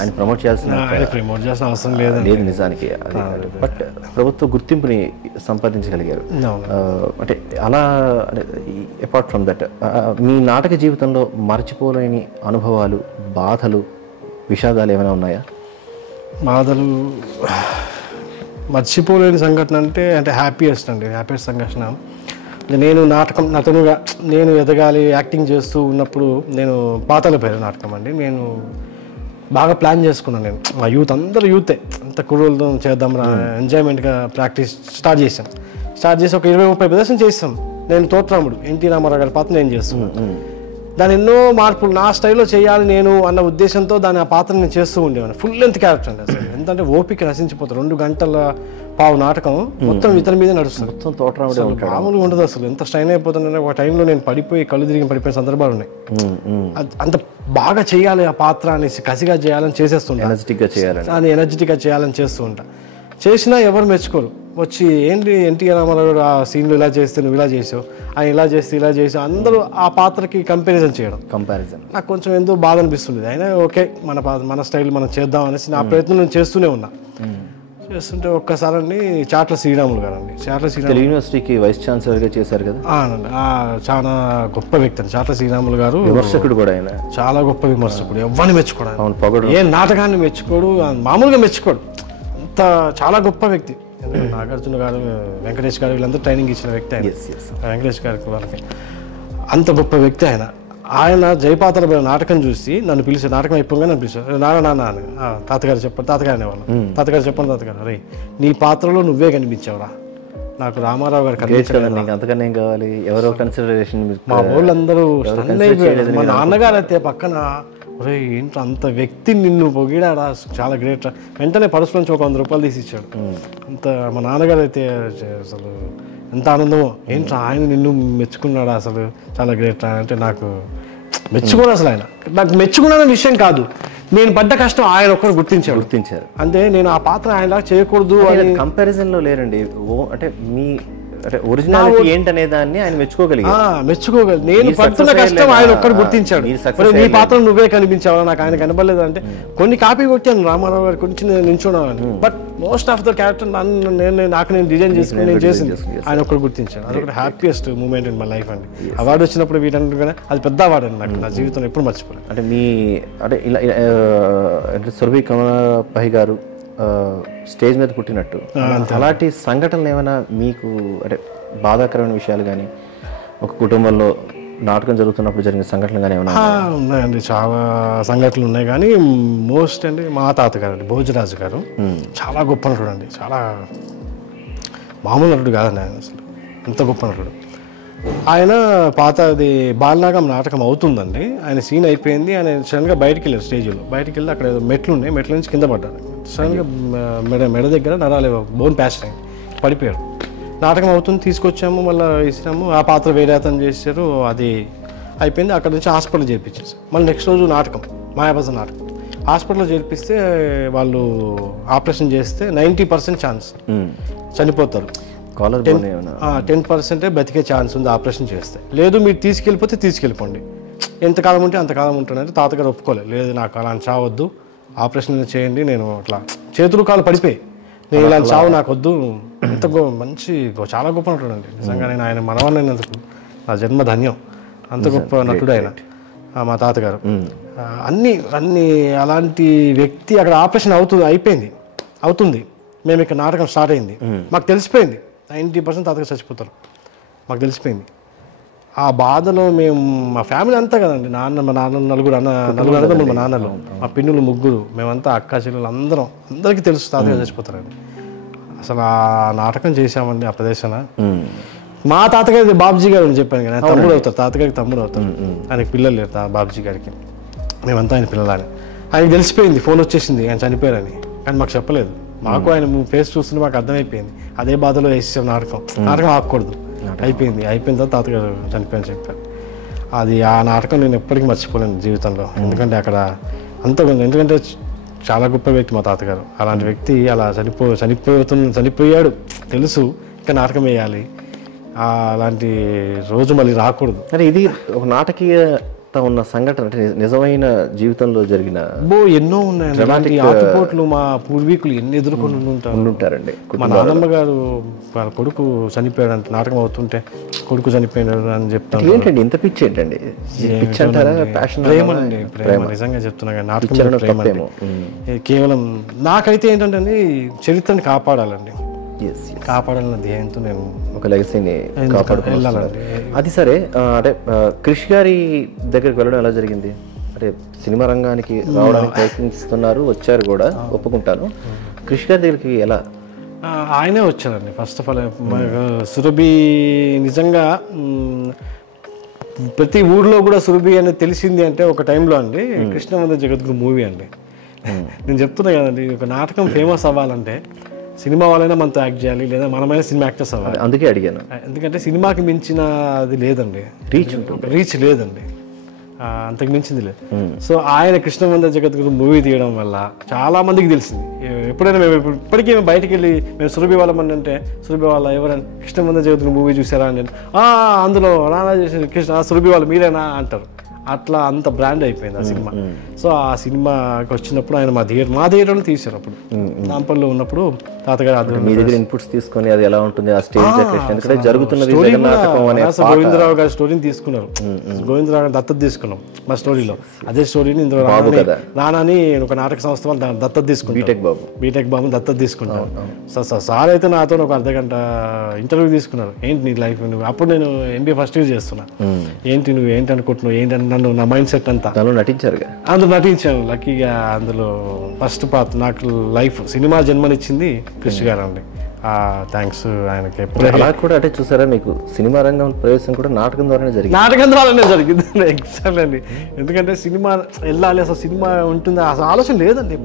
ఆయన ప్రమోట్ చేయాల్సిన అవసరం లేదు నిజానికి, బట్ ప్రభుత్వ గుర్తింపుని సంపాదించగలిగారు. అంటే అలా అపార్ట్ ఫ్రమ్ దట్ మీ నాటక జీవితంలో మర్చిపోలేని అనుభవాలు, బాధలు, విషాదాలు ఏమైనా ఉన్నాయా? బాధలు మర్చిపోలేని సంఘటన అంటే హ్యాపీయెస్ట్ సంఘటన, నేను నాటకం నటునుగా నేను ఎదగాలి, యాక్టింగ్ చేస్తూ ఉన్నప్పుడు నేను పాతాళ భైరవ నాటకం అండి, నేను బాగా ప్లాన్ చేసుకున్నాను. నేను మా యూత్ అందరూ యూతే అంత కుర్రోళ్ళతో చేద్దాం ఎంజాయ్మెంట్గా ప్రాక్టీస్ స్టార్ట్ చేసి ఒక 20-30 ప్రదర్శన చేస్తాం. నేను తోట్రాముడు ఎన్టీ రామారావు గారి పాత్ర నేను చేస్తున్నాను, దాని ఎన్నో మార్పులు నా స్టైల్లో చేయాలి నేను అన్న ఉద్దేశంతో దాని ఆ పాత్ర నేను చేస్తూ ఉండేవాడిని. ఫుల్ లెంత్ క్యారెక్టర్ అండి అసలు, ఎంతంటే ఓపిక నశించిపోతుంది, 2 గంటల పావు నాటకం మొత్తం ఇతని మీద నడుస్తుంది, మొత్తం తోట్రాముడే మామూలుగా ఉండదు అసలు, ఎంత స్ట్రైన్ అయిపోతుందంటే ఒక టైంలో నేను కళ్ళు తిరిగి పడిపోయిన సందర్భాలు ఉన్నాయి. అంత బాగా చేయాలి ఆ పాత్ర అనేసి కసిగా చేయాలని చేసేస్తుంటా, ఎనర్జెటిక్గా చేయాలని చేస్తూ ఉంటా. చేసినా ఎవరు మెచ్చుకోరు, వచ్చి ఏంటి ఎన్టీఆర్ రామారావు ఆ సీన్లు ఇలా చేస్తే నువ్వు ఇలా చేసావు, ఆయన ఇలా చేసావు, అందరూ ఆ పాత్రకి కంపారిజన్ నాకు కొంచెం ఎంతో బాధ అనిపిస్తుంది. అయినా ఓకే మన స్టైల్ మనం చేద్దాం అనేసి నా ప్రయత్నం నేను చేస్తూనే ఉన్నా. చేస్తుంటే ఒక్కసారి చాట్ల శ్రీరాములు గారు యూనివర్సిటీకి వైస్ ఛాన్సలర్గా చేశారు కదా, చాలా గొప్ప వ్యక్తి అండి చాట్ల శ్రీరాములు గారు, విమర్శకుడు కూడా ఆయన, చాలా గొప్ప విమర్శకుడు, ఎవరిని మెచ్చుకోడు, ఏ నాటకాన్ని మెచ్చుకోడు, మామూలుగా మెచ్చుకోడు, అంత చాలా గొప్ప వ్యక్తి. నాగార్జున గారు, వెంకటేష్ గారు వీళ్ళందరూ ట్రైనింగ్ ఇచ్చిన వ్యక్తి ఆయన, వెంకటేష్ గారికి వాళ్ళకి అంత గొప్ప వ్యక్తి ఆయన. ఆయన జయపాతల నాటకం చూసి నన్ను పిలిచారు, నాటకం అయిపోగానే నన్ను పిలిచారు, నాన్న తాతగారు చెప్పండి, తాతగారు అనేవాళ్ళు, తాతగారు చెప్పండి, తాతగారు అరే నీ పాత్రలో నువ్వే కనిపించావురా, నాకు రామారావు గారు అంతకన్నా ఏం కావాలి, ఎవరో కన్సిడరేషన్. మా వాళ్ళందరూ మా నాన్నగారు అయితే పక్కన ఒరే ఏంట్రా అంత వ్యక్తి నిన్ను పొగిడాడా, చాలా గ్రేట్, వెంటనే పర్సు నుంచి ఒక 100 రూపాయలు తీసి ఇచ్చాడు. అంత మా నాన్నగారు అయితే అసలు ఎంత ఆనందమో, ఏంట్రా ఆయన నిన్ను మెచ్చుకున్నాడా, అసలు చాలా గ్రేట్ అంటే నాకు మెచ్చుకోడు, అసలు ఆయన నాకు మెచ్చుకున్న విషయం కాదు, నేను పడ్డ కష్టం ఆయన ఒక్కరు గుర్తించారు. అంటే నేను ఆ పాత్ర ఆయనలా చేయకూడదు అని కంపారిజన్ లో లేరండి, అంటే మీ అంటే ఒరిజినాలిటీ ఏంటనే దాన్ని ఆయన మెచ్చుకోగలిగారు. నేను పడుతున్న కష్టం ఆయన ఒక్కడు గుర్తించాడు, నీ పాత్ర నువ్వే కనిపించావా, నాకు ఆయన కనబడలేదు అంటే కొన్ని కాపీ కొట్టాను రామారావు గారి గురించి నేను నించున్నాను, but most of the character నేను డిజైన్ చేసుకుని నేను చేసింది ఆయన ఒక్కడు గుర్తించాను. అదొకటి happiest moment in my life అండి. అవార్డు వచ్చినప్పుడు వీటన్నిటికన్నా అది పెద్ద అవార్డు అండి, నాకు నా జీవితంలో ఎప్పుడు మర్చిపోలేదు. అంటే మీ అంటే ఇలా సురభి కమలాపై గారు స్టేజ్ మీద పుట్టినట్టు అలాంటి సంఘటనలు ఏమైనా మీకు అంటే బాధాకరమైన విషయాలు కానీ, ఒక కుటుంబంలో నాటకం జరుగుతున్నప్పుడు జరిగిన సంఘటనలు కానీ ఏమైనా ఉన్నాయండి? చాలా సంఘటనలు ఉన్నాయి, కానీ మోస్ట్ అండి మా తాతగారు అండి భోజరాజు గారు చాలా గొప్ప నటుడు అండి, చాలా మామూలు నటుడు కాదండి ఆయన. అసలు అంత గొప్ప నటుడు. ఆయన పాతది బాలనాగం నాటకం అవుతుందండి, ఆయన సీన్ అయిపోయింది, ఆయన సడన్గా బయటికి వెళ్ళారు, స్టేజ్లో బయటికి వెళ్ళి అక్కడ మెట్లు ఉన్నాయి, మెట్ల నుంచి కింద పడ్డారు. సడన్గా మెడ దగ్గర నరాలు బోన్ ప్యాచర్ అయింది, పడిపోయాడు. నాటకం అవుతుంది, తీసుకొచ్చాము, మళ్ళీ ఇచ్చినాము, ఆ పాత్ర వేరే అతను చేశారు, అది అయిపోయింది. అక్కడ నుంచి హాస్పిటల్ చేర్పించేసి మళ్ళీ నెక్స్ట్ రోజు నాటకం, మాయాబజార్ నాటకం. హాస్పిటల్లో చేర్పిస్తే వాళ్ళు ఆపరేషన్ చేస్తే 90% ఛాన్స్ చనిపోతారు, 10% బతికే ఛాన్స్ ఉంది ఆపరేషన్ చేస్తే. లేదు మీరు తీసుకెళ్ళిపోతే తీసుకెళ్ళిపోండి, ఎంతకాలం ఉంటే అంతకాలం ఉంటానంటే తాతగారు ఒప్పుకోలేదు. లేదు నాకు అలాంటి చావద్దు, ఆపరేషన్ చేయండి. నేను అట్లా చేతులు కాలు పడిపోయి, నేను ఇలాంటి చావు నాకు వద్దు. ఎంత మంచి చాలా గొప్ప నటుడు అండి నిజంగా. నేను ఆయన మనవన్నందుకు నా జన్మ ధన్యం. అంత గొప్ప నటుడు ఆయన మా తాతగారు. అన్ని అలాంటి వ్యక్తి అక్కడ ఆపరేషన్ అవుతుంది. మేము ఇక్కడ నాటకం స్టార్ట్ అయింది, మాకు తెలిసిపోయింది 90% తాతగారు చచ్చిపోతారు, మాకు తెలిసిపోయింది. ఆ బాధలో మేము మా ఫ్యామిలీ అంతా కదండి, మా నాన్న నలుగురు అన్నదమ్ములు, మా నాన్నలు, మా పిన్నులు ముగ్గురు, మేమంతా అక్క చెల్లెలు అందరికీ తెలుసు తాతగారు చచ్చిపోతారని. అసలు ఆ నాటకం చేశామండి ఆ ప్రదేశన. మా తాతగారి బాబుజీ గారు అని చెప్పాను కదా, తమ్ముడు అవుతారు, తాతగారికి తమ్ముడు అవుతారు. ఆయనకి పిల్లలు లేరు బాబుజీ గారికి, మేమంతా ఆయన పిల్లలని. ఆయనకి తెలిసిపోయింది, ఫోన్ వచ్చేసింది ఆయన చనిపోయారని, కానీ మాకు చెప్పలేదు. మాకు ఆయన ఫేస్ చూస్తుంటే మాకు అర్థమైపోయింది. అదే బాధలో వేసేసాం నాటకం ఆగకూడదు. అయిపోయిన తర్వాత తాతగారు చనిపోయారని చెప్పారు. అది ఆ నాటకం నేను ఎప్పటికీ మర్చిపోలేను జీవితంలో. ఎందుకంటే అక్కడ ఎందుకంటే చాలా గొప్ప వ్యక్తి మా తాతగారు. అలాంటి వ్యక్తి అలా చనిపోయాడు తెలుసు, ఇంకా నాటకం వేయాలి, అలాంటి రోజు మళ్ళీ రాకూడదు. అంటే ఇది ఒక నాటకీయ ఉన్న సంఘటన, అంటే నిజమైన జీవితంలో జరిగిన ఎన్నో ఉన్నాయండి. ఆటుపోట్లు మా పూర్వీకులు ఎన్ని ఎదుర్కొని ఉంటారండి. మా నాన్నమ్మ గారు వాళ్ళ కొడుకు చనిపోయాడు అంటే, నాటకం అవుతుంటే కొడుకు చనిపోయాడు అని చెప్తాను. ఏంటండి ఇంత పిచ్చి ఏంటండి? ప్రేమ నిజంగా చెప్తున్నా కానీ నాటకం ప్రేమ కేవలం. నాకైతే ఏంటంటే చరిత్రని కాపాడాలండి, కాపాడాలన్న ధ్యేయంతో నేను ఒక లెగసీని కాపాడుకోవాలండి. అది సరే, అంటే క్రిష్ గారి దగ్గరికి వెళ్ళడం ఎలా జరిగింది? అంటే సినిమా రంగానికి రావడానికి ప్రయత్నిస్తున్నారు, వచ్చారు కూడా, ఒప్పుకుంటాను. క్రిష్ గారి దగ్గరికి ఎలా? ఆయనే వచ్చారండి ఫస్ట్ ఆఫ్ ఆల్. సురభి నిజంగా ప్రతి ఊర్లో కూడా సురభి అనేది తెలిసింది అంటే ఒక టైంలో అండి కృష్ణవంద జగద్గురు మూవీ అండి. నేను చెప్తున్నా కదండి, ఒక నాటకం ఫేమస్ అవ్వాలంటే సినిమా వాళ్ళైనా మనతో యాక్ట్ చేయాలి, లేదా మనమైనా సినిమా యాక్టర్స్ అవ్వాలి. అందుకే అడిగాను, ఎందుకంటే సినిమాకి మించిన అది లేదండి, రీచ్ లేదండి, అంతకు మించింది లేదు. సో ఆయన కృష్ణవంద జగద్గురు మూవీ తీయడం వల్ల చాలా మందికి తెలిసింది. ఎప్పుడైనా మేము ఇప్పటికీ మేము బయటికి వెళ్ళి మేము సురభి వాళ్ళమని అంటే, సురభి వాళ్ళ ఎవరైనా కృష్ణవంద జగద్గురు మూవీ చూసారా అని, అందులో రానా చేసిన కృష్ణ సురభి వాళ్ళు మీరేనా అంటారు. అట్లా అంత బ్రాండ్ అయిపోయింది ఆ సినిమా. సో ఆ సినిమాకి వచ్చినప్పుడు ఆయన మా థియేటర్లో తీశారు. అప్పుడు నాంపల్లిలో ఉన్నప్పుడు తాతగారు మీ దగ్గర ఇన్పుట్స్ తీసుకొని అది ఎలా ఉంటుంది ఆ స్టేజ్ డెకరేషన్, ఎందుకంటే జరుగుతున్నది గోవిందరావు గారి స్టోరీని తీసుకున్నారు. గోవిందరావు గారు దత్తత తీసుకున్నాం మా స్టోరీలో. అదే స్టోరీని ఇందులో నానాని ఒక నాటక సంస్థ వాళ్ళు దత్తత తీసుకున్నారు, బీటెక్ బాబు దత్తత తీసుకుంటారు. సార్ అయితే నాతో ఒక అర్ధగంట ఇంటర్వ్యూ తీసుకున్నారు. ఏంటి నీ లైఫ్, నువ్వు అప్పుడు నేను MBA ఫస్ట్ ఇయర్ చేస్తున్నా, ఏంటి నువ్వు ఏంటి అనుకుంటున్నావు, ఏంటంటే నన్ను నా మైండ్ సెట్ అంతా నటించారు, అందులో నటించాను. లక్కీగా అందులో ఫస్ట్ పాత్ర నాకు లైఫ్ సినిమా జన్మనిచ్చింది కృషి గారు అండి. థ్యాంక్స్ ఆయనకి. అలా కూడా అంటే చూసారా, మీకు సినిమా రంగం ప్రవేశం కూడా నాటకం ద్వారానే జరిగింది. నాటకం ద్వారానే జరిగింది ఎగ్జాక్ట్ అండి. ఎందుకంటే సినిమా వెళ్ళాలి, అసలు సినిమా ఉంటుంది అసలు ఆలోచన లేదండి.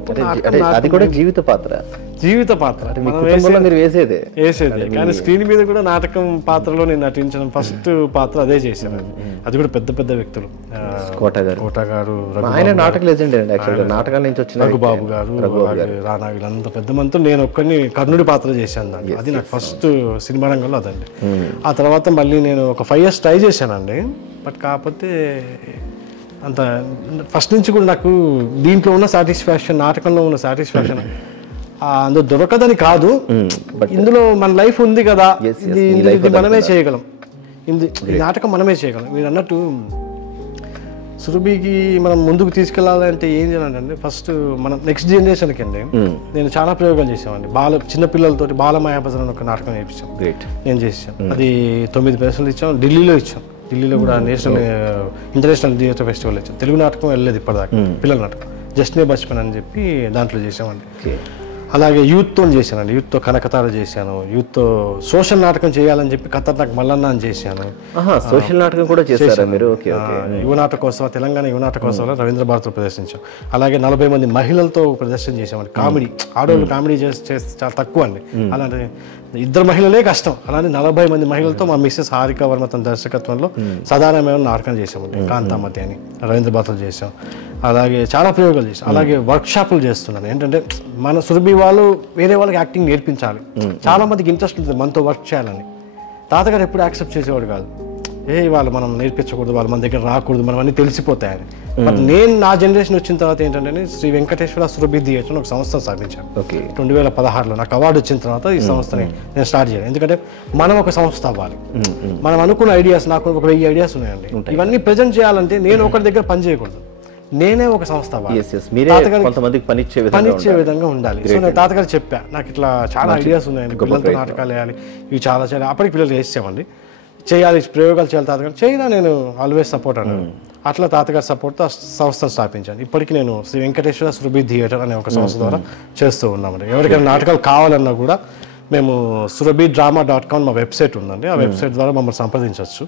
అది కూడా జీవిత పాత్ర మీరు వేసేదే కానీ స్క్రీన్ మీద కూడా నాటకం పాత్రలో నేను నటించిన ఫస్ట్ పాత్ర అదే చేశాను. అది కూడా పెద్ద పెద్ద వ్యక్తులు, కోట గారు, ఆయన నాటక లెజెండ్ అండి. యాక్చువల్గా నాటకాల నుంచి వచ్చిన రఘుబాబు గారు, రానా, వీళ్ళంత పెద్ద మందితో నేను ఒక్కడిని కర్ణుడి పాత్ర చేశాను. అది నాకు ఫస్ట్ సినిమా రంగంలో అదండి. ఆ తర్వాత మళ్ళీ నేను ఒక 5 years ట్రై చేశానండి. బట్ కాకపోతే అంత ఫస్ట్ నుంచి కూడా నాకు దీంట్లో ఉన్న సాటిస్ఫాక్షన్, నాటకంలో ఉన్న సాటిస్ఫాక్షన్ అందులో దొరకదని కాదు, ఇందులో మన లైఫ్ ఉంది కదా, ఇది మనమే చేయగలం, ఈ నాటకం మనమే చేయగలం. మీరు అన్నట్టు సురభికి మనం ముందుకు తీసుకెళ్లాలంటే ఏం చేయాలంటే ఫస్ట్ మన నెక్స్ట్ జనరేషన్కి అండి నేను చాలా ప్రయోగాలు చేసామండి. చిన్నపిల్లలతో బాలమాయాబజార్ అని ఒక నాటకం వేయించాం, నేను చేసాను. అది 9 ప్రదర్శనలు ఇచ్చాం, ఢిల్లీలో ఇచ్చాం. ఢిల్లీలో కూడా ఇంటర్నేషనల్ థియేటర్ ఫెస్టివల్ ఇచ్చాం. తెలుగు నాటకం వెళ్ళలేదు ఇప్పటిదాకా, పిల్లల నాటకం జస్ట్నే బచ్పన్ అని చెప్పి దాంట్లో చేసామండి. అలాగే యూత్తో చేశానండి, యూత్తో కనకతార చేశాను, యూత్తో సోషల్ నాటకం చేయాలని చెప్పి ఖతర్నాక్ మల్లన్న అని చేశాను. సోషల్ నాటకం కూడా చేశారా మీరు? Okay okay. యువ నాటకోత్సవం, తెలంగాణ యువ నాటకోత్సవంలో రవీంద్ర భారతిలో ప్రదర్శించాం. అలాగే 40 మంది మహిళలతో ప్రదర్శన చేసామండి. కామెడీ, ఆడవాళ్ళు కామెడీ చేస్తే చాలా తక్కువ అండి. అలాంటి 2 మహిళలే కష్టం, అలాంటి 40 మంది మహిళలతో మా మిస్సెస్ హారిక వర్మ తన దర్శకత్వంలో సాధారణమైన నాటకం చేసామండి. కాంతామతి అని రవీంద్ర భారతిలో చేసాం. అలాగే చాలా ప్రయోగాలు చేసాం. అలాగే వర్క్షాపులు చేస్తున్నాను. ఏంటంటే మన సురభి వాళ్ళు వేరే వాళ్ళకి యాక్టింగ్ నేర్పించాలి. చాలా మందికి ఇంట్రెస్ట్ ఉంటుంది మనతో వర్క్ చేయాలని. తాతగారు ఎప్పుడు యాక్సెప్ట్ చేసేవాడు కాదు. వాళ్ళు మనం నేర్పించకూడదు, వాళ్ళు మన దగ్గర రాకూడదు, మనం అన్నీ తెలిసిపోతాయని. బట్ నేను నా జనరేషన్ వచ్చిన తర్వాత ఏంటంటే శ్రీ వెంకటేశ్వర సురభి థియేటర్ ఒక సంస్థను స్థాపించాను. 2016లో నాకు అవార్డు వచ్చిన తర్వాత ఈ సంస్థని నేను స్టార్ట్ చేయాలి. ఎందుకంటే మనం ఒక సంస్థ అవ్వాలి. మనం అనుకున్న ఐడియాస్, నాకు ఒక 1000 ఐడియాస్ ఉన్నాయండి. ఇవన్నీ ప్రజెంట్ చేయాలంటే నేను ఒకరి దగ్గర పని చేయకూడదు, నేనే ఒక సంస్థ పనిచ్చే విధంగా ఉండాలి. సో నేను తాతగారు చెప్పా, నాకు ఇట్లా చాలా ఐడియాస్ ఉన్నాయండి, పిల్లలతో నాటకాలు వేయాలి, ఇవి చాలా చాలా అప్పటికి పిల్లలు వేసామండి, చేయాలి, ప్రయోగాలు చేయాలి, తాతగారు చేయనా, నేను ఆల్వేస్ సపోర్ట్ అన్నాను. అట్లా తాతగారు సపోర్ట్తో సంస్థను స్థాపించాను. ఇప్పటికీ నేను శ్రీ వెంకటేశ్వర సురభి థియేటర్ అనే ఒక సంస్థ ద్వారా చేస్తూ ఉన్నామండి. ఎవరికైనా నాటకాలు కావాలన్నా కూడా మేము surabhidrama.com మా వెబ్సైట్ ఉందండి, ఆ వెబ్సైట్ ద్వారా మమ్మల్ని సంప్రదించవచ్చు.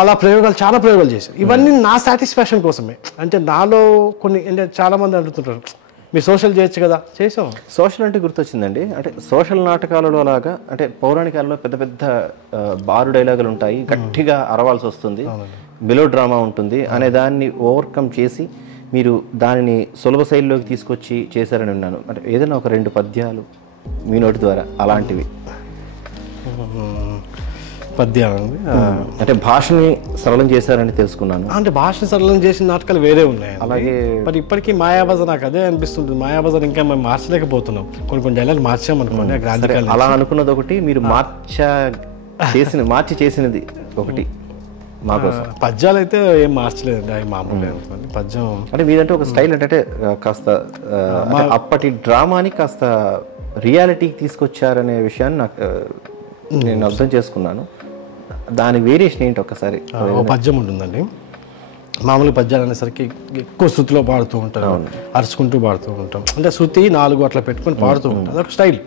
అలా ప్రయోగాలు, చాలా ప్రయోగాలు చేశాను. ఇవన్నీ నా సాటిస్ఫాక్షన్ కోసమే. అంటే నాలో కొన్ని, అంటే చాలా మంది అడుగుతుంటారు మీరు సోషల్ చేయొచ్చు కదా, చేసాం. సోషల్ అంటే గుర్తొచ్చిందండి, అంటే సోషల్ నాటకాలలో లాగా అంటే పౌరాణికాలలో పెద్ద పెద్ద బారు డైలాగులు ఉంటాయి, గట్టిగా అరవాల్సి వస్తుంది, మెలో డ్రామా ఉంటుంది అనే దాన్ని ఓవర్కమ్ చేసి మీరు దానిని సులభ శైలిలోకి తీసుకొచ్చి చేశారని విన్నాను. అంటే ఏదైనా ఒక 2 పద్యాలు మీ నోటి ద్వారా అలాంటివి. పద్యాలండి, అంటే భాషని సరళం చేశారని తెలుసుకున్నాను. అంటే భాష సరళం చేసిన నాటకాలు వేరే ఉన్నాయి. అలాగే మరి ఇప్పటికీ మాయాబజార్ నాకు అదే అనిపిస్తుంది, మాయాబజార్ ఇంకా మేము మార్చలేకపోతున్నాం. కొన్ని డైలాగ్ మార్చామనుకోండి. అలా అనుకున్నది ఒకటి, మీరు మార్చి చేసినది ఒకటి. పద్యాలు అయితే ఏం మార్చలేదండి, అవి మామూలు అనుకోండి. పద్యం అంటే మీదంటే ఒక స్టైల్ అంటే కాస్త అప్పటి డ్రామాని కాస్త రియాలిటీకి తీసుకొచ్చారనే విషయాన్ని నాకు నేను అర్థం చేసుకున్నాను. దాని వేరియేషన్ ఏంటి ఒక్కసారి? పద్యం ఉంటుందండి, మామూలు పద్యాలు అనేసరికి ఎక్కువ శృతిలో పాడుతూ ఉంటారు, అరుచుకుంటూ పాడుతూ ఉంటాం. అంటే శృతి 4 అట్లా పెట్టుకొని పాడుతూ ఉంటాం, అదొక స్టైల్.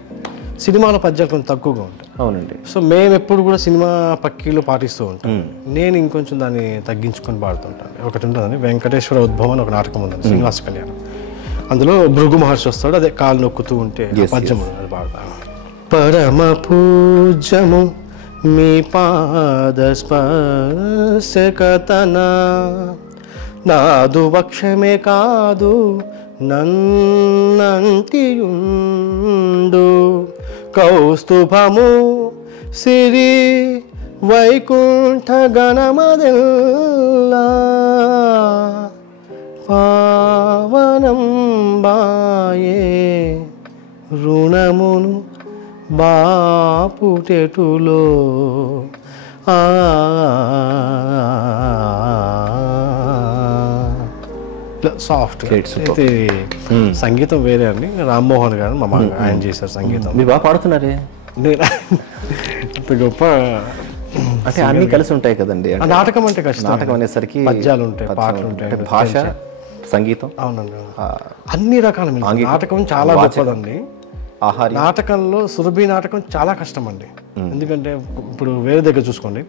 సినిమాలో పద్యాలు కొంచెం తక్కువగా ఉంటాయి. అవునండి. సో మేము ఎప్పుడు కూడా సినిమా పక్కీలు పాటిస్తూ ఉంటాం. నేను ఇంకొంచెం దాన్ని తగ్గించుకొని పాడుతుంటాను. ఒకటి ఉంటుందండి, వెంకటేశ్వర ఉద్భవం అని ఒక నాటకం ఉందండి, శ్రీనివాస కళ్యాణం. అందులో భృగు మహర్షి వస్తాడు, అదే కాలు నొక్కుతూ ఉంటే పద్యం అది పాడతాను. పరమ పూజ్యము మీ పాద స్పర్శకతన, నాదు వక్షమే కాదు నన్నంటియుండు, కౌస్తుభము సిరి వైకుంఠ గణమదెల్లా, పావనం బాయే రుణమును బాపుటెటులో, సాఫ్ట్ అయితే. సంగీతం వేరే అండి, రామ్మోహన్ గారు మా ఆయన చేశారు సంగీతం. మీరు బాగా పాడుతున్నారే, గొప్ప. అంటే అన్ని కలిసి ఉంటాయి కదండి. నాటకం అంటే కష్టం, నాటకం అనేసరికి పద్యాలు ఉంటాయి, పాటలు ఉంటాయి, భాష, సంగీతం. అవునండి, అన్ని రకాల నాటకం చాలా గొప్పదండి. నాటకంలో సురభి నాటకం చాలా కష్టం అండి. ఎందుకంటే ఇప్పుడు వేరే దగ్గర చూసుకోండి,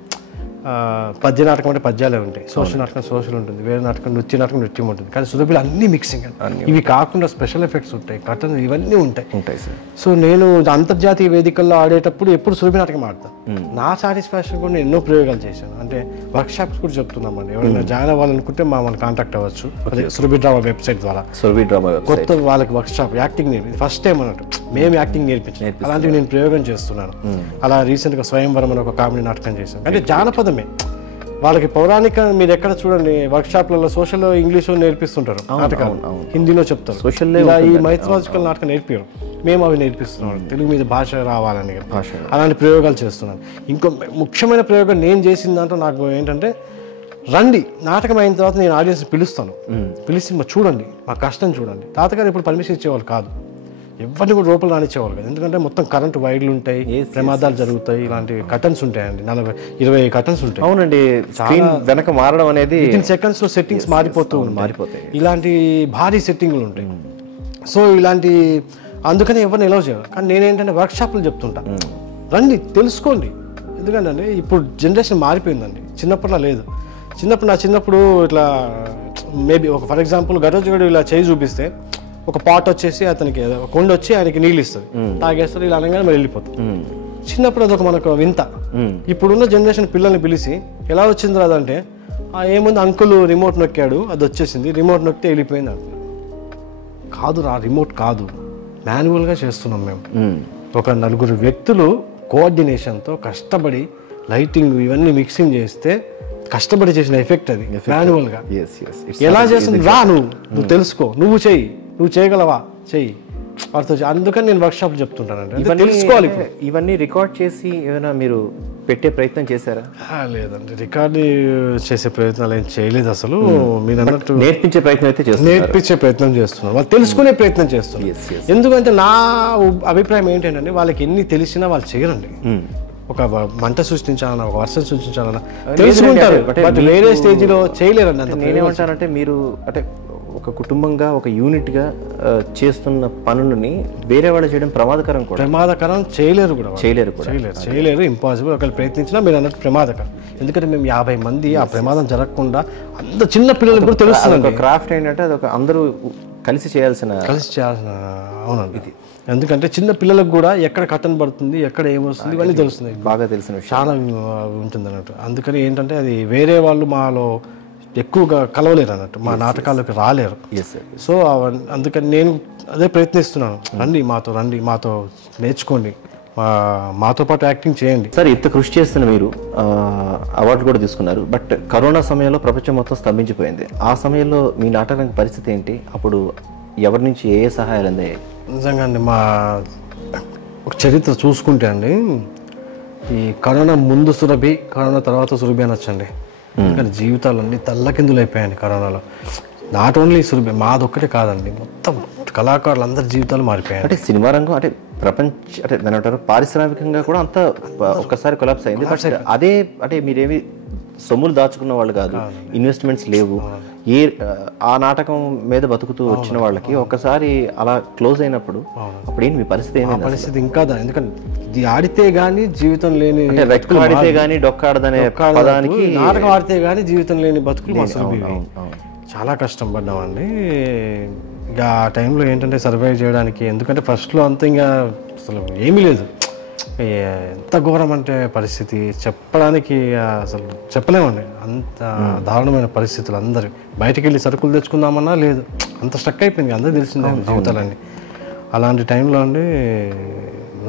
పద్య నాటకం అంటే పద్యాలే ఉంటాయి, సోషల్ నాటకం సోషల్ ఉంటుంది, వేరే నాటకం నృత్యం నృత్యం ఉంటుంది. కానీ సురభిలో అన్ని మిక్సింగ్ అండి. ఇవి కాకుండా స్పెషల్ ఎఫెక్ట్స్ ఉంటాయి, కథలు ఇవన్నీ ఉంటాయి సార్. సో నేను అంతర్జాతీయ వేదికల్లో ఆడేటప్పుడు ఎప్పుడు సురభి నాటకం ఆడతాను. నా సాటిస్ఫాక్షన్ కూడా నేను ఎన్నో ప్రయోగాలు చేశాను. అంటే వర్క్ షాప్స్ కూడా చెప్తున్నామండి, ఎవరైనా జాయిన్ అవ్వాలనుకుంటే మమ్మల్ని కాంటాక్ట్ అవ్వచ్చు. అదే సురభి డ్రామా వెబ్సైట్ ద్వారా. సురభి డ్రామా కొత్త వాళ్ళకి work shop acting first time అన్నట్టు మేము యాక్టింగ్ నేర్పించాం, అలాంటివి నేను ప్రయోగం చేస్తున్నాను. అలా రీసెంట్గా స్వయంవరం అని ఒక కామెడీ నాటకం చేశాను. అంటే జానపదమే, వాళ్ళకి పౌరాణిక మీరు ఎక్కడ చూడండి వర్క్ షాప్లలో సోషల్ ఇంగ్లీష్ నేర్పిస్తుంటారు, నాటకాలు హిందీలో చెప్తారు. ఈ మైథలాజికల్ నాటకం నేర్పారు, మేము అవి నేర్పిస్తున్నాం. తెలుగు మీద భాష రావాలని అలాంటి ప్రయోగాలు చేస్తున్నాను. ఇంకో ముఖ్యమైన ప్రయోగం నేను చేసిన దాంట్లో నాకు ఏంటంటే, రండి నాటకం అయిన తర్వాత నేను ఆడియన్స్ పిలుస్తాను, పిలిచి చూడండి మా కష్టం చూడండి. తాతగారు ఇప్పుడు పర్మిషన్ ఇచ్చేవాళ్ళు కాదు, ఎవరిని కూడా లోపల రానిచ్చేవాళ్ళు కాదు. ఎందుకంటే మొత్తం కరెంటు వైర్లు ఉంటాయి, ప్రమాదాలు జరుగుతాయి, ఇలాంటి కటన్స్ ఉంటాయండి, 40-20 కటన్స్ ఉంటాయి. అవునండి, వెనక మారడం అనేది సెకండ్స్ లో సెట్టింగ్స్ మారిపోతాయి, ఇలాంటి భారీ సెట్టింగ్లు ఉంటాయి. సో ఇలాంటి అందుకని ఎవరిని ఎలా చేయరు. కానీ నేనేంటంటే వర్క్షాప్లు చెప్తుంటా, రండి తెలుసుకోండి. ఎందుకంటే ఇప్పుడు జనరేషన్ మారిపోయిందండి, చిన్నప్పట్లో లేదు. చిన్నప్పుడు ఇట్లా మేబీ ఒక ఫర్ ఎగ్జాంపుల్ గడోజగడు ఇలా చేయి చూపిస్తే ఒక పాట్ వచ్చేసి అతనికి కొండ వచ్చి ఆయనకి నీళ్ళు ఇస్తుంది, తాగేస్తారు, ఇలా అనగానే మరి వెళ్ళిపోతుంది. చిన్నప్పుడు అదొక మనకు వింత. ఇప్పుడున్న జనరేషన్ పిల్లల్ని పిలిచి ఎలా వచ్చింది రాదంటే ఏముంది అంకుల్ రిమోట్ నొక్కాడు అది వచ్చేసింది, రిమోట్ నొక్కితే వెళ్ళిపోయింది అంటున్నారు. కాదు రా, రిమోట్ కాదు, మాన్యువల్గా చేస్తున్నాం మేము. ఒక 4 వ్యక్తులు కోఆర్డినేషన్తో కష్టపడి లైటింగ్ ఇవన్నీ మిక్సింగ్ చేస్తే కష్టపడి చేసిన ఎఫెక్ట్ అది మాన్యువల్గా. ఎలా చేస్తుంది రా, నువ్వు తెలుసుకో, నువ్వు చేయగలవా, చెయ్యి. అందుకని నేను వర్క్షాప్ చెప్తుంటానండి, తెలుసుకోవాలి. ఇవన్నీ రికార్డ్ చేసి ఏమైనా మీరు పెట్టే ప్రయత్నం చేశారా? లేదండి, రికార్డు చేసే ప్రయత్నాలు ఏం చేయలేదు అసలు. మీరు అన్నట్టు నేర్పించే ప్రయత్నం అయితే చేస్తున్నాను, వాళ్ళు తెలుసుకునే ప్రయత్నం చేస్తున్నారు. ఎందుకంటే నా అభిప్రాయం ఏంటంటే వాళ్ళకి ఎన్ని తెలిసినా వాళ్ళు చేయరండి. ఒక మంట సృష్టించాలన్నా, ఒక వర్షం సృష్టించాలన్నా తెలుసుకుంటారు, బట్ వేరే స్టేజ్లో చేయలేరండి. నేనేమంటానంటే మీరు అంటే ఒక కుటుంబంగా ఒక యూనిట్గా చేస్తున్న పనులని వేరే వాళ్ళు చేయడం ప్రమాదకరం చేయలేరు, ఇంపాసిబుల్. ఒకవేళ ప్రయత్నించినా మీరు అన్నట్టు ప్రమాదకరం. ఎందుకంటే మేము 50 మంది ఆ ప్రమాదం జరగకుండా అంత చిన్న పిల్లలకు కూడా తెలుస్తుంది. క్రాఫ్ట్ ఏంటంటే అది ఒక అందరూ కలిసి చేయాల్సిన అవునండి ఇది. ఎందుకంటే చిన్న పిల్లలకు కూడా ఎక్కడ కట్టన్ పడుతుంది, ఎక్కడ ఏమొస్తుంది ఇవన్నీ తెలుస్తుంది, బాగా తెలిసిన చాలా ఉంటుంది అన్నట్టు. అందుకని ఏంటంటే అది వేరే వాళ్ళు మాలో ఎక్కువగా కలవలేరు అన్నట్టు, మా నాటకాలకు రాలేరు. సో అందుకని నేను అదే ప్రయత్నిస్తున్నాను, రండి మాతో నేర్చుకోండి, మాతో పాటు యాక్టింగ్ చేయండి. సార్, ఇంత కృషి చేస్తున్న మీరు అవార్డు కూడా తీసుకున్నారు, బట్ కరోనా సమయంలో ప్రపంచం మొత్తం స్తంభించిపోయింది. ఆ సమయంలో మీ నాటకానికి పరిస్థితి ఏంటి? అప్పుడు ఎవరి నుంచి ఏ సహాయాలు అందాయి? నిజంగా అండి, మా ఒక చరిత్ర చూసుకుంటే అండి, ఈ కరోనా ముందు సురభి, కరోనా తర్వాత సురభి అనొచ్చండి. ఎందుకంటే జీవితాలన్నీ తల్లకిందులు అయిపోయాయండి కరోనాలో. నాట్ ఓన్లీ సురభి, మాదొక్కటే కాదండి, మొత్తం కళాకారులు అందరి జీవితాలు మారిపోయాయి. అంటే సినిమా రంగం అంటే అంటే దాని అంటారు పారిశ్రామికంగా కూడా అంతా ఒక్కసారి కొలాప్స్ అయింది. అదే అంటే మీరేమి సొమ్ములు దాచుకున్న వాళ్ళు కాదు, ఇన్వెస్ట్మెంట్స్ లేవు. ఆ నాటకం మీద బతుకుతూ వచ్చిన వాళ్ళకి ఒక్కసారి అలా క్లోజ్ అయినప్పుడు అప్పుడు ఏంటి మీ పరిస్థితి? ఏమైంది పరిస్థితి? ఇంకా ఇది ఆడితే గానీ జీవితం లేని, ఆడితే గానీ డొక్కాడదనే పదానికి నాటకం ఆడితే గానీ జీవితం లేని బతుకులు అసలు చాలా కష్టం పడ్డామండి. ఇంకా ఆ టైంలో ఏంటంటే సర్వైవ్ చేయడానికి, ఎందుకంటే ఫస్ట్లో అంతా ఇంకా అసలు ఏమీ లేదు. ఎంత ఘోరం అంటే పరిస్థితి చెప్పడానికి అసలు చెప్పలేమండి, అంత దారుణమైన పరిస్థితులు. అందరు బయటకు వెళ్ళి సరుకులు తెచ్చుకుందామన్నా లేదు, అంత స్ట్రక్ అయిపోయింది, అందరూ తెలిసిందే జీవితాలండి. అలాంటి టైంలో అండి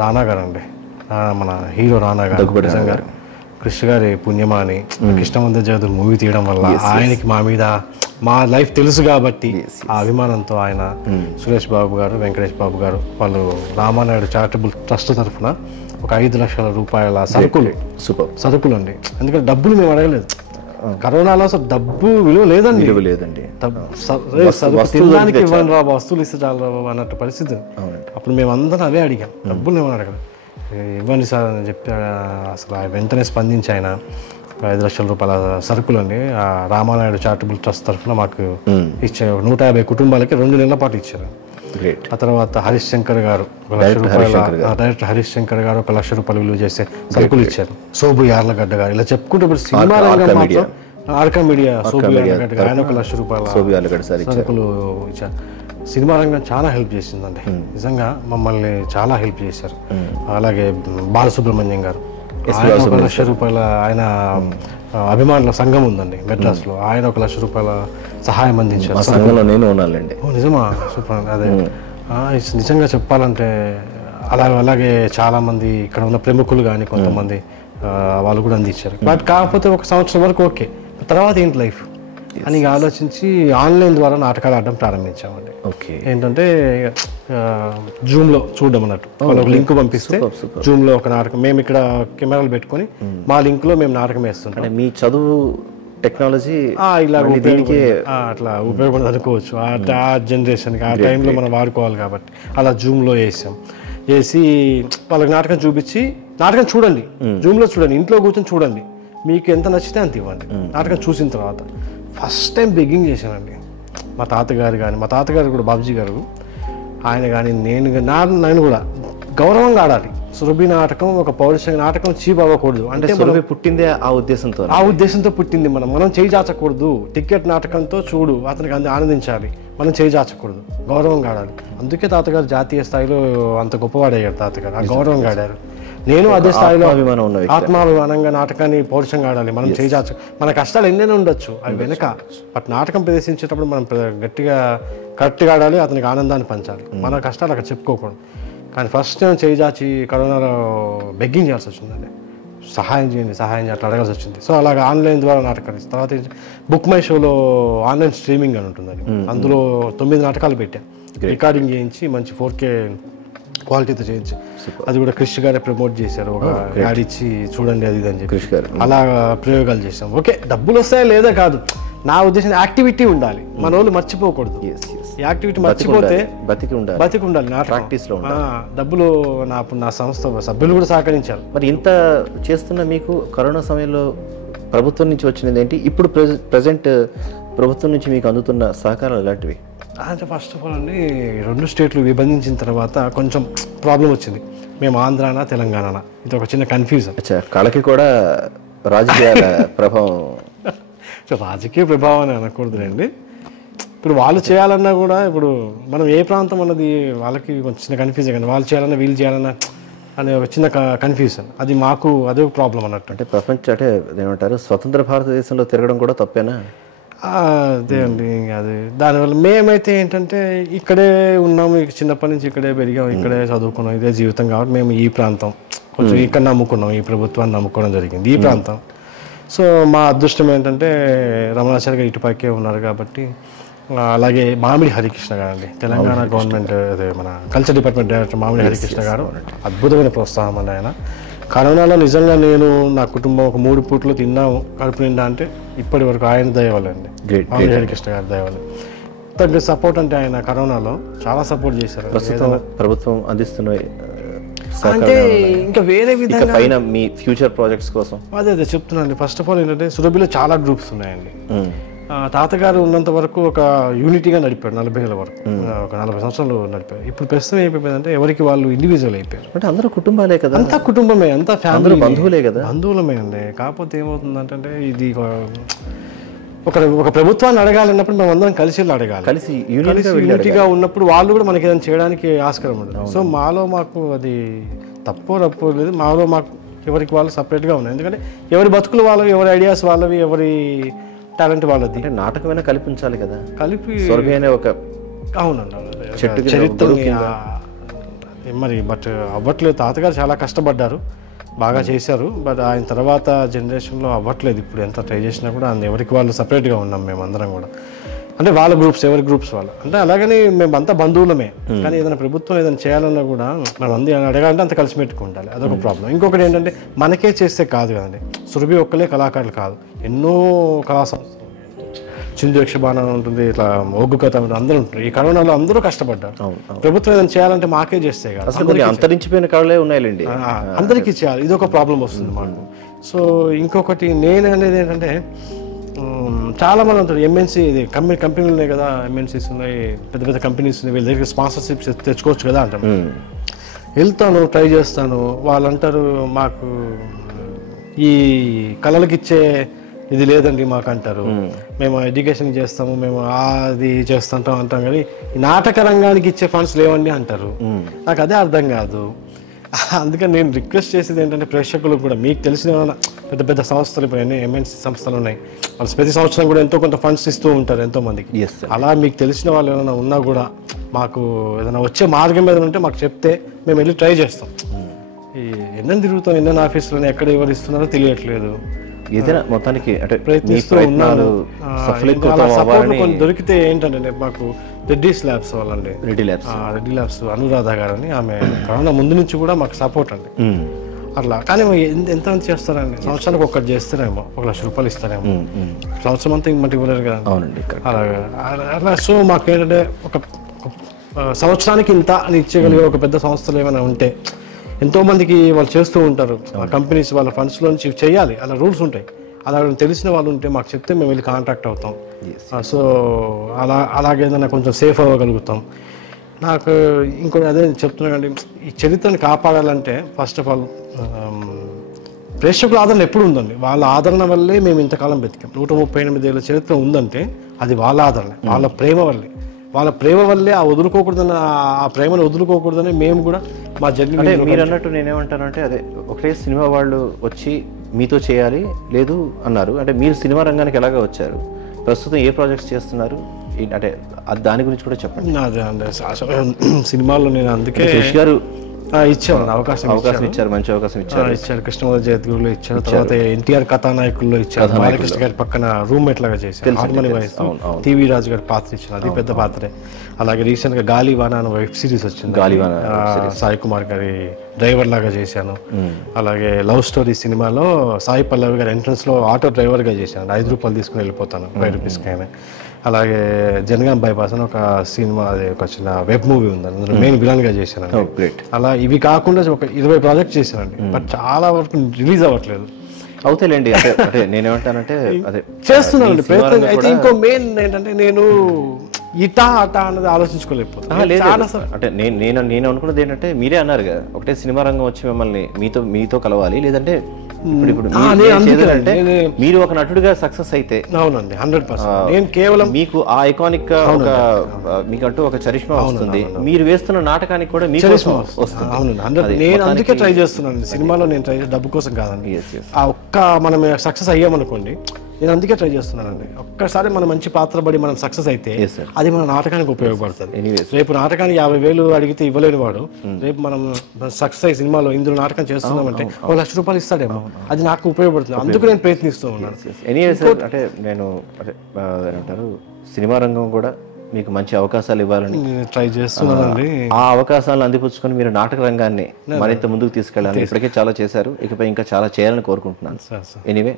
రానా గారు అండి, మన హీరో రానా గారు, కృష్ణ గారి పుణ్యమా అని కృష్ణవంత జగదులు మూవీ తీయడం వల్ల ఆయనకి మా మీద మా లైఫ్ తెలుసు కాబట్టి ఆ అభిమానంతో ఆయన సురేష్ బాబు గారు, వెంకటేష్ బాబు గారు వాళ్ళు రామానాయుడు చారిటబుల్ ట్రస్ట్ తరఫున ఒక 5 లక్షల రూపాయల సరుకులు అండి. ఎందుకంటే డబ్బులు మేము అడగలేదు, కరోనాలో అసలు డబ్బు విలువ లేదండి, తినడానికి ఇవ్వండి రా, వస్తువులు ఇస్తే చాలు రా అన్నట్టు పరిస్థితి. అప్పుడు మేము అందరం అవే అడిగాం, డబ్బులు ఏమని అడగలేదు. ఇవ్వండి సార్ అని చెప్పి అసలు వెంటనే స్పందించి ఆయన 5 లక్షల రూపాయల సరుకులు అండి రామానాయుడు చారిటబుల్ ట్రస్ట్ తరఫున మాకు ఇచ్చారు. 150 కుటుంబాలకి 2 నెలల పాటు ఇచ్చారు. ఆ తర్వాత హరీష్ శంకర్ గారు డైరెక్టర్ హరీష్ శంకర్ గారు 1 లక్ష రూపాయలు విలువ చేసే సరుకులు ఇచ్చారు. సోబు యార్లగడ్డ గారు, ఇలా చెప్పుకుంటే ఇప్పుడు సినిమా రంగం మాత్రం ఆర్కా మీడియా సోబు యార్లగడ్డ గారు ఆయన 1 లక్ష రూపాయల సరుకులు ఇచ్చారు. సినిమా రంగం చాలా హెల్ప్ చేసిందండి, నిజంగా మమ్మల్ని చాలా హెల్ప్ చేశారు. అలాగే బాలసుబ్రహ్మణ్యం గారు, 1 లక్ష రూపాయల, ఆయన అభిమానుల సంఘం ఉందండి మెడ్రాస్లో, ఆయన 1 లక్ష రూపాయల సహాయం అందించారు. నిజమా? సూపర్. అదే నిజంగా చెప్పాలంటే అలాగే చాలా మంది ఇక్కడ ఉన్న ప్రముఖులు కానీ కొంతమంది వాళ్ళు కూడా అందించారు. బట్ కాకపోతే 1 సంవత్సరం వరకు ఓకే, తర్వాత ఏంటి లైఫ్ అని ఆలోచించి ఆన్లైన్ ద్వారా నాటకాలు ఆడడం ప్రారంభించామండి. ఏంటంటే జూమ్లో చూడడం అన్నట్టు, వాళ్ళకి లింక్ పంపిస్తే జూమ్లో ఒక నాటకం, మేము ఇక్కడ కెమెరాలు పెట్టుకొని మా లింక్లో మేము నాటకం వేస్తుంటాం. మీ చదువు టెక్నాలజీ ఇలా అట్లా ఉపయోగపడదు అనుకోవచ్చు, ఆ జనరేషన్కి ఆ టైంలో మనం వాడుకోవాలి కాబట్టి అలా జూమ్లో వేసి వాళ్ళకి నాటకం చూపించి, నాటకం చూడండి, జూమ్లో చూడండి, ఇంట్లో కూర్చొని చూడండి, మీకు ఎంత నచ్చితే అంత ఇవ్వండి. నాటకం చూసిన తర్వాత ఫస్ట్ టైం బెగ్గింగ్ చేశానండి. మా తాతగారు కూడా బాబుజీ గారు ఆయన కానీ నేను కూడా గౌరవంగా ఆడాలి. సురభి నాటకం ఒక పౌరుషంగా నాటకం చీప్ అవ్వకూడదు. అంటే సురభి పుట్టిందే ఆ ఉద్దేశంతో పుట్టింది. మనం చేయి చాచకూడదు. టికెట్ నాటకంతో చూడు అతనికి ఆనందించాలి, మనం చేయి చాచకూడదు, గౌరవంగా ఆడాలి. అందుకే తాతగారు జాతీయ స్థాయిలో అంత గొప్పవాడయ్యారు. తాతగారు ఆ గౌరవంగా ఆడారు. నేను అదే స్థాయిలో ఆత్మాభిమానంగా నాటకాన్ని పౌరుషంగా ఆడాలి. మనం చేయి చాచ మన కష్టాలు ఎన్నైనా ఉండొచ్చు అవి వెనక, బట్ నాటకం ప్రదర్శించేటప్పుడు మనం గట్టిగా కరెక్ట్గా ఆడాలి, అతనికి ఆనందాన్ని పంచాలి. మన కష్టాలు అక్కడ చెప్పుకోకూడదు. కానీ ఫస్ట్ నేను చేయి చాచి కరోనాలో బెగ్గింగ్ చేయాల్సి వచ్చిందండి. సహాయం చేయండి అట్లా అడగాల్సి వచ్చింది. సో అలాగే ఆన్లైన్ ద్వారా నాటకాలు. తర్వాత బుక్ మై షోలో ఆన్లైన్ స్ట్రీమింగ్ అని ఉంటుంది. అందులో 9 నాటకాలు పెట్టాను, రికార్డింగ్ చేయించి మంచి 4K క్వాలిటీతో చేయించి, అది కూడా క్రిష్ గారే ప్రమోట్ చేశారు. ఒక యాడ్ ఇచ్చి చూడండి అది ఇది అని చెప్పి అలా ప్రయోగాలు చేసాం. ఓకే, డబ్బులు వస్తాయా లేదా కాదు, నా ఉద్దేశం యాక్టివిటీ ఉండాలి. మన వాళ్ళు మర్చిపోకూడదు. యాక్టివిటీ మర్చిపోతే బతికి ఉండాలి. డబ్బులు నా సంస్థ సభ్యులు కూడా సహకరించారు. మరి ఇంత చేస్తున్న మీకు కరోనా సమయంలో ప్రభుత్వం నుంచి వచ్చినది ఏంటి? ఇప్పుడు ప్రజెంట్ ప్రభుత్వం నుంచి మీకు అందుతున్న సహకారాలు ఎలాంటివి? అంటే ఫస్ట్ ఆఫ్ ఆల్ అండి, 2 స్టేట్లు విభజించిన తర్వాత కొంచెం ప్రాబ్లం వచ్చింది. మేము ఆంధ్రానా తెలంగాణనా, ఇది ఒక చిన్న కన్ఫ్యూజన్. కళకి కూడా రాజకీయాల ప్రభావం. రాజకీయ ప్రభావం అని అనకూడదులేండి. ఇప్పుడు వాళ్ళు చేయాలన్నా కూడా, ఇప్పుడు మనం ఏ ప్రాంతం అన్నది వాళ్ళకి కొంచెం చిన్న కన్ఫ్యూజన్. కానీ వాళ్ళు చేయాలన్నా వీళ్ళు చేయాలన్నా అనే ఒక చిన్న కన్ఫ్యూజన్. అది మాకు అదే ప్రాబ్లం అన్నట్టు. అంటే ప్రపంచం అంటే ఏమంటారు, స్వతంత్ర భారతదేశంలో తిరగడం కూడా తప్పేనా? అదే అండి. అది దానివల్ల మేమైతే ఏంటంటే ఇక్కడే ఉన్నాము, చిన్నప్పటి నుంచి ఇక్కడే పెరిగాం, ఇక్కడే చదువుకున్నాం, ఇదే జీవితం కాబట్టి మేము ఈ ప్రాంతం కొంచెం ఇక్కడ నమ్ముకున్నాం, ఈ ప్రభుత్వాన్ని నమ్ముకోవడం జరిగింది, ఈ ప్రాంతం. సో మా అదృష్టం ఏంటంటే రమణాచారి గారు ఇటుపక్కే ఉన్నారు కాబట్టి. అలాగే మామిడి హరికృష్ణ గారు అండి, తెలంగాణ గవర్నమెంట్ అదే మన కల్చర్ డిపార్ట్మెంట్ డైరెక్టర్ మామిడి హరికృష్ణ గారు అద్భుతమైన ప్రోత్సాహం అండి. ఆయన కరోనాలో నిజంగా నేను నా కుటుంబం ఒక 3 పూట్లు తిన్నాము కడుపు నిండా అంటే ఇప్పటి వరకు ఆయన దయవల్లండి, మామిడి హరికృష్ణ గారి దయవల్ల. తగ్గ సపోర్ట్ అంటే ఆయన కరోనాలో చాలా సపోర్ట్ చేశారు. ప్రభుత్వం అందిస్తున్న అంటే ఇంకా వేరే విధంగా పైన మీ ఫ్యూచర్ ప్రాజెక్ట్స్ కోసం అదే చెప్తున్నాను. ఫస్ట్ ఆఫ్ ఆల్ ఏంటంటే సురభిలో చాలా గ్రూప్స్ ఉన్నాయండి. తాతగారు ఉన్నంత వరకు ఒక యూనిటీగా నడిపాడు 40 ఏళ్ళ వరకు, ఒక 40 సంవత్సరాలు నడిపారు. ఇప్పుడు ప్రస్తుతం ఏమైపోయిందంటే ఎవరికి వాళ్ళు ఇండివిజువల్ అయిపోయారు. అంటే అందరూ కుటుంబాలే కదా, అంతా కుటుంబమే, అంతా ఫ్యామిలీ, బంధువులే కదా, బంధువులమే అండి. కాకపోతే ఏమవుతుందంటే ఇది ఒక ప్రభుత్వాన్ని అడగాలన్నప్పుడు మనం అందరం కలిసి అడగాలి, కలిసి యూనిటీగా ఉన్నప్పుడు వాళ్ళు కూడా మనకి ఏదైనా చేయడానికి ఆస్కారం ఉంటుంది. సో మాకు అది రప్పు లేదు. మాకు ఎవరికి వాళ్ళు సపరేట్గా ఉన్నాయి. ఎందుకంటే ఎవరి బతుకులు వాళ్ళవి, ఎవరి ఐడియాస్ వాళ్ళవి, ఎవరి టాలెంట్ వాళ్ళది. అంటే నాటకమైనా కల్పించాలి కదా, కలిపి ఒక అవునండి చరిత్ర మరి. బట్ అవ్వట్లేదు. తాతగారు చాలా కష్టపడ్డారు, బాగా చేశారు. బట్ ఆయన తర్వాత జనరేషన్లో అవ్వట్లేదు. ఇప్పుడు ఎంత ట్రై చేసినా కూడా ఎవరికి వాళ్ళు సపరేట్గా ఉన్నాం మేము అందరం కూడా. అంటే వాళ్ళ గ్రూప్స్, ఎవరి గ్రూప్స్ వాళ్ళు. అంటే అలాగని మేము అంతా బంధువులమే, కానీ ఏదైనా ప్రభుత్వం ఏదైనా చేయాలన్నా కూడా మనం అడగాలంటే అంత కలిసి పెట్టుకుంటాలి. అదొక ప్రాబ్లం. ఇంకొకటి ఏంటంటే మనకే చేస్తే కాదు కదండి, సురభి ఒక్కలే కళాకారులు కాదు, ఎన్నో కళా సంస్థలు, చిందు యక్షబాణం ఉంటుంది, ఇట్లా ఒగ్గు కథ అందరూ ఉంటారు. ఈ కరోనాలో అందరూ కష్టపడ్డారు. ప్రభుత్వం ఏదైనా చేయాలంటే మాకే చేస్తే కాదు, అంతరించిపోయిన కళలే ఉన్నాయండి, అందరికీ చేయాలి. ఇది ఒక ప్రాబ్లం వస్తుంది మాకు. సో ఇంకొకటి నేను అనేది ఏంటంటే చాలా మంది ఉంటారు ఎంఎన్సీ, ఇది కంపెనీలు ఉన్నాయి కదా, ఎంఎన్సీస్ ఉన్నాయి, పెద్ద పెద్ద కంపెనీస్ ఉన్నాయి, వీళ్ళ దగ్గర స్పాన్సర్షిప్స్ తెచ్చుకోవచ్చు కదా అంటాను. వెళ్తాను, ట్రై చేస్తాను. వాళ్ళు అంటారు మాకు ఈ కళలకు ఇచ్చే ఇది లేదండి మాకు అంటారు, మేము ఎడ్యుకేషన్ చేస్తాము, మేము అది చేస్తుంటాం అంటాం, కానీ నాటక రంగానికి ఇచ్చే ఫండ్స్ లేవండి అంటారు. నాకు అదే అర్థం కాదు. అందుకని నేను రిక్వెస్ట్ చేసేది ఏంటంటే ప్రేక్షకులకు కూడా, మీకు తెలిసిన పెద్ద పెద్ద సంస్థలు, ఇప్పుడు ఎన్ని ఎంఎన్సీ సంస్థలు ఉన్నాయి, వాళ్ళు ప్రతి సంవత్సరం కూడా ఎంతో కొంత ఫండ్స్ ఇస్తూ ఉంటారు ఎంతో మందికి. అలా మీకు తెలిసిన వాళ్ళు ఏమైనా ఉన్నా కూడా మాకు ఏదైనా వచ్చే మార్గం ఏదైనా ఉంటే మాకు చెప్తే మేము వెళ్ళి ట్రై చేస్తాం. ఈ ఎన్నెన్ని తిరుగుతాం, ఎన్నెన్ని ఆఫీసులు ఎక్కడ ఎవరు ఇస్తున్నారో తెలియట్లేదు. ఏదైనా మొత్తానికి అంటే ప్రయత్నిస్తూ ఉన్నాను. దొరికితే ఏంటంటే మాకు రెడ్డిస్ ల్యాబ్స్ వాళ్ళండి, రెడ్డి ల్యాబ్స్ అనురాధ గారు అని, ఆమె కరోనా ముందు నుంచి కూడా మాకు సపోర్ట్ అండి. అట్లా కానీ ఎంతమంది చేస్తారండి, సంవత్సరానికి ఒక్కటి చేస్తారేమో, 1 లక్ష రూపాయలు ఇస్తారేమో, సంవత్సరం అంతా ఇంక ఇవ్వలేరు కదా. అవునండి, అలా. సో మాకు ఏంటంటే ఒక సంవత్సరానికి ఇంత అని ఇచ్చేయగలిగే ఒక పెద్ద సంస్థలు ఏమైనా ఉంటే, ఎంతో మందికి వాళ్ళు చేస్తూ ఉంటారు, కంపెనీస్ వాళ్ళ ఫండ్స్లో నుంచి చేయాలి, అలా రూల్స్ ఉంటాయి. అలా తెలిసిన వాళ్ళు ఉంటే మాకు చెప్తే మేము వెళ్ళి కాంటాక్ట్ అవుతాం. సో అలాగేదైనా కొంచెం సేఫ్ అవ్వగలుగుతాం. నాకు ఇంకోటి అదే చెప్తున్నా కండి, ఈ చరిత్రను కాపాడాలంటే ఫస్ట్ ఆఫ్ ఆల్ ప్రేక్షకుల ఆదరణ ఎప్పుడు ఉందండి. వాళ్ళ ఆదరణ వల్లే మేము ఇంతకాలం బతికాం. 138 ఏళ్ళ చరిత్ర ఉందంటే అది వాళ్ళ ఆదరణ, వాళ్ళ ప్రేమ వల్లే. వాళ్ళ ప్రేమ వల్లే ఆ వదులుకోకూడదని, ఆ ప్రేమను వదులుకోకూడదని మేము కూడా మా జర్నీ. అంటే మీరు అన్నట్టు నేనేమంటానంటే అదే ఒకటే సినిమా వాళ్ళు వచ్చి మీతో చేయాలి లేదు అన్నారు. అంటే మీరు సినిమా రంగానికి ఎలాగ వచ్చారు, ప్రస్తుతం ఏ ప్రాజెక్ట్స్ చేస్తున్నారు, అంటే దాని గురించి కూడా చెప్పండి. అదే అండి, సినిమాల్లో నేను అందుకే కృషి గారు ఇచ్చారు అవకాశం ఇచ్చారు, మంచి అవకాశం ఇచ్చారు. కృష్ణమూర్తి జగద్గురులో ఇచ్చారు, తర్వాత ఎన్టీఆర్ కథానాయకుల్లో ఇచ్చారు, బాలకృష్ణ గారి పక్కన రూమ్మేట్ లాగా చేశారు, హార్మోని వాయిస్ టీవీ రాజు గారి పాత్ర ఇచ్చారు, అది పెద్ద పాత్రే. అలాగే రీసెంట్ గా గాలివాన అనే వెబ్ సిరీస్ వచ్చింది, సాయి కుమార్ గారి డ్రైవర్ లాగా చేశాను. అలాగే లవ్ స్టోరీ సినిమాలో సాయి పల్లవి గారి ఎంట్రన్స్ లో ఆటో డ్రైవర్ గా చేశాను, 5 రూపాయలు తీసుకుని వెళ్ళిపోతాను, 5 రూపీస్కి. అలాగే జనగాం బైపాస్ అని ఒక సినిమా, అది ఒక చిన్న వెబ్ మూవీ ఉంది, అందులో మెయిన్ విలన్ గా చేశాను. అలా ఇవి కాకుండా ఒక 20 ప్రాజెక్ట్ చేశానండి, బట్ చాలా వరకు రిలీజ్ అవ్వట్లేదు. అవుతాయిలేండి. అంటే నేనేమంటానంటే అదే చేస్తున్నానండి ప్రయత్నం. అయితే ఇంకో మెయిన్ ఏంటంటే నేను ఇటా అటా అన్నది ఆలోచించుకోలేకపోతున్నాను. అంటే నేను అనుకున్నది ఏంటంటే మీరే అన్నారు కదా, ఒకటే సినిమా రంగం వచ్చి మిమ్మల్ని మీతో కలవాలి, లేదంటే ఇప్పుడు మీరు ఒక నటుడిగా సక్సెస్ అయితే. అవునండి, 100%. నేను కేవలం మీకు ఆ ఐకానిక్ మీకంటూ ఒక చరిష్మా వస్తుంది, మీరు వేస్తున్న నాటకానికి కూడా మీకు వస్తుంది. అవునండి, నేను అందుకే ట్రై చేస్తున్నాను సినిమాలో. నేను ట్రై చేసి డబ్బు కోసం కాదండి, ఆ ఒక్క మనం సక్సెస్ అయ్యామనుకోండి, నేను అందుకే ట్రై చేస్తున్నానండి. ఒక్కసారి మనం మంచి పాత్ర పడి మనం సక్సెస్ అయితే అది మన నాటకానికి ఉపయోగపడుతుంది. రేపు నాటకానికి 50,000 అడిగితే ఇవ్వలేని వాడు రేపు మనం సక్సెస్ అయ్యే సినిమాలో ఇందులో నాటకం చేస్తున్నామంటే 1,00,000 రూపాయలు ఇస్తాడేమో, అది నాకు ఉపయోగపడుతుంది. అందుకు నేను ప్రయత్నిస్తూ ఉన్నాను. అంటే నేను ఏమంటారు, సినిమా రంగం కూడా మీకు మంచి అవకాశాలు ఇవ్వాలని ట్రై చేస్తున్నానండి. ఆ అవకాశాలను అందిపుచ్చుకొని మీరు నాటక రంగాన్ని మరింత ముందుకు తీసుకెళ్ళాలి. ఇప్పటికే చాలా చేశారు, ఇకపై ఇంకా చాలా చేయాలని కోరుకుంటున్నాను. ఎనీవే,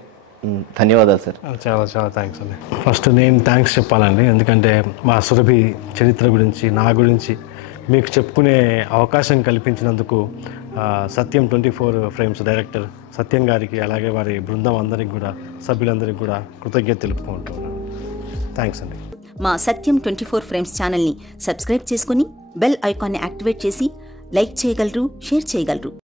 ధన్యవాదాలు సార్. చాలా చాలా థ్యాంక్స్ అండి. ఫస్ట్ నేను థ్యాంక్స్ చెప్పాలండి, ఎందుకంటే మా సురభి చరిత్ర గురించి, నా గురించి మీకు చెప్పుకునే అవకాశం కల్పించినందుకు సత్యం 24 ఫ్రేమ్స్ డైరెక్టర్ సత్యం గారికి, అలాగే వారి బృందం అందరికి కూడా, సభ్యులందరికీ కూడా కృతజ్ఞత తెలుపుకుంటున్నాను. థ్యాంక్స్ అండి. మా సత్యం 24 ఫ్రేమ్స్ ఛానల్ని సబ్స్క్రైబ్ చేసుకుని బెల్ ఐకాన్ని యాక్టివేట్ చేసి లైక్ చేయగలరు, షేర్ చేయగలరు.